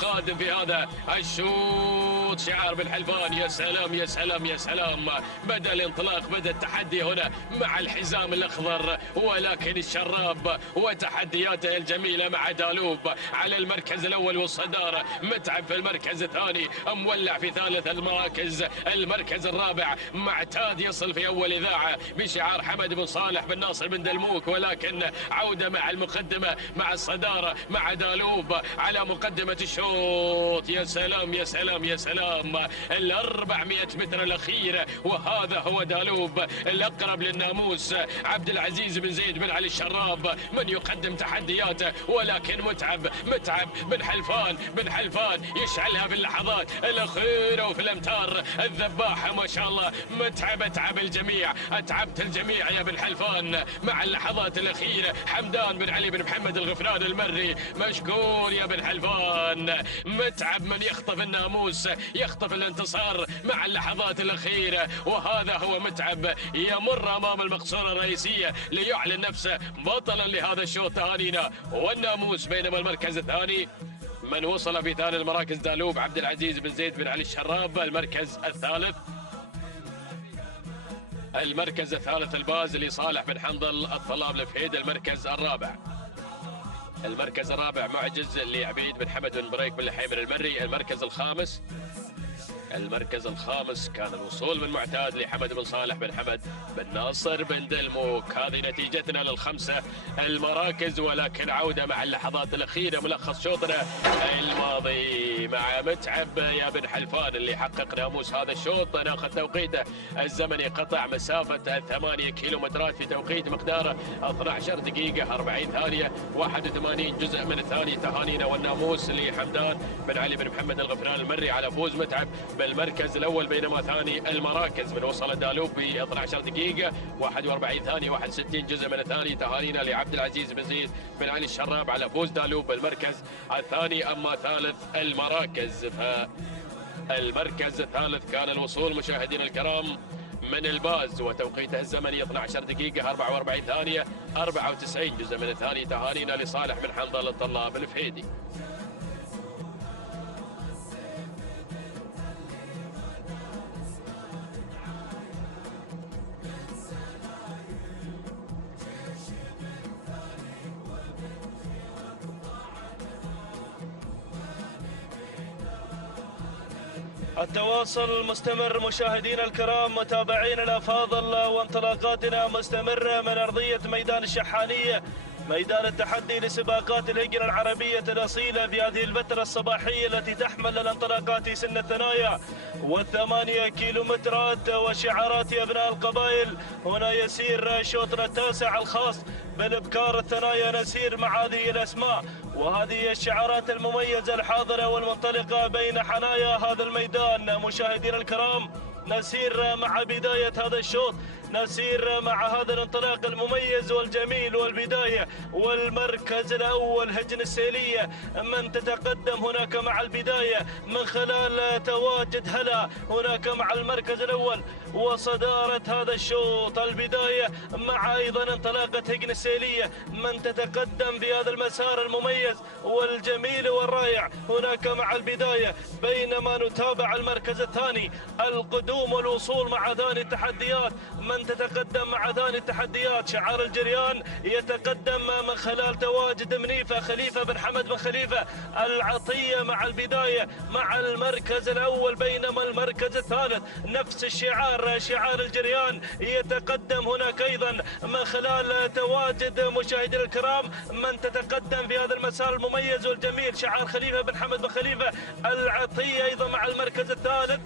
قادم في هذا الشوط شعار بن حلفان. يا سلام يا سلام يا سلام. بدأ الانطلاق، بدأ التحدي هنا مع الحزام الأخضر. ولكن الشراب وتحدياته الجميلة مع دالوب على المركز الأول والصدارة. متعب في المركز الثاني، مولع في ثالث المراكز. المركز الرابع معتاد يصل في أول إذاعة بشعار حمد بن صالح بن ناصر بن دلموك. ولكن عودة مع المقدمة مع الصدارة مع دالوب على مقدمة الشوط. يا سلام يا سلام يا سلام. 400 متر الأخيرة وهذا هو دالوب الأقرب للناموس عبد العزيز بن زيد بن علي الشراب من يقدم تحدياته. ولكن متعب بن حلفان يشعلها في اللحظات الأخيرة وفي الأمتار الذباحة ما شاء الله. متعب أتعب الجميع، أتعبت الجميع يا بن حلفان مع اللحظات الأخيرة. حمدان بن علي بن محمد الغفران المري مشكور يا بن حلفان. متعب من يخطف الناموس، يخطف الانتصار مع اللحظات الأخيرة. وهذا هو متعب يمر أمام المقصورة الرئيسية ليعلن نفسه بطلا لهذا الشوط. تهانينا والناموس. بينما المركز الثاني من وصل في ثاني المراكز دالوب عبد العزيز بن زيد بن علي الشراب. المركز الثالث البازلي صالح بن حنظل الطلاب الفهيد. المركز الرابع معجز لعبيد بن حمد بن بريك بن لحيمر المري. المركز الخامس كان الوصول من معتاد لحمد بن صالح بن حمد بن ناصر بن دلموك. هذه نتيجتنا للخمسة المراكز. ولكن عودة مع اللحظات الأخيرة. ملخص شوطنا الماضي مع متعب يا بن حلفان اللي حقق ناموس هذا الشوط. ناخذ توقيته الزمني قطع مسافة 8 كيلومترات في توقيت مقداره 12 دقيقة 40 ثانية 81 جزء من الثانية. تهانينا والناموس لحمدان بن علي بن محمد الغفران المري على فوز متعب بالمركز الأول، بينما ثاني المراكز من وصل دالوب ب 12 دقيقة 41 ثانية 61 جزء من الثاني. تهانينا لعبد العزيز بن زيد بن علي الشراب على فوز دالوب بالمركز الثاني. أما ثالث المراكز، فالمركز الثالث كان الوصول مشاهدينا الكرام من الباز وتوقيته الزمني 12 دقيقة 44 ثانية 94 جزء من الثاني. تهانينا لصالح بن حنظل الطلاب الفهيدي. التواصل مستمر مشاهدينا الكرام، متابعينا الافاضل، وانطلاقاتنا مستمره من ارضيه ميدان الشحانيه، ميدان التحدي لسباقات الهجرة العربية الأصيلة في هذه الفترة الصباحية التي تحمل الانطلاقات سن الثنايا والثمانية كيلومترات وشعارات أبناء القبائل. هنا يسير شوطنا التاسع الخاص بالابكار الثنايا، نسير مع هذه الأسماء وهذه الشعارات المميزة الحاضرة والمنطلقة بين حنايا هذا الميدان. مشاهدينا الكرام، نسير مع بداية هذا الشوط، نسير مع هذا الانطلاق المميز والجميل والبداية والمركز الأول هجن السيلية من تتقدم هناك مع البداية من خلال تواجد هلا هناك مع المركز الأول وصدارة هذا الشوط. البداية مع أيضا انطلاقة هجن السيلية من تتقدم بهذا المسار المميز والجميل والرائع هناك مع البداية، بينما نتابع المركز الثاني القدوم والوصول مع ثاني التحديات من تتقدم مع ثاني التحديات. شعار الجريان يتقدم من خلال تواجد منيفة خليفة بن حمد بن خليفة العطية مع البداية مع المركز الأول، بينما المركز الثالث نفس الشعار شعار الجريان يتقدم هناك أيضا من خلال تواجد مشاهدينا الكرام من تتقدم في هذا المسار المميز والجميل شعار خليفة بن حمد بن خليفة العطية أيضا مع المركز الثالث.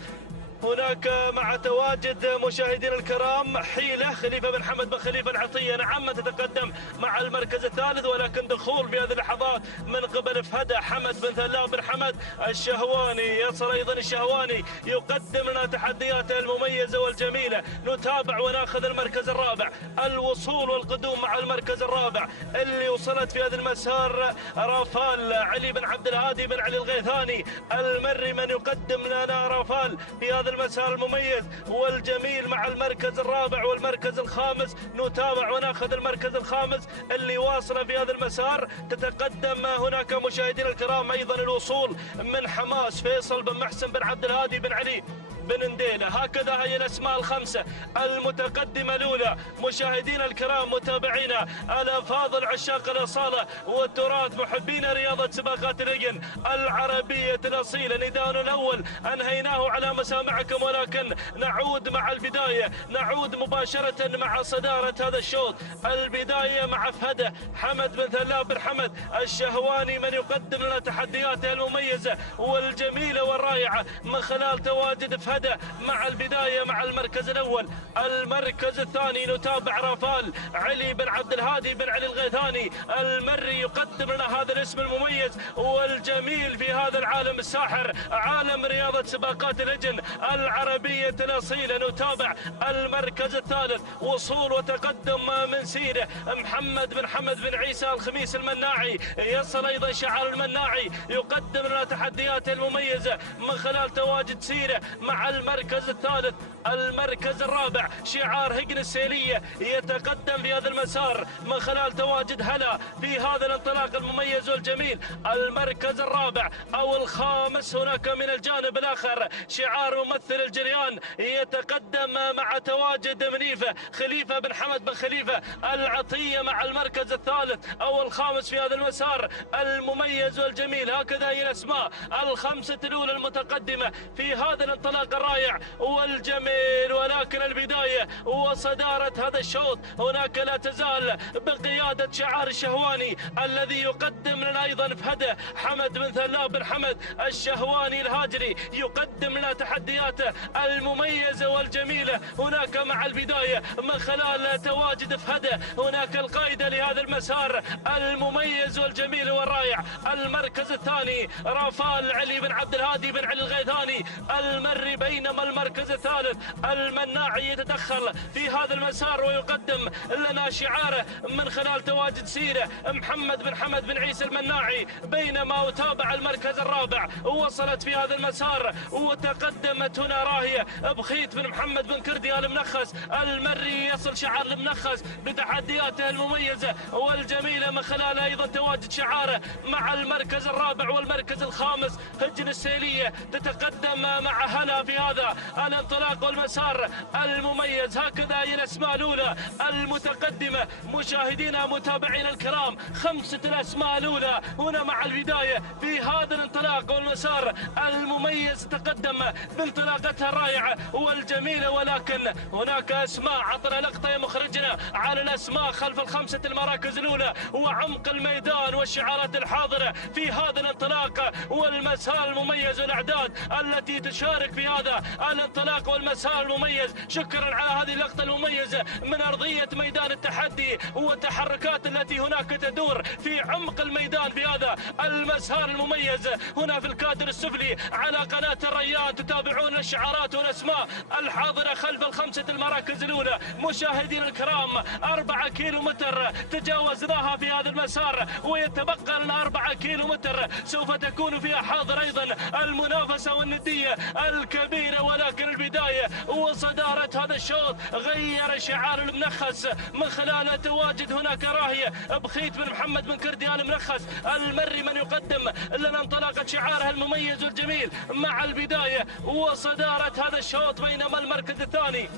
هناك مع تواجد مشاهدينا الكرام حيلة خليفة بن حمد بن خليفة العطية نعم تتقدم مع المركز الثالث، ولكن دخول في هذه اللحظات من قبل فهدة حمد بن ثلاث بن حمد الشهواني. يصل أيضا الشهواني يقدم لنا تحدياته المميزة والجميلة. نتابع وناخذ المركز الرابع، الوصول والقدوم مع المركز الرابع اللي وصلت في هذا المسار رافال علي بن عبد الهادي بن علي الغيثاني المري من يقدم لنا رافال في هذا المسار المميز والجميل مع المركز الرابع والمركز الخامس. نتابع وناخذ المركز الخامس اللي واصله في هذا المسار. تتقدم هناك مشاهدينا الكرام ايضا الوصول من حماس فيصل بن محسن بن عبد الهادي بن علي بن نديلة. هكذا هي الأسماء الخمسة المتقدمة الأولى. مشاهدينا الكرام متابعينا الأفاضل عشاق الأصالة والتراث محبين رياضة سباقات الهجن العربية الأصيلة، نداءنا الأول أنهيناه على مسامعكم، ولكن نعود مع البداية، نعود مباشرة مع صدارة هذا الشوط. البداية مع فهدة حمد بن ثلاث بن حمد الشهواني من يقدم لنا تحدياته المميزة والجميلة والرائعة من خلال تواجد فهدة مع البداية مع المركز الأول. المركز الثاني نتابع رافال علي بن عبد الهادي بن علي الغيثاني المري يقدم لنا هذا الاسم المميز والجميل في هذا العالم الساحر، عالم رياضة سباقات الهجن العربية الأصيلة. نتابع المركز الثالث، وصول وتقدم من سيره محمد بن حمد بن عيسى الخميس المناعي. يصل أيضا شعار المناعي يقدم لنا تحدياته المميزة من خلال تواجد سيره مع المركز الثالث. المركز الرابع شعار هجن السيلية يتقدم في هذا المسار من خلال تواجد هلا في هذا الانطلاق المميز والجميل. المركز الرابع أو الخامس هناك من الجانب الآخر شعار ممثل الجريان يتقدم مع تواجد منيفة خليفة بن حمد بن خليفة العطية مع المركز الثالث أو الخامس في هذا المسار المميز والجميل. هكذا هي الأسماء الخمسة الأولى المتقدمة في هذا الانطلاق الرائع والجميل، ولكن البداية وصدارة هذا الشوط هناك لا تزال بقيادة شعار الشهواني الذي يقدم لنا أيضا فهده حمد بن ثلاب بن حمد الشهواني الهاجري، يقدم لنا تحدياته المميزة والجميلة هناك مع البداية من خلال تواجد فهده. هناك القائدة لهذا المسار المميز والجميل والرائع، المركز الثاني رافال علي بن عبد الهادي بن علي الغيثاني المري، بينما المركز الثالث المناعي يتدخل في هذا المسار ويقدم لنا شعاره من خلال تواجد سيره محمد بن حمد بن عيسى المناعي، بينما تابع المركز الرابع ووصلت في هذا المسار وتقدمت هنا راهية بخيت بن محمد بن كردي المنخس المري، يصل شعار المنخس بتحدياته المميزة والجميلة من خلال أيضا تواجد شعاره مع المركز الرابع والمركز الخامس. هجن السيلية تتقدم مع هلا في هذا الانطلاق والمسار المميز. هكذا هي الأسماء الأولى المتقدمة مشاهدينا متابعينا الكرام، 5 الأسماء الأولى هنا مع البداية في هذا الانطلاق والمسار المميز، تقدم بانطلاقتها الرائعة والجميلة، ولكن هناك أسماء. عطنا لقطة يا مخرجنا على الأسماء خلف ال5 المراكز الأولى وعمق الميدان والشعارات الحاضرة في هذا الانطلاق والمسار المميز والأعداد التي تشارك في هذا الانطلاق والمسار المميز. شكرا على هذه اللقطة المميزة من أرضية ميدان التحدي والتحركات التي هناك تدور في عمق الميدان في هذا المسار المميز. هنا في الكادر السفلي على قناة الريان تتابعون الشعارات والأسماء الحاضرة خلف ال5 المراكز الأولى. مشاهدينا الكرام 4 كيلومتر تجاوزناها في هذا المسار ويتبقى لنا 4 كيلومتر سوف تكون فيها حاضر أيضا المنافسة والندية الكبيرة، ولكن البداية وصدارة هذا الشوط غير شعار المنخس من خلال تواجد هناك راهية بخيت بن محمد بن كردي المنخس المري من يقدم لنا انطلاقة شعارها المميز والجميل مع البداية وصدارة هذا الشوط، بينما المركز الثاني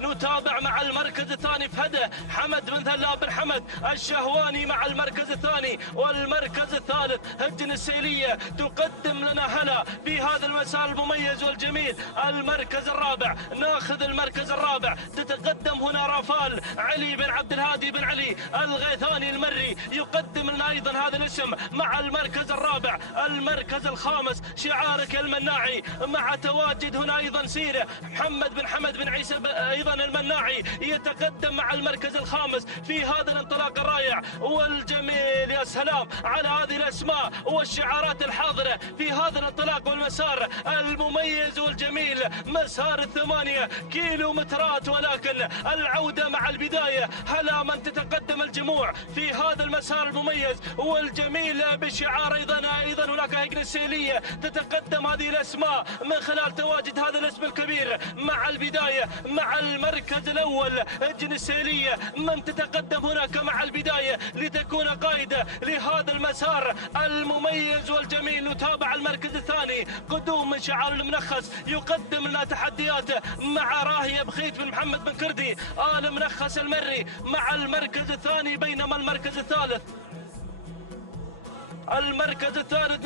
نتابع مع المركز الثاني فهده حمد بن ثلاب بن حمد الشهواني مع المركز الثاني، والمركز الثالث هجن السيلية تقدم لنا هلا في هذا المسار المميز والجميل. المركز الرابع ناخذ المركز الرابع، تتقدم هنا رافال علي بن عبد الهادي بن علي الغيثاني المري، يقدم لنا ايضا هذا الاسم مع المركز الرابع. المركز الخامس شعارك المناعي مع تواجد هنا ايضا سيره محمد بن حمد بن عيسى ايضا المناعي يتقدم مع المركز الخامس في هذا الانطلاق الرائع والجميل. يا سلام على هذه الاسماء والشعارات الحاضره في هذا الانطلاق والمسار المميز والجميل، مسار 8 كيلومترات، ولكن العوده مع البدايه هلا من تتقدم الجموع في هذا المسار المميز والجميل بشعار ايضا هناك هجن السيليه تتقدم هذه الاسماء من خلال تواجد هذا الاسم الكبير مع البدايه مع المركز الأول هجن السيلية من تتقدم هناك مع البداية لتكون قائدة لهذا المسار المميز والجميل. نتابع المركز الثاني قدوم من شعار المنخس يقدم لنا تحدياته مع راهية بخيت بن محمد بن كردي المنخس المري مع المركز الثاني، بينما المركز الثالث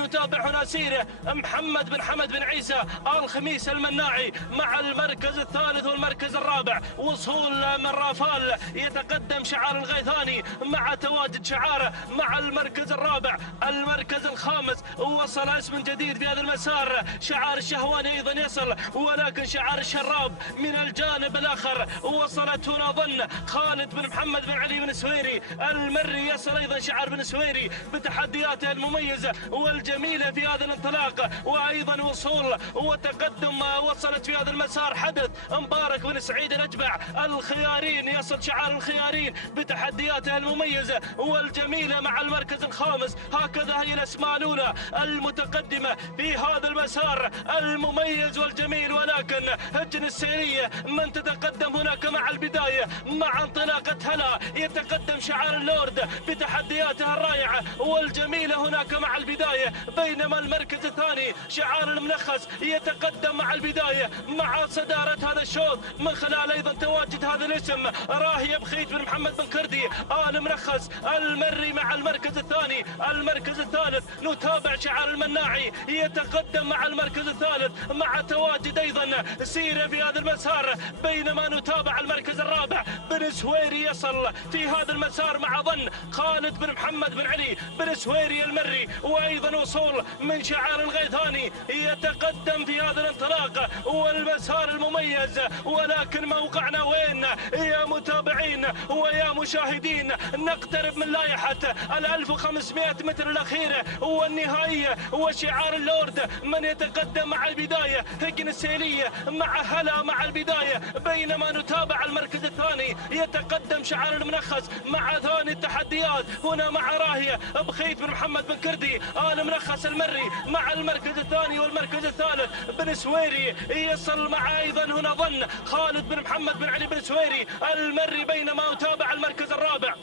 نتابع هنا سيره محمد بن حمد بن عيسى الخميس المناعي مع المركز الثالث والمركز الرابع. وصول من رافال يتقدم شعار الغيثاني مع تواجد شعاره مع المركز الرابع. المركز الخامس وصل اسم جديد في هذا المسار، شعار الشهواني ايضا يصل، ولكن شعار الشراب من الجانب الاخر. وصلت هنا ظن خالد بن محمد بن علي بن سويري المري، يصل ايضا شعار بن سويري بتحدياته المميزة والجميلة في هذا الانطلاق، وأيضا وصول وتقدم وصلت في هذا المسار حدث مبارك بن سعيد الأجبع الخيارين، يصل شعار الخيارين بتحدياته المميزة والجميلة مع المركز الخامس. هكذا هي الأسماء الأولى المتقدمة في هذا المسار المميز والجميل، ولكن هجن السيرية من تتقدم هناك مع البداية مع انطلاقة هلا يتقدم شعار اللورد بتحدياته الرائعة والجميلة هناك مع البداية، بينما المركز الثاني شعار المنخس يتقدم مع البداية مع صدارة هذا الشوط من خلال أيضا تواجد هذا الاسم راهية بخيت بن محمد بن كردي آل منخس المري مع المركز الثاني. المركز الثالث نتابع شعار المناعي يتقدم مع المركز الثالث مع تواجد أيضا سيرة في هذا المسار، بينما نتابع المركز الرابع بن سويري يصل في هذا المسار مع ظن خالد بن محمد بن علي بن سويري المري، وأيضا وصول من شعار الغيثاني يتقدم في هذا الانطلاق والمسار المميز. ولكن موقعنا وين يا متابعين ويا مشاهدين؟ نقترب من لائحة 1500 متر الأخيرة والنهائية، وشعار اللورد من يتقدم مع البداية هجن السيلية مع هلا مع البداية، بينما نتابع المركز الثاني يتقدم شعار المنخس مع ثاني التحديات هنا مع راهية بخيت بن محمد بن كردي آل منخس المري مع المركز الثاني. والمركز الثالث بن سويري يصل مع أيضا هنا ظن خالد بن محمد بن علي بن سويري المري، بينما نتابع المركز الرابع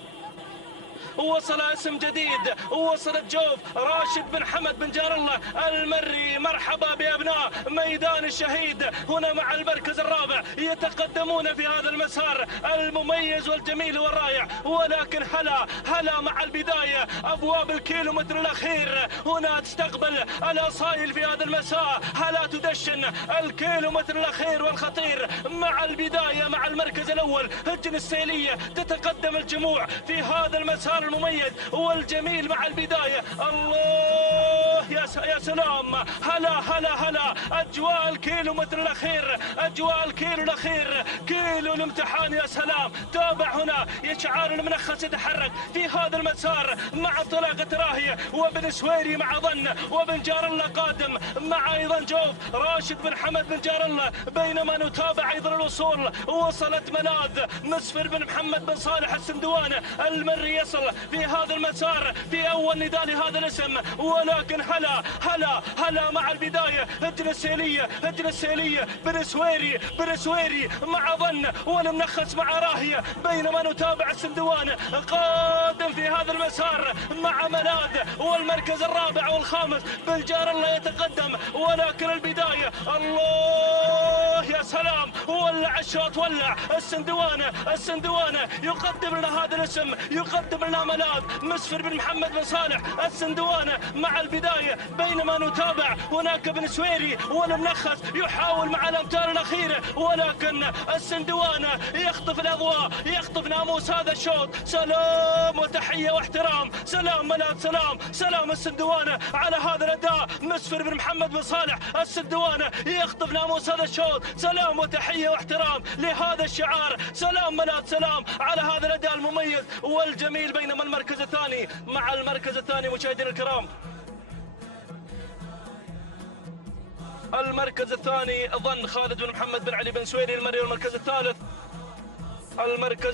وصل اسم جديد، وصلت جوف راشد بن حمد بن جار الله المري. مرحبا بأبناء ميدان الشهيد هنا مع المركز الرابع يتقدمون في هذا المسار المميز والجميل والرائع. ولكن هلا مع البداية أبواب الكيلومتر الأخير هنا تستقبل الأصايل في هذا المساء. هلا تدشن الكيلومتر الأخير والخطير مع البداية مع المركز الأول هجن السيلية. تتقدم الجموع في هذا المسار المميز والجميل مع البداية. الله يا سلام، هلا أجواء الكيلومتر الأخير، أجواء الكيلو الأخير، كيلو الامتحان. يا سلام، تابع هنا شعار المنخس يتحرك في هذا المسار مع انطلاقة راهية وبن سويري مع ظن وبن جار الله قادم مع أيضا جوف راشد بن حمد بن جار الله، بينما نتابع أيضا الوصول. وصلت ملاذ مسفر بن محمد بن صالح السندوانة المري يصل في هذا المسار في أول نداء لهذا الاسم. ولكن هلا مع البداية هجن السيلية بن سويري مع ظن والمنخس مع راهية، بينما نتابع السندوانة قادم في هذا المسار مع ملاذ. والمركز الرابع والخامس بالجار الله يتقدم، ولكن البداية الله يا سلام، ولع الشوط، ولع السندوانة يقدم لنا هذا الاسم، يقدم لنا ملاذ مسفر بن محمد بن صالح السندوانة مع البداية، بينما نتابع هناك بن سويري والمنخس يحاول مع الأمتار الأخيرة، ولكن السندوانة يخطف الأضواء، يخطف ناموس هذا الشوط. سلام وتحية واحترام، سلام ملاذ، سلام السندوانة على هذا الأداء. مسفر بن محمد بن صالح السندوانة يخطف ناموس هذا الشوط. سلام وتحية واحترام لهذا الشعار. سلام ملاذ، سلام على هذا الأداء المميز والجميل. بينما المركز الثاني مع المركز الثاني مشاهدينا الكرام، المركز الثاني ظن خالد بن محمد بن علي بن سويري المري. والمركز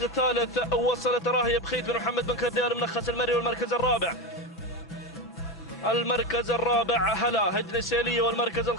الثالث وصلت راهية بخيت بن محمد بن كرديان المنخس المري. والمركز الرابع هلا هجن السيلية. والمركز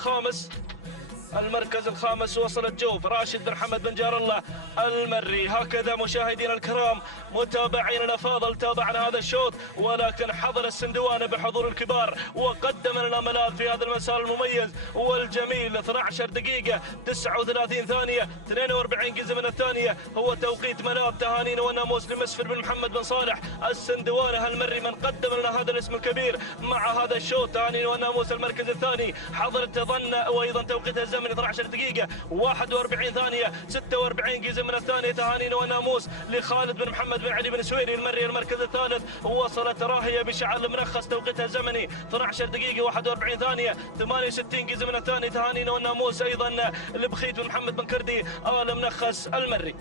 الخامس وصلت جوف راشد بن حمد بن جار الله المري. هكذا مشاهدينا الكرام متابعين الافاضل تابعنا هذا الشوط، ولكن حضر السندوانة بحضور الكبار وقدم لنا ملاذ في هذا المسار المميز والجميل. 12 دقيقة 39 ثانية 42 جزء من الثانية هو توقيت ملاذ. تهانينا والناموس لمسفر بن محمد بن صالح السندوانة المري من قدم لنا هذا الاسم الكبير مع هذا الشوط. تهانينا والناموس. المركز الثاني حضرت ظن وايضا توقيتها الزمني 12 دقيقة 41 ثانية 46 جزء من الثانية. تهانينا والناموس لخالد بن محمد بن علي بن سويري المري. المركز الثالث وصلت راهية بشعار المنخس توقيتها الزمني 12 دقيقة 41 ثانية 68 جزء من الثانية. تهانينا والناموس أيضا لبخيت بن محمد بن كردي آل منخس المري.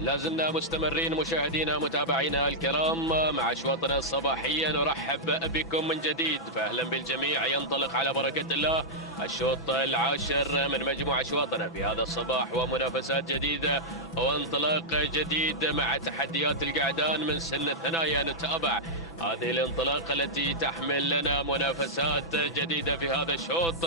لازلنا مستمرين مشاهدينا متابعينا الكرام مع أشواطنا الصباحية. نرحب بكم من جديد، فأهلا بالجميع. ينطلق على بركة الله الشوط العاشر من مجموع أشواطنا في هذا الصباح، ومنافسات جديدة وانطلاق جديد مع تحديات القعدان من سن الثنايا. نتابع هذه الانطلاقة التي تحمل لنا منافسات جديدة في هذا الشوط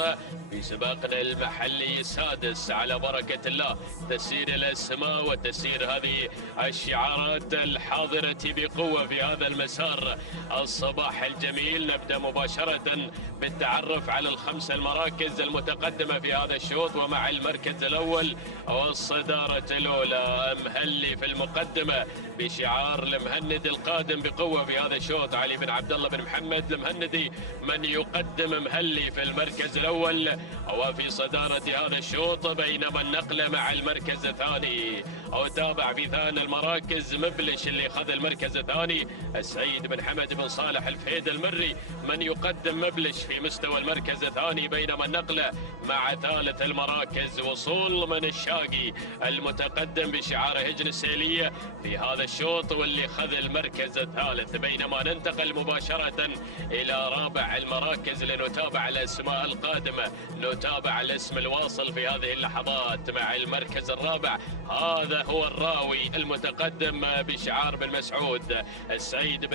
في سباقنا المحلي السادس. على بركة الله تسير الأسماء وتسير هذه الشعارات الحاضرة بقوة في هذا المسار الصباح الجميل. نبدأ مباشرة بالتعرف على الخمسة المراكز المتقدمة في هذا الشوط، ومع المركز الأول والصدارة الأولى مهلي في المقدمة بشعار المهند القادم بقوة في هذا الشوط. علي بن عبد الله بن محمد المهندي من يقدم مهلي في المركز الأول وفي صدارة هذا الشوط، بينما النقلة مع المركز الثاني. أو تابع في ثاني المراكز مبلش اللي أخذ المركز الثاني السعيد بن حمد بن صالح الفهيد المري من يقدم مبلش في مستوى المركز الثاني، بينما النقلة مع ثالث المراكز وصول من الشاقي المتقدم بشعار هجن السيلية في هذا الشوط واللي أخذ المركز الثالث. بينما ننتقل مباشرة إلى رابع المراكز لنتابع الأسماء القادمة. نتابع الاسم الواصل في هذه اللحظات مع المركز الرابع، هذا هو الراوي المتقدم بشعار بن مسعود سعيد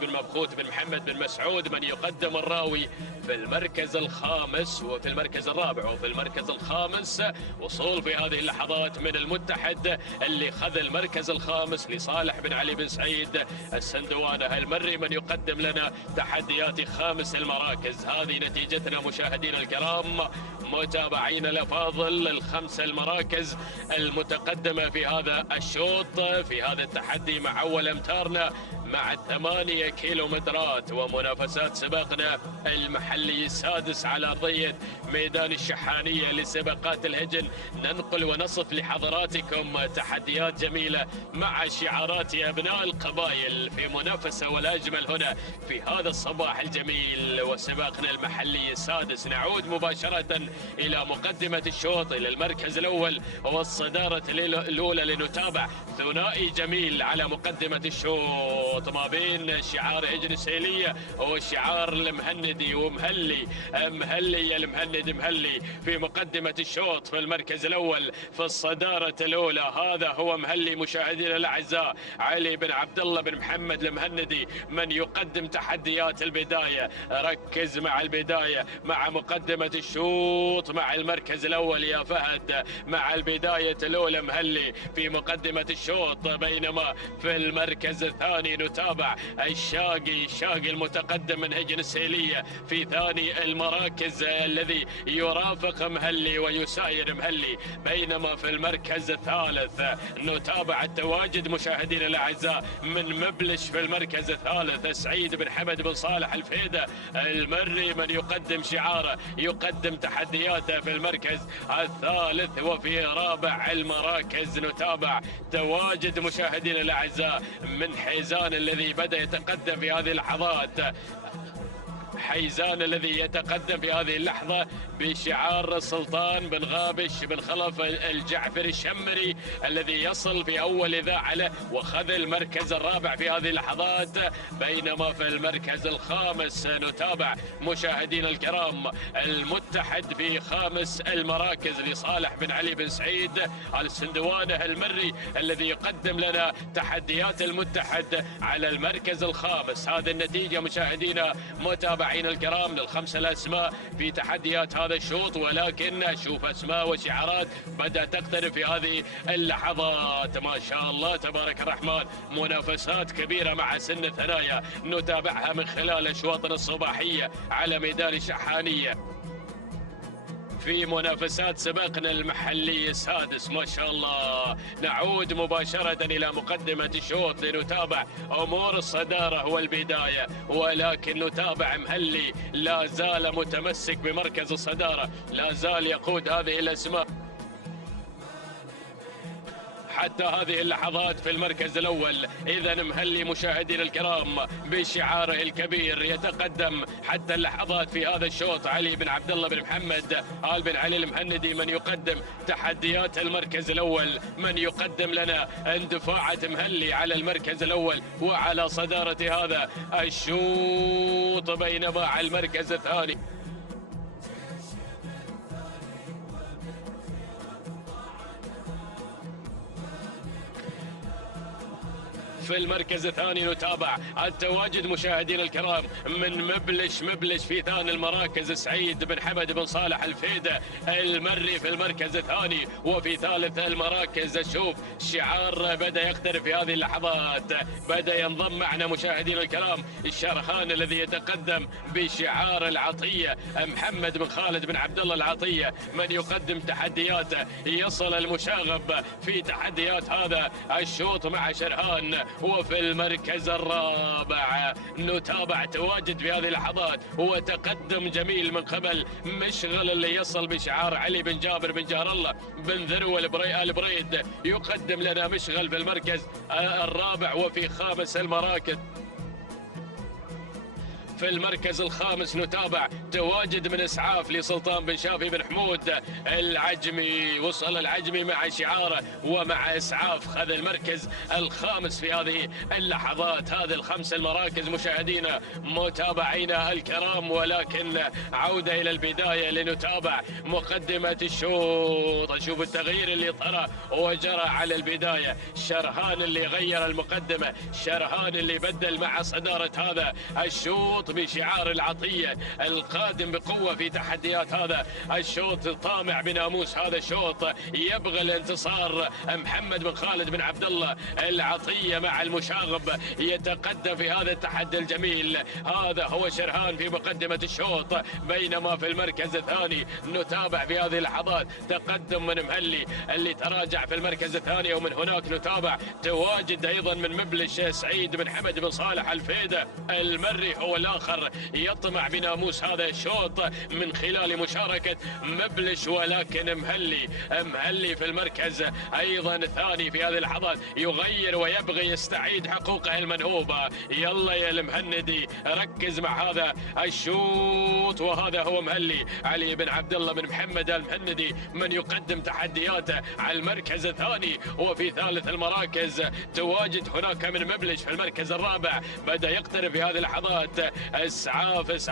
بن مبخوت بن محمد بن مسعود من يقدم الراوي في المركز الخامس وفي المركز الرابع وفي المركز الخامس. وصول في هذه اللحظات من المتحد اللي خذ المركز الخامس لصالح بن علي بن سعيد السندوانة المري من يقدم لنا تحديات خامس المراكز. هذه نتيجتنا مشاهدينا الكرام متابعين الأفاضل، الخمسة المراكز المتقدمة في هذا الشوط في هذا التحدي مع أول أمتارنا مع 8 كيلومترات ومنافسات سباقنا المحلي السادس على أرضية ميدان الشحانية لسباقات الهجن. ننقل ونصف لحضراتكم تحديات جميلة مع شعارات أبناء القبائل في منافسة والأجمل هنا في هذا الصباح الجميل وسباقنا المحلي السادس. نعود مباشرة إلى مقدمة الشوط، إلى المركز الأول والصدارة الأولى لنتابع ثنائي جميل على مقدمة الشوط ما بين شعار هجن السيلية والشعار المهندي ومهلي يا المهند مهلي في مقدمة الشوط في المركز الأول في الصدارة الأولى. هذا هو مهلي مشاهدينا الأعزاء علي بن عبد الله بن محمد المهندي من يقدم تحديات البداية. ركز مع البداية مع مقدمة الشوط مع المركز الأول يا فهد مع البداية الأولى مهلي في مقدمة الشوط، بينما في المركز الثاني نتابع الشاقي المتقدم من هجن السيلية في ثاني المراكز الذي يرافق مهلي ويساير مهلي. بينما في المركز الثالث نتابع التواجد مشاهدينا الأعزاء من مبلش في المركز الثالث سعيد بن حمد بن صالح الفهيدة المري من يقدم شعاره يقدم تحدياته في المركز الثالث. وفي رابع المراكز نتابع تواجد مشاهدينا الأعزاء من حيزان الذي بدأ يتقدم في هذه اللحظات، حيزان الذي يتقدم في هذه اللحظة بشعار سلطان بن غابش بن خلف الجعفري الشمري الذي يصل في أول إذاعة له وخذ المركز الرابع في هذه اللحظات. بينما في المركز الخامس نتابع مشاهدينا الكرام المتحد في خامس المراكز لصالح بن علي بن سعيد السندوانة المري الذي يقدم لنا تحديات المتحد على المركز الخامس. هذه النتيجة مشاهدينا متابعين الكرام للخمسة الأسماء في تحديات هذا الشوط، ولكن نشوف أسماء وشعارات بدأت تقترب في هذه اللحظات. ما شاء الله تبارك الرحمن، منافسات كبيرة مع سن الثنايا نتابعها من خلال أشواطنا الصباحية على ميدان الشحانية في منافسات سباقنا المحلي السادس. ما شاء الله نعود مباشرة إلى مقدمة الشوط لنتابع أمور الصدارة والبداية، ولكن نتابع مهلي لا زال متمسك بمركز الصدارة، لا زال يقود هذه الأسماء حتى هذه اللحظات في المركز الأول. إذا مهلي مشاهدينا الكرام بشعاره الكبير يتقدم حتى اللحظات في هذا الشوط علي بن عبد الله بن محمد آل بن علي المهندي من يقدم تحديات المركز الأول، من يقدم لنا اندفاعة مهلي على المركز الأول وعلى صدارة هذا الشوط، بينما على المركز الثاني في المركز الثاني نتابع التواجد مشاهدينا الكرام من مبلش في ثاني المراكز سعيد بن حمد بن صالح الفيدة المري في المركز الثاني. وفي ثالث المراكز نشوف شعار بدأ يقترب في هذه اللحظات، بدأ ينضم معنا مشاهدينا الكرام الشرخان الذي يتقدم بشعار العطية. محمد بن خالد بن عبد الله العطية من يقدم تحدياته، يصل المشاغب في تحديات هذا الشوط مع شرهان. وفي المركز الرابع نتابع تواجد في هذه اللحظات وتقدم جميل من قبل مشغل اللي يصل بشعار علي بن جابر بن جار الله بن ذروة البريد. يقدم لنا مشغل في المركز الرابع. وفي خامس المراكز في المركز الخامس نتابع تواجد من اسعاف لسلطان بن شافي بن حمود العجمي. وصل العجمي مع شعاره ومع اسعاف خذ المركز الخامس في هذه اللحظات. هذه الخمس المراكز مشاهدينا متابعينا الكرام. ولكن عودة الى البداية لنتابع مقدمة الشوط. اشوف التغيير اللي طرأ وجرى على البداية. شرهان اللي غير المقدمة، شرهان اللي بدل مع صدارة هذا الشوط بشعار العطية القادم بقوة في تحديات هذا الشوط. طامع بناموس هذا الشوط، يبغى الانتصار. محمد بن خالد بن عبد الله العطية مع المشاغب يتقدم في هذا التحدي الجميل. هذا هو شرهان في مقدمة الشوط. بينما في المركز الثاني نتابع في هذه اللحظات تقدم من مهلي اللي تراجع في المركز الثاني. ومن هناك نتابع تواجد ايضا من مبلش سعيد بن حمد بن صالح الفيدة المري هو الآخر يطمع بناموس هذا الشوط من خلال مشاركة مبلش. ولكن مهلي في المركز أيضا الثاني في هذه اللحظات يغير ويبغي يستعيد حقوقه المنهوبة. يلا يا المهندي ركز مع هذا الشوط. وهذا هو مهلي علي بن عبد الله بن محمد المهندي من يقدم تحدياته على المركز الثاني. وفي ثالث المراكز تواجد هناك من مبلش في المركز الرابع. بدأ يقترب في هذه اللحظات اسعاف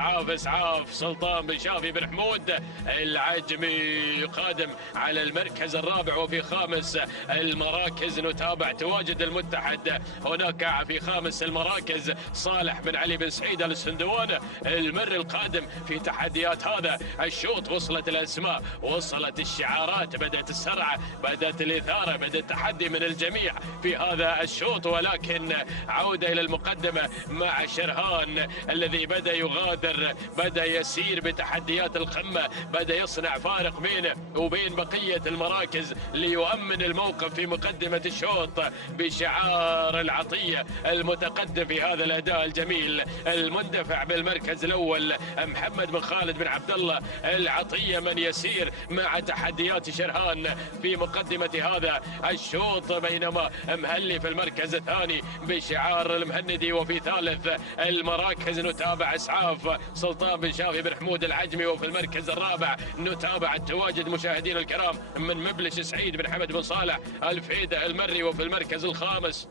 سلطان بن شافي بن حمود العجمي قادم على المركز الرابع. وفي خامس المراكز نتابع تواجد المتحد. هناك في خامس المراكز صالح بن علي بن سعيد السندوانة المر القادم في تحديات هذا الشوط. وصلت الاسماء، وصلت الشعارات، بدأت السرعة، بدأت الإثارة، بدأ التحدي من الجميع في هذا الشوط. ولكن عودة إلى المقدمة مع شرهان الذي بدأ يغادر، بدأ يسير بتحديات القمة، بدأ يصنع فارق بينه وبين بقية المراكز ليؤمن الموقف في مقدمة الشوط بشعار العطية المتقدم في هذا الأداء الجميل. المندفع بالمركز الأول محمد بن خالد بن عبد الله العطية من يسير مع تحديات شرهان في مقدمة هذا الشوط. بينما مهلي في المركز الثاني بشعار المهندي. وفي ثالث المراكز نتابع اسعاف سلطان بن شافي بن حمود العجمي. وفي المركز الرابع نتابع التواجد مشاهدينا الكرام من مبلش سعيد بن حمد بن صالح الفيدة المري. وفي المركز الخامس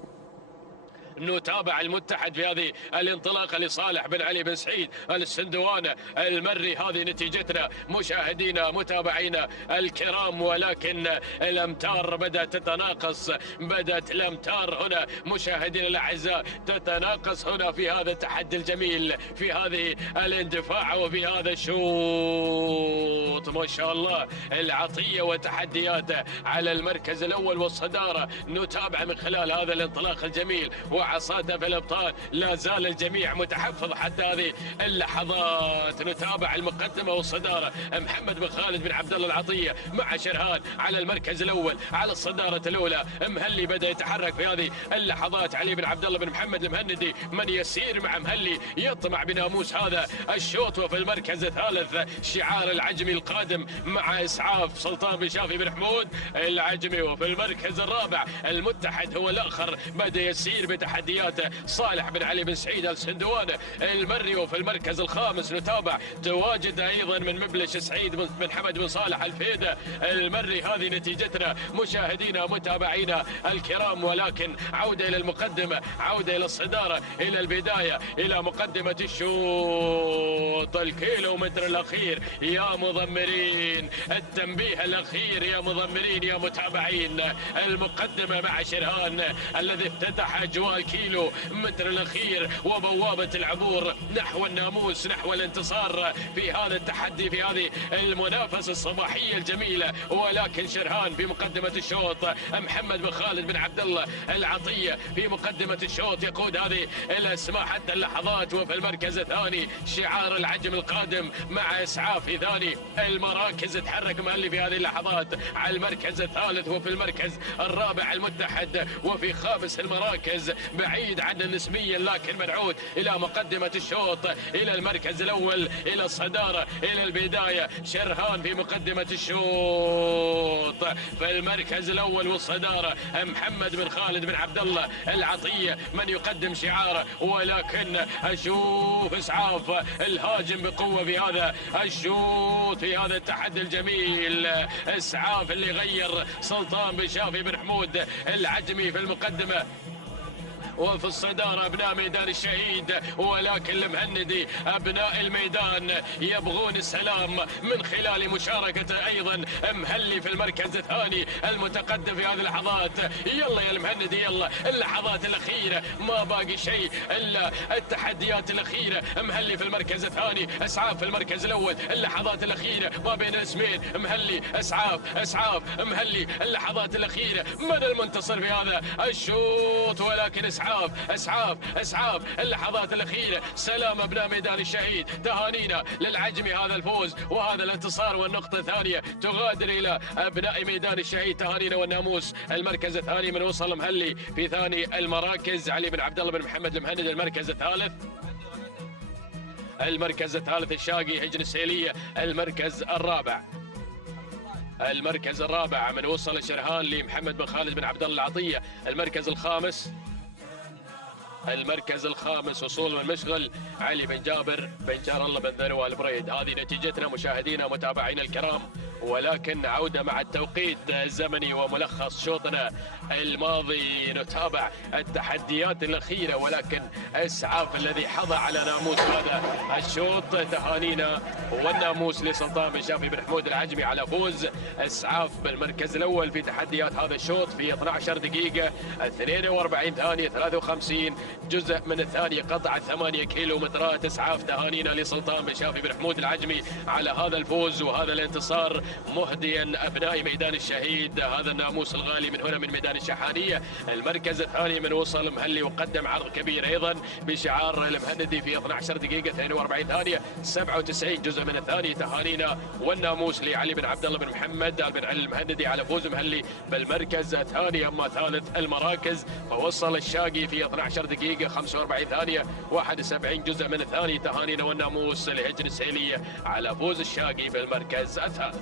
نتابع المتحد في هذه الانطلاقة لصالح بن علي بن سعيد السندوانة المري. هذه نتيجتنا مشاهدينا متابعينا الكرام. ولكن الأمتار بدأت تتناقص، بدأت الأمتار هنا مشاهدينا الأعزاء تتناقص هنا في هذا التحدي الجميل، في هذه الاندفاع وفي هذا الشوط. ما شاء الله العطية وتحدياته على المركز الأول والصدارة. نتابع من خلال هذا الانطلاق الجميل وعصاته في الابطال. لا زال الجميع متحفظ حتى هذه اللحظات. نتابع المقدمه والصداره. محمد بن خالد بن عبد الله العطيه مع شرهان على المركز الاول على الصداره الاولى. مهلي بدا يتحرك في هذه اللحظات. علي بن عبد الله بن محمد المهندي من يسير مع مهلي يطمع بناموس هذا الشوط. وفي المركز الثالث شعار العجمي القادم مع اسعاف سلطان بن شافي بن حمود العجمي. وفي المركز الرابع المتحد هو الاخر بدا يسير بتحدياته صالح بن علي بن سعيد السندوانة المري. وفي المركز الخامس نتابع تواجد ايضا من مبلش سعيد بن حمد بن صالح الفيدة المري. هذه نتيجتنا مشاهدينا متابعينا الكرام. ولكن عودة الى المقدمة، عودة الى الصدارة، الى البداية، الى مقدمة الشوط. الكيلومتر الاخير يا مضمرين المضمرين. التنبيه الأخير يا مضمرين يا متابعين، المقدمة مع شرهان الذي افتتح أجواء كيلو متر الأخير وبوابة العبور نحو الناموس، نحو الانتصار في هذا التحدي، في هذه المنافسة الصباحية الجميلة. ولكن شرهان في مقدمة الشوط، محمد بن خالد بن عبد الله العطية في مقدمة الشوط يقود هذه الأسماء حتى اللحظات. وفي المركز الثاني شعار العجم القادم مع إسعاف في ثاني المراكز. تحرك مهلي في هذه اللحظات على المركز الثالث، وفي المركز الرابع المتحد، وفي خامس المراكز بعيد عن النسبية لكن منعود إلى مقدمة الشوط، إلى المركز الأول، إلى الصدارة، إلى البداية. شرهان في مقدمة الشوط في المركز الأول والصدارة، محمد بن خالد بن عبد الله العطية من يقدم شعاره. ولكن أشوف إسعاف الهاجم بقوة في هذا الشوط، في هذا التحدي الجميل. إسعاف اللي غير سلطان بن شافي بن حمود العجمي في المقدمة، وفي الصدارة أبناء ميدان الشهيد. ولكن المهندي أبناء الميدان يبغون السلام من خلال مشاركة أيضا مهلي في المركز الثاني المتقدم في هذه اللحظات. يلا يا المهندي، يلا اللحظات الأخيرة، ما باقي شيء إلا التحديات الأخيرة. مهلي في المركز الثاني، إسعاف في المركز الأول. اللحظات الأخيرة ما بين الاسمين، مهلي إسعاف مهلي. اللحظات الأخيرة، من المنتصر في هذا الشوط؟ ولكن إسعاف اللحظات الأخيرة. سلام أبناء ميدان الشهيد، تهانينا للعجمي هذا الفوز وهذا الانتصار. والنقطة الثانية تغادر إلى أبناء ميدان الشهيد، تهانينا والناموس. المركز الثاني من وصل مهلي في ثاني المراكز علي بن عبد الله بن محمد المهند. المركز الثالث الشاقي هجن السيلية. المركز الرابع من وصل شرهان لمحمد بن خالد بن عبد الله العطية. المركز الخامس وصول من مشغل علي بن جابر بن جار الله بن ذروة البريد. هذه نتيجتنا مشاهدينا ومتابعينا الكرام. ولكن عودة مع التوقيت الزمني وملخص شوطنا الماضي، نتابع التحديات الأخيرة. ولكن إسعاف الذي حظى على ناموس هذا الشوط، تهانينا والناموس لسلطان بن شافي بن حمود العجمي على فوز إسعاف بالمركز الأول في تحديات هذا الشوط في 12 دقيقة 42 ثانية 53 جزء من الثانية، قطع 8 كيلومترات. إسعاف تهانينا لسلطان بن شافي بن حمود العجمي على هذا الفوز وهذا الانتصار، مهديا أبناء ميدان الشهيد هذا الناموس الغالي من هنا من ميدان الشحانية. المركز الثاني من وصل مهلي وقدم عرض كبير أيضا بشعار المهندي في 12 دقيقة 42 ثانية 97 جزء من الثاني، تهانينا والناموس لعلي بن عبد الله بن محمد بن علي المهندي على فوز مهلي بالمركز الثاني. أما ثالث المراكز فوصل الشاقي في 12 دقيقة 45 ثانية 71 جزء من الثاني، تهانينا والناموس لهجن السيلية على فوز الشاقي بالمركز الثالث.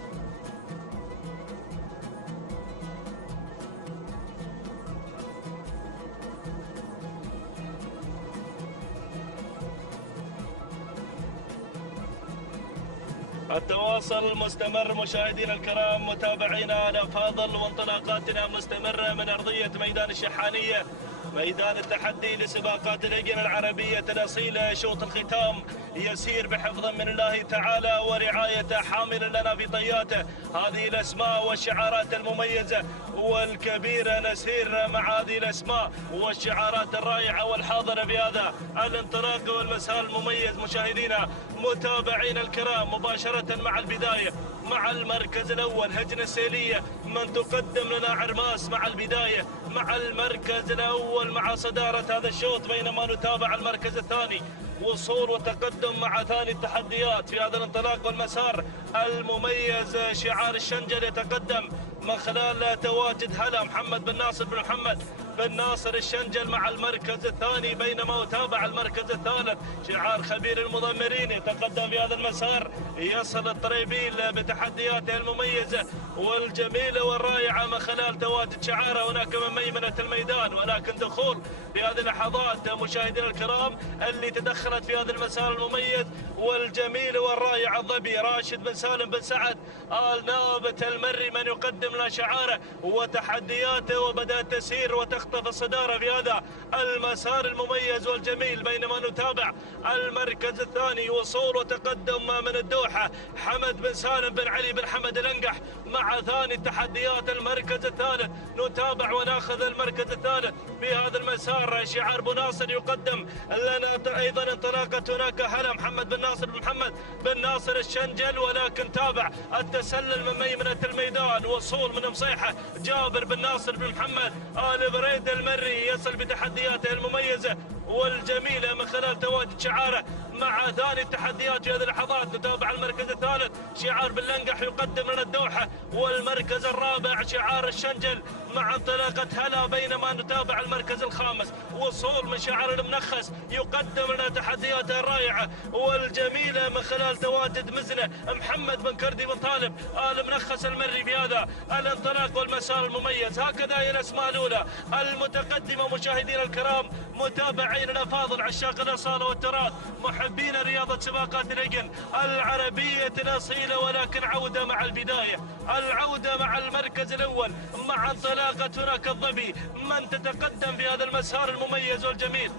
التواصل مستمر مشاهدينا الكرام، متابعينا الافاضل، وانطلاقاتنا مستمره من ارضيه ميدان الشحانيه، ميدان التحدي لسباقات الهجن العربية الأصيلة. شوط الختام يسير بحفظ من الله تعالى ورعايته، حاملا لنا في طياته هذه الأسماء والشعارات المميزة والكبيرة. نسير مع هذه الأسماء والشعارات الرائعة والحاضرة بهذا الانطلاق والمسار المميز. مشاهدينا متابعينا الكرام، مباشرة مع البداية مع المركز الأول هجن السيلية من تقدم لنا عرماس مع البداية مع المركز الأول مع صدارة هذا الشوط، بينما نتابع المركز الثاني وصول وتقدم مع ثاني التحديات في هذا الانطلاق والمسار المميز. شعار الشنجل يتقدم من خلال تواجد هلا محمد بن ناصر بن محمد بن ناصر الشنجل مع المركز الثاني، بينما يتابع المركز الثالث شعار خبير المضمرين يتقدم في هذا المسار. يصل الطريبيل بتحدياته المميزة والجميلة والرائعة من خلال تواجد شعاره هناك من ميمنة الميدان. ولكن دخول في هذه اللحظات مشاهدينا الكرام اللي تدخلت في هذا المسار المميز والجميل والرائع الظبي راشد بن سالم بن سعد آل نابت المري من يقدم لنا شعاره وتحدياته، وبدأت تسير وتخطف الصدارة في هذا المسار المميز والجميل. بينما نتابع المركز الثاني وصول وتقدم من الدوحة حمد بن سالم بن علي بن حمد الأنقح مع ثاني التحديات المركز الثالث. نتابع وناخذ المركز الثالث في هذا المسار شعار بن ناصر يقدم لنا أيضا انطلاقة هناك هلا محمد بن ناصر بن محمد بن ناصر الشنجل، ولكن تابع التسلل من ميمنة الميدان. وصول من مصيحة جابر بن ناصر بن محمد آل بريد المري يصل بتحدياته المميزة والجميلة من خلال تواجد شعاره مع ثاني التحديات في هذه اللحظات. نتابع المركز الثالث شعار باللنقح يقدم لنا الدوحة، والمركز الرابع شعار الشنجل مع انطلاقة هلا. بينما نتابع المركز الخامس وصول من شعار المنخس يقدم لنا تحدياته الرائعة والجميلة من خلال تواجد مزنة محمد بن كردي بن طالب آل منخس المري في هذا الانطلاق والمسار المميز. هكذا هي الأسماء الأولى المتقدمة مشاهدينا الكرام، متابعين الأفاضل عشاق الأصالة والتراث، محبين رياضة سباقات الهجن العربية الأصيلة. ولكن عودة مع البداية، العودة مع المركز الأول مع انطلاقة هناك الظبي من تتقدم في هذا المسار المميز والجميل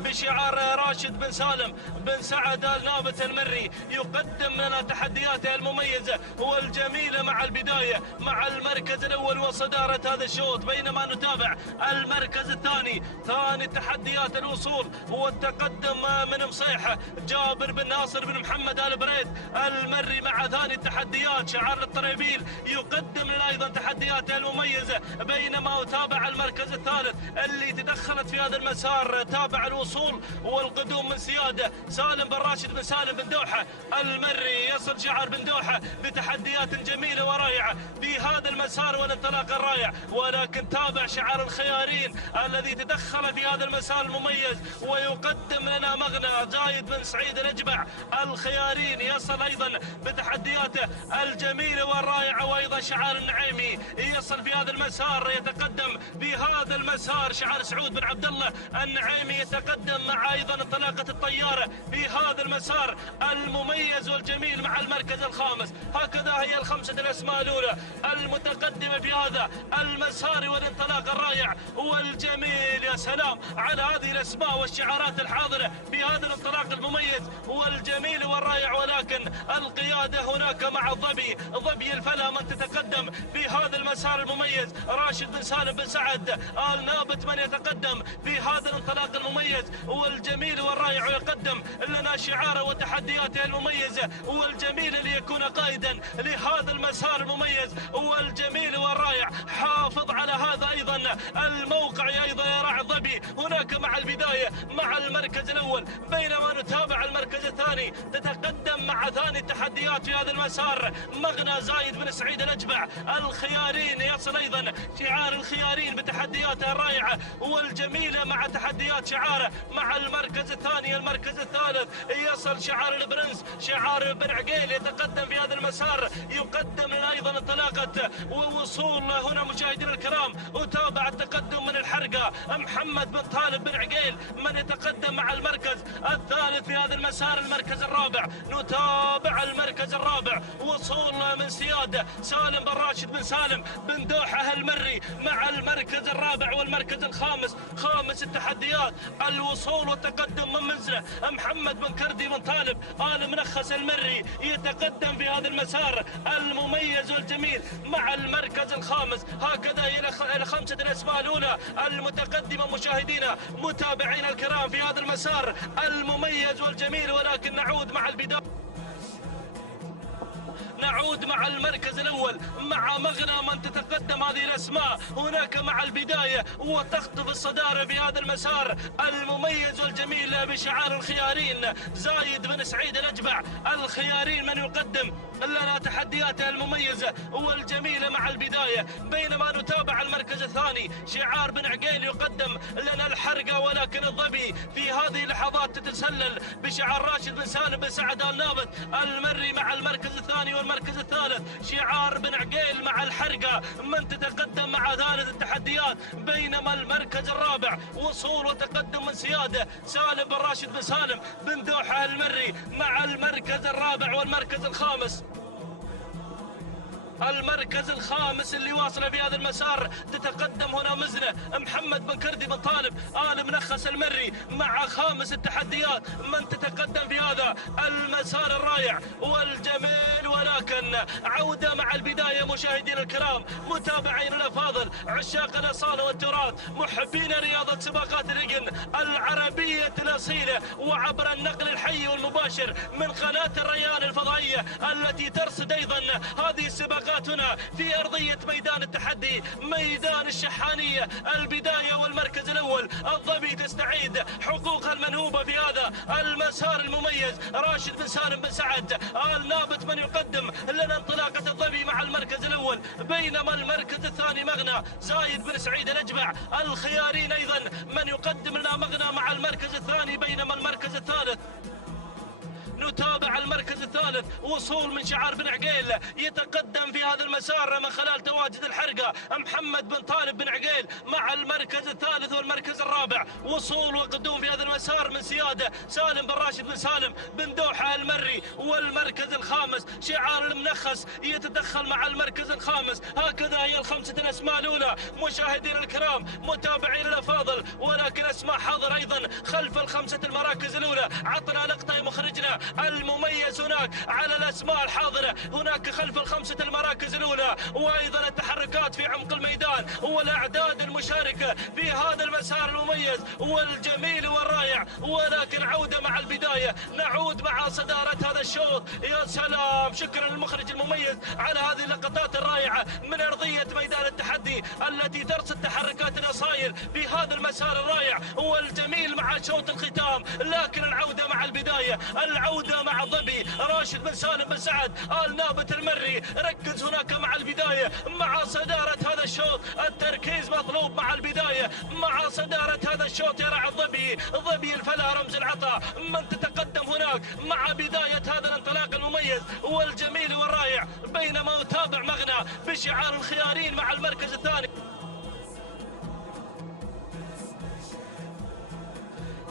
بشعار راشد بن سالم بن سعد آل نابت المري يقدم لنا تحدياته المميزة والجميلة مع البداية مع المركز الأول وصدارة هذا الشوط. بينما نتابع المركز الثاني ثاني تحديات الوصول والتقدم من مصيحة جابر بن ناصر بن محمد آل بريد المري مع ثاني التحديات شعار الطريبيل يقدم لنا أيضا تحدياته المميزة. بينما أتابع المركز الثالث اللي تدخلت في هذا المسار، تابع الوصول والقدوم من سيادة سالم بن راشد بن سالم بن دوحة المري يصل شعار بن دوحة بتحديات جميلة ورائعة في هذا المسار والانطلاق الرائع. ولكن تابع شعار الخيارين الذي تدخل في هذا المسار المميز ويقدم لنا مغنى زايد بن سعيد الأجبع. الخيارين يصل أيضا بتحدياته الجميلة والرائعة، وأيضا شعار النعيمي يصل في هذا المسار يتقدم في هذا المسار شعار سعود بن عبد الله النعيمي يتقدم مع أيضا انطلاقة الطيارة في هذا المسار المميز والجميل مع المركز الخامس. هكذا هي الخمسة الأسماء الأولى المتقدمة في هذا المسار والانطلاق الرائع والجميل. يا سلام على هذه الأسماء والشعارات الحاضرة في هذا الانطلاق المميز والجميل والرائع. ولكن القيادة هناك مع الظبي، ظبي الفلا من تتقدم في هذا المسار المميز راشد بن سالم بن سعد آل نابت من يتقدم في هذا الانطلاق المميز والجميل والرائع، ويقدم لنا شعاره وتحدياته المميزة والجميلة ليكون قائدا لهذا المسار المميز والجميل والرائع. حافظ على هذا أيضا الموقع أيضا يا راعي الظبي هناك مع البداية مع المركز الأول. بينما نتابع المركز الثاني تتقدم مع ثاني التحديات في هذا المسار مغنى زايد بن سعيد الأجبع. الخيارين يصل أيضا شعار الخيارين بتحدياته الرائعة والجميلة مع تحديات شعاره مع المركز الثاني. المركز الثالث يصل شعار البرنس شعار بن عقيل يتقدم في هذا المسار يقدم لنا أيضا انطلاقة ووصول هنا مشاهدينا الكرام. وتابع التقدم من الحرقة محمد بن طالب بن عقيل من يتقدم مع المركز الثالث في هذا المسار. المركز الرابع نتابع المركز الرابع وصول من سيادة سالم بن راشد بن سالم بن دوحة المري مع المركز الرابع والمركز الخامس خامس التحديات الوصول والتقدم من منزله محمد بن كردي بن طالب آل منخس المري يتقدم في هذا المسار المميز والجميل مع المركز الخامس. هكذا هي الخمسة الأسماء الأولى المتقدمة مشاهدينا متابعينا الكرام في هذا المسار المميز والجميل. ولكن نعود مع البداية، نعود مع المركز الأول مع مغنى من تتقدم هذه الأسماء هناك مع البداية وتخطف الصدارة في هذا المسار المميز والجميل بشعار الخيارين زايد بن سعيد الأجبع. الخيارين من يقدم لنا تحدياته المميزة والجميلة مع البداية. بينما نتابع المركز الثاني شعار بن عقيل يقدم لنا الحرقة. ولكن الظبي في هذه اللحظات تتسلل بشعار راشد بن سالم بن سعد آل نابت المري مع المركز الثاني والمركز الثالث شعار بن عقيل مع الحرقة من تتقدم مع ثالث التحديات. بينما المركز الرابع وصول وتقدم من سيادة سالم بن راشد بن سالم بن دوحة المري مع المركز الرابع والمركز الخامس المركز الخامس اللي واصله في هذا المسار. تتقدم هنا مزنة محمد بن كردي بن طالب آل منخس المري مع خامس التحديات. من تتقدم في هذا المسار الرائع والجميل، ولكن عودة مع البداية مشاهدينا الكرام، متابعين الأفاضل، عشاق الأصالة والتراث، محبين رياضة سباقات الرجل العربية الأصيلة، وعبر النقل الحي والمباشر من قناة الريان الفضائية التي ترصد أيضا هذه السباقات هنا في أرضية ميدان التحدي، ميدان الشحانية. البداية والمركز الأول، الظبي تستعيد حقوقها المنهوبة في هذا المسار المميز. راشد بن سالم بن سعد آل نابت من يقدم لنا انطلاقة الظبي مع المركز الأول، بينما المركز الثاني مغنى زايد بن سعيد الأجبع. الخيارين أيضا من يقدم لنا مغنى مع المركز الثاني، بينما المركز الثالث نتابع المركز الثالث وصول من شعار بن عقيل. يتقدم في هذا المسار من خلال تواجد الحرقة محمد بن طالب بن عقيل مع المركز الثالث والمركز الرابع. وصول وقدوم في هذا المسار من سيادة سالم بن راشد بن سالم بن دوحة المري. والمركز الخامس شعار المنخس يتدخل مع المركز الخامس. هكذا هي الخمسة الأسماء الأولى مشاهدينا الكرام، متابعين الأفاضل، ولكن أسماء حاضر أيضا خلف الخمسة المراكز الأولى. عطنا لقطة يا مخرجنا المميز هناك على الأسماء الحاضرة هناك خلف الخمسة المراكز الأولى، وأيضا التحركات في عمق الميدان والأعداد المشاركة في هذا المسار المميز والجميل والرائع. ولكن عودة مع البداية، نعود مع صدارة هذا الشوط. يا سلام، شكرا للمخرج المميز على هذه اللقطات الرائعة من أرضية ميدان التحدي التي ترصد تحركات الأصايل في هذا المسار الرائع والجميل مع شوط الختام. لكن العودة مع البداية، العودة مع الظبي راشد بن سالم بن سعد آل نابت المري. ركز هناك مع البداية مع صدارة هذا الشوط، التركيز مطلوب مع البداية مع صدارة هذا الشوط. يرعى الظبي، ظبي الفلا رمز العطاء. من تتقدم هناك مع بداية هذا الانطلاق المميز والجميل والرائع، بينما أتابع مغنى بشعار الخيارين مع المركز الثاني.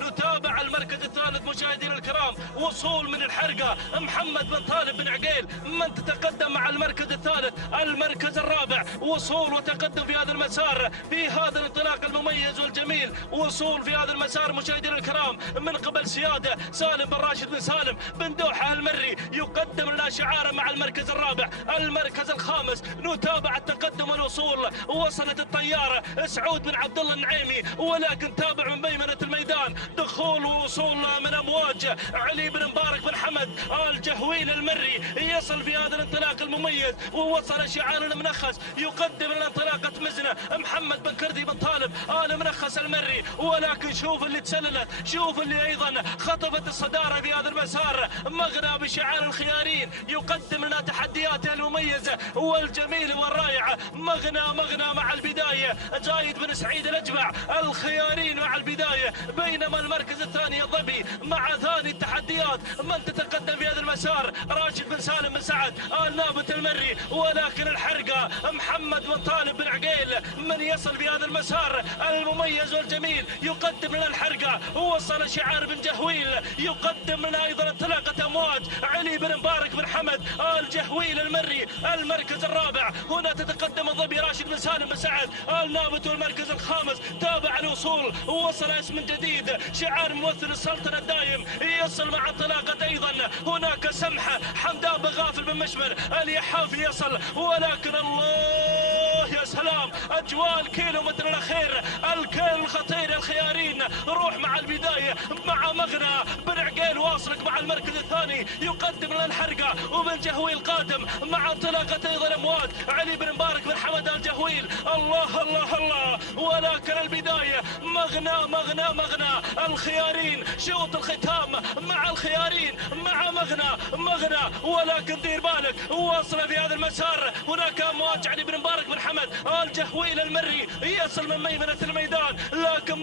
نتابع المركز الثالث مشاهدينا الكرام، وصول من الحرقة محمد بن طالب بن عقيل. من تتقدم مع المركز الثالث المركز الرابع، وصول وتقدم في هذا المسار في هذا الانطلاق المميز والجميل. وصول في هذا المسار مشاهدينا الكرام من قبل سيادة سالم بن راشد بن سالم بن دوحة المري، يقدم لنا شعاره مع المركز الرابع. المركز الخامس نتابع التقدم والوصول. وصلت الطيارة سعود بن عبد الله النعيمي، ولكن تابع من بيمنة الميدان دخول ووصول من امواج علي بن مبارك بن حمد آل جهويل المري. يصل في هذا الانطلاق المميز ووصل شعار المنخس، يقدم لنا انطلاقة مزنة محمد بن كردي بن طالب آل منخس المري. ولكن شوف اللي تسللت، شوف اللي ايضا خطفت الصدارة في هذا المسار، مغنى بشعار الخيارين يقدم لنا تحدياته المميزة والجميلة والرائعة. مغنى مع البداية زايد بن سعيد الأجبع. الخيارين مع البداية، بينما المركز الثاني الظبي مع ثاني التحديات. من تتقدم في هذا المسار راشد بن سالم بن سعد آل نابت المري. ولكن الحرقة محمد بن طالب بن عقيل من يصل في هذا المسار المميز والجميل، يقدم لنا الحرقة. وصل شعار بن جهويل، يقدم لنا ايضا انطلاقة امواج علي بن مبارك بن حمد آل جهويل المري. المركز الرابع هنا تتقدم الظبي راشد بن سالم بن سعد آل نابت. والمركز الخامس تابع الوصول، ووصل اسم جديد شعار ممثل السلطنة الدايم، يصل مع انطلاقة ايضا هناك سمحة حمدان بن غافل بن مشمر اليحافي يصل. ولكن الله يا سلام، اجواء الكيلومتر الاخير، الكيل الخطير. الخيارين روح مع البداية مع مغنى بن عقيل واصلك مع المركز الثاني، يقدم لنا الحرقة وبن جهويل قادم مع انطلاقة ايضا امواج علي بن مبارك بن حمد الجهويل. الله الله الله. ولكن البداية مغنى الخيارين، شوط الختام مع الخيارين مع مغنى. ولكن دير بالك، واصل في هذا المسار هناك امواج علي بن مبارك بن حمد آل جهويل المري، يصل من ميمنة الميدان. لكن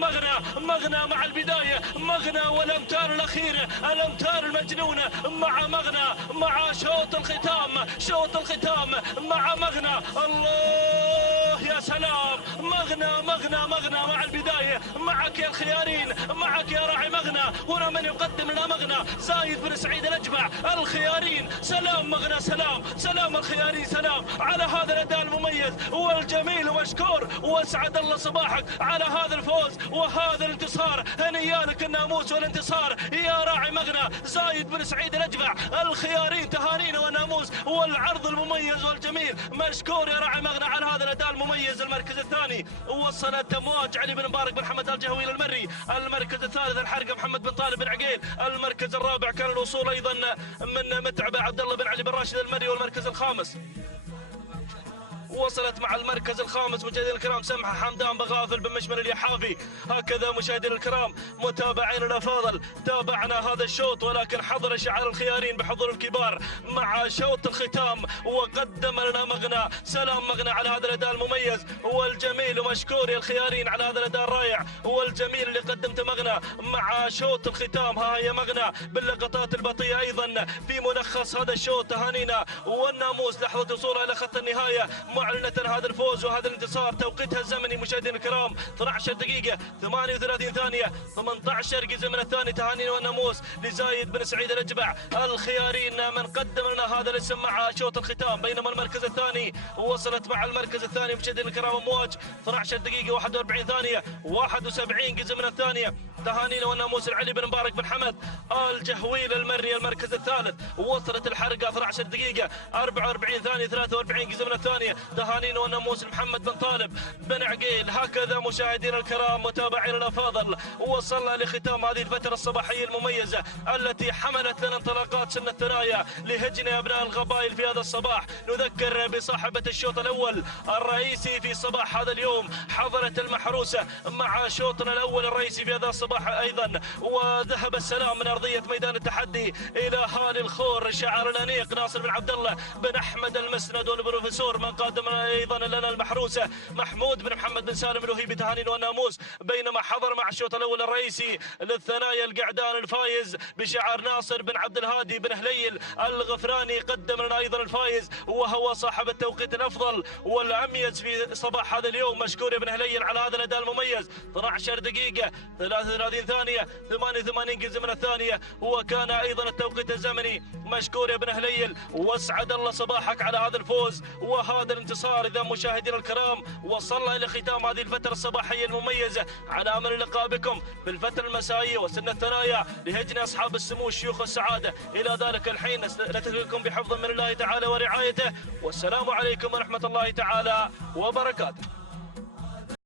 مغنى مع البداية، مغنى والامتار الاخيرة، الامتار المجنونة مع مغنى مع شوط الختام مع مغنى. الله يا سلام، مغنى مع البداية، معك يا الخيارين مع معك يا راعي مغنى. هنا من يقدم لنا مغنى زايد بن سعيد الأجبع. الخيارين سلام مغنى، سلام الخيارين، سلام على هذا الأداء المميز والجميل ومشكور. واسعد الله صباحك على هذا الفوز وهذا الانتصار. هنيا لك الناموس والانتصار يا راعي مغنى زايد بن سعيد الأجبع. الخيارين تهانينا والناموس والعرض المميز والجميل. مشكور يا راعي مغنى على هذا الأداء المميز. المركز الثاني وصلت أمواج علي بن مبارك بن حمد الجهويل المري. المركز الثالث الحرقة محمد بن طالب بن عقيل. المركز الرابع كان الوصول أيضا من متعبة عبد الله بن علي بن راشد المري. والمركز الخامس وصلت مع المركز الخامس مشاهدينا الكرام سمحة حمدان بغافل بن مشمل اليحافي. هكذا مشاهدينا الكرام متابعينا الافاضل تابعنا هذا الشوط، ولكن حضر شعار الخيارين بحضور الكبار مع شوط الختام. وقدم لنا مغنى سلام مغنى على هذا الاداء المميز والجميل. ومشكور يا الخيارين على هذا الاداء الرائع والجميل اللي قدمته مغنى مع شوط الختام. ها هي مغنى باللقطات البطيئة ايضا في ملخص هذا الشوط. تهانينا والناموس لحظة وصولها الى خط النهاية معلنة هذا الفوز وهذا الانتصار. توقيتها الزمني مشاهدينا الكرام 12 دقيقة 38 ثانية 18 جزء من الثاني. تهانينا والناموس لزايد بن سعيد الأجبع. الخيارين من قدم لنا هذا الاسم مع شوط الختام. بينما المركز الثاني وصلت مع المركز الثاني مشاهدينا الكرام امواج 12 دقيقة 41 ثانية 71 جزء من الثانية. تهانينا والناموس العلي بن مبارك بن حمد الجهويل المري. المركز الثالث وصلت الحرقة 12 دقيقة 44 ثانية 43 جزء من الثانية. تهانينا والناموس محمد بن طالب بن عقيل. هكذا مشاهدينا الكرام متابعينا الافاضل وصلنا لختام هذه الفترة الصباحية المميزة التي حملت لنا انطلاقات سن الثنايا لهجن ابناء القبائل في هذا الصباح. نذكر بصاحبة الشوط الاول الرئيسي في صباح هذا اليوم حضرت المحروسة مع شوطنا الاول الرئيسي في هذا الصباح ايضا. وذهب السلام من ارضية ميدان التحدي الى هالي الخور. شعار الانيق ناصر بن عبد الله بن احمد المسند والبروفيسور. من قادم ايضا لنا المحروسه محمود بن محمد بن سالم الوهيبي. تهانينا والناموس. بينما حضر مع الشوط الاول الرئيسي للثنايا القعدان الفايز بشعار ناصر بن عبد الهادي بن هليل الغفراني. قدم لنا ايضا الفايز وهو صاحب التوقيت الافضل والاميز في صباح هذا اليوم. مشكور يا بن هليل على هذا الاداء المميز. 12 دقيقه 33 ثانيه 88 جزء من الثانيه وكان ايضا التوقيت الزمني. مشكور يا بن هليل واسعد الله صباحك على هذا الفوز وهذا الانتصار. اذا مشاهدينا الكرام وصلنا الى ختام هذه الفتره الصباحيه المميزه على امل اللقاء بكم في الفتره المسائيه وسن الثنايا لهجن اصحاب السمو الشيوخ والسعاده. الى ذلك الحين نترككم بحفظ من الله تعالى ورعايته. والسلام عليكم ورحمه الله تعالى وبركاته.